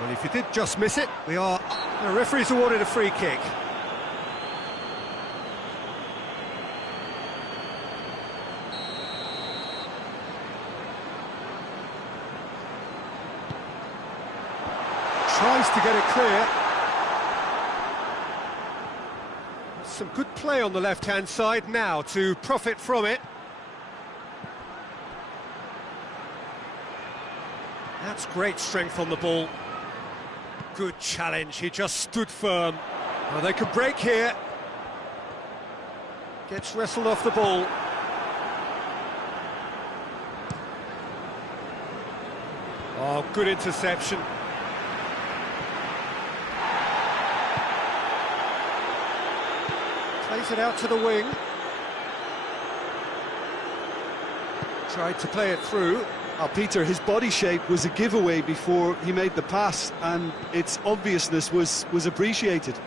Well, if you did just miss it, the referee's awarded a free kick. Tries to get it clear. Some good play on the left-hand side now to profit from it. That's great strength on the ball. Good challenge, he just stood firm. Well, they could break here. Gets wrestled off the ball. Oh, good interception. Plays it out to the wing. Tried to play it through. Oh, Peter, his body shape was a giveaway before he made the pass, and its obviousness was appreciated.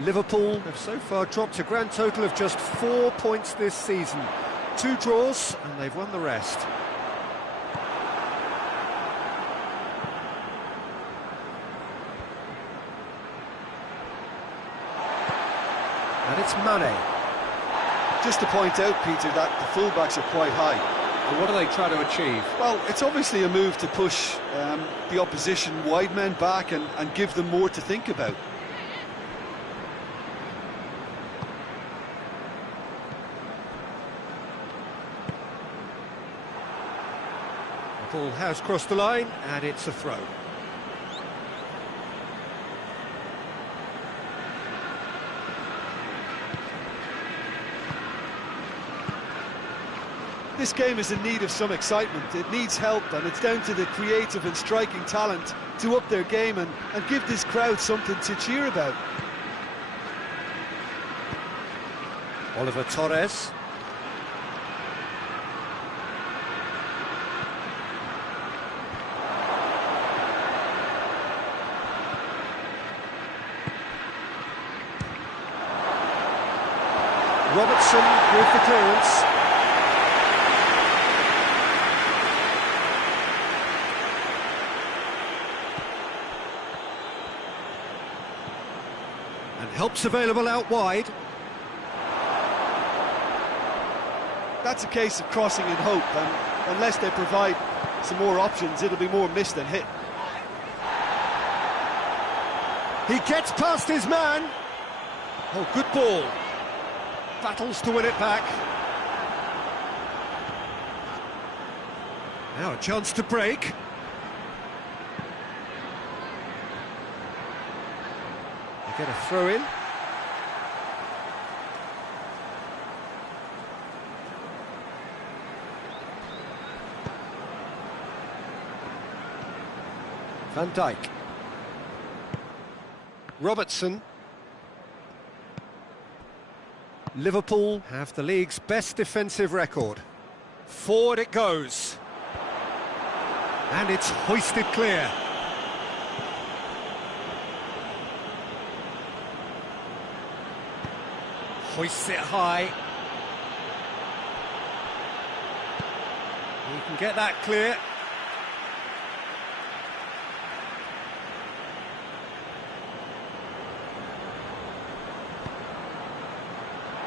Liverpool have so far dropped a grand total of just 4 points this season. 2 draws, and they've won the rest. And it's Mane. Just to point out, Peter, that the fullbacks are quite high. And what do they try to achieve? Well, it's obviously a move to push the opposition wide men back and give them more to think about. The ball has crossed the line, and it's a throw. This game is in need of some excitement. It needs help, and it's down to the creative and striking talent to up their game and give this crowd something to cheer about. Oliver Torres. Robertson with the clearance. And help's available out wide. That's a case of crossing in hope, and unless they provide some more options, it'll be more miss than hit. He gets past his man. Oh, good ball. Battles to win it back. Now a chance to break. They get a throw in. Van Dijk. Robertson. Liverpool have the league's best defensive record. Forward it goes. And it's hoisted clear. Hoists it high. He can get that clear.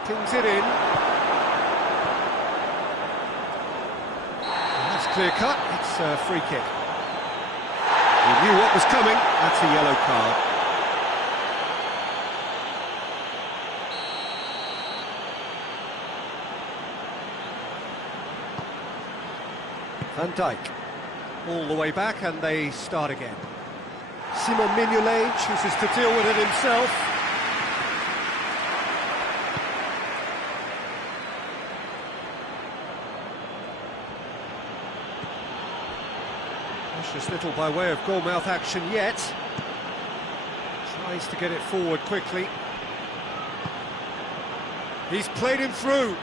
Pings it in. And that's clear cut. It's a free kick. He knew what was coming. That's a yellow card. Van Dijk. All the way back, and they start again. Simon Mignolet chooses to deal with it himself. Just little by way of goal-mouth action yet. Tries to get it forward quickly. He's played him through.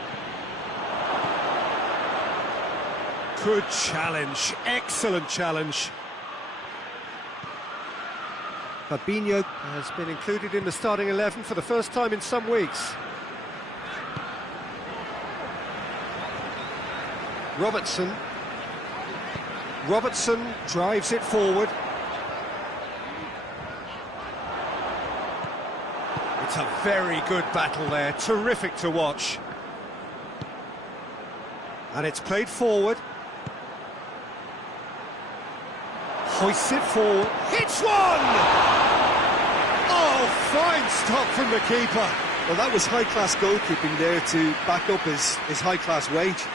Good challenge, excellent challenge. Fabinho has been included in the starting 11 for the first time in some weeks. Robertson. Robertson drives it forward. It's a very good battle there, terrific to watch. And it's played forward. Hoists it forward. Hits one! Oh, fine stop from the keeper. Well, that was high-class goalkeeping there to back up his high-class wage.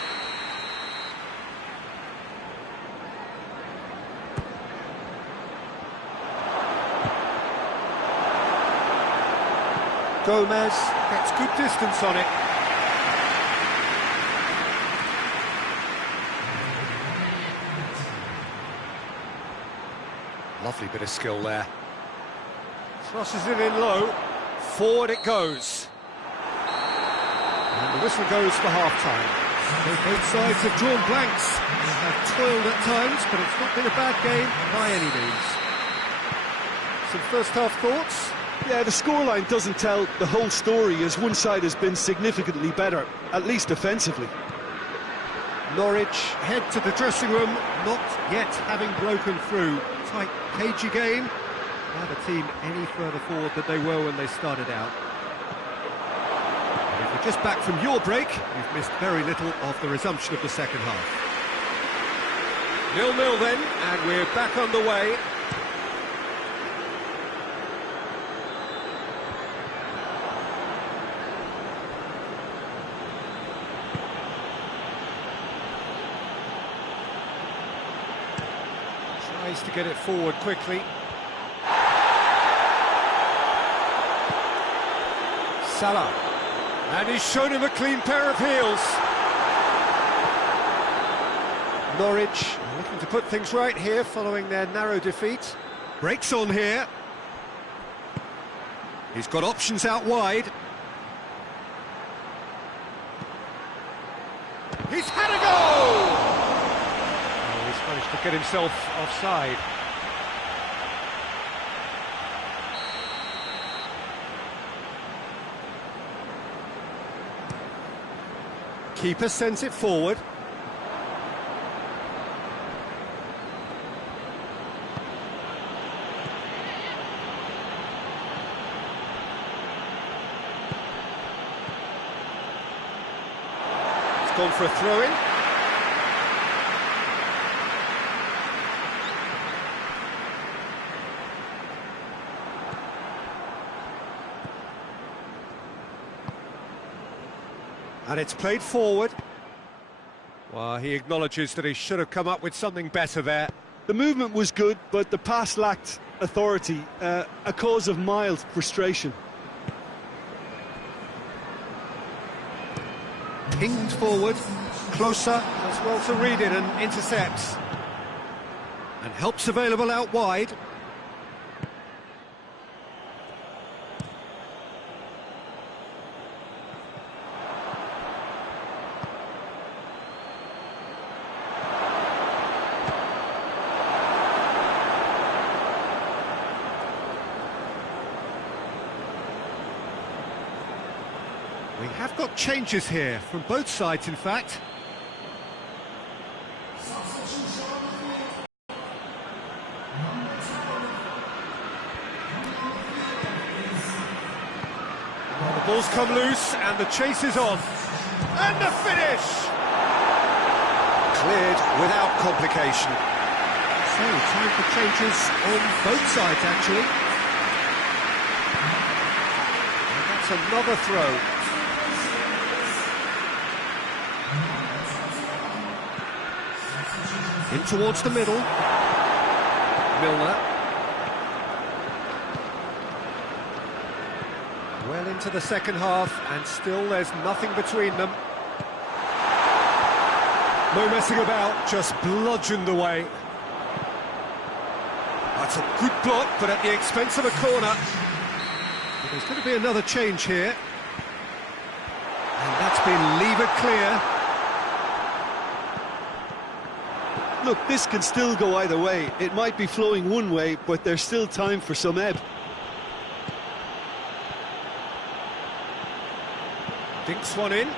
Gomez gets good distance on it. Lovely bit of skill there. Crosses it in low. Forward it goes. And the whistle goes for half-time. Both sides have drawn blanks. They have toiled at times, but it's not been a bad game by any means. Some first-half thoughts? Yeah, the scoreline doesn't tell the whole story, as one side has been significantly better, at least offensively. Norwich head to the dressing room, not yet having broken through. Tight, cagey game. Now the team any further forward than they were when they started out. Just back from your break, you've missed very little of the resumption of the second half. 0-0 then, and we're back underway. Tries to get it forward quickly. Salah. And he's shown him a clean pair of heels. Norwich looking to put things right here following their narrow defeat. Breaks on here. He's got options out wide. He's had a goal! Oh, he's managed to get himself offside. Keeper sends it forward. It's gone for a throw-in. And it's played forward. Well, he acknowledges that he should have come up with something better there. The movement was good, but the pass lacked authority, a cause of mild frustration. Pinged forward, closer, as well to read it and intercepts. And help's available out wide. We have got changes here, from both sides in fact. Well, the ball's come loose and the chase is on. And the finish! Cleared without complication. So, time for changes on both sides actually. And that's another throw. In towards the middle. Milner. Well into the second half, and still there's nothing between them. No messing about, just bludgeoned away. That's a good block, but at the expense of a corner. But there's going to be another change here. And that's been levered clear. Look, this can still go either way. It might be flowing one way, but there's still time for some ebb. Dinks one in.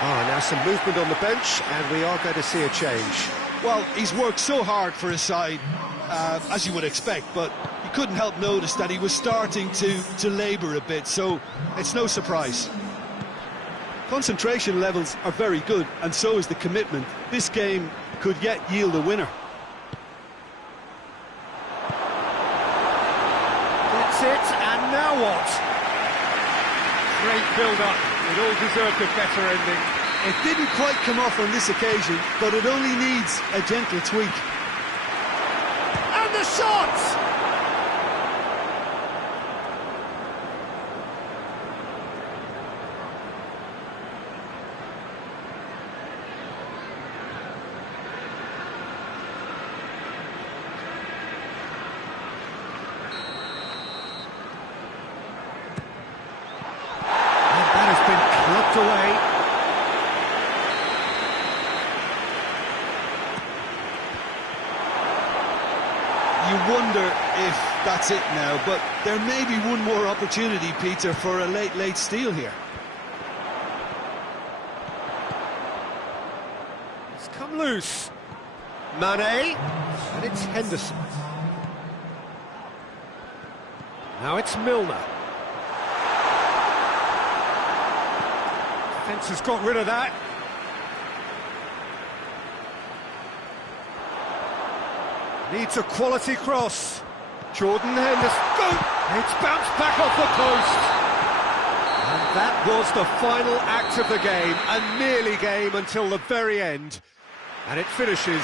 Now some movement on the bench, and we are going to see a change. Well, he's worked so hard for his side, as you would expect, but you couldn't help notice that he was starting to labour a bit, so it's no surprise. Concentration levels are very good, and so is the commitment. This game could yet yield a winner. That's it, and now what? Great build-up. It all deserved a better ending. It didn't quite come off on this occasion, but it only needs a gentle tweak. And the shot! Away. You wonder if that's it now, but there may be one more opportunity, Peter, for a late steal here. It's come loose. Mane, and it's Henderson. Now it's Milner. Defence has got rid of that. Needs a quality cross. Jordan Henderson. It's bounced back off the post. And that was the final act of the game, a nearly game until the very end. And it finishes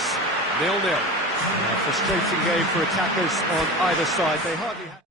0-0. A frustrating game for attackers on either side. They hardly had...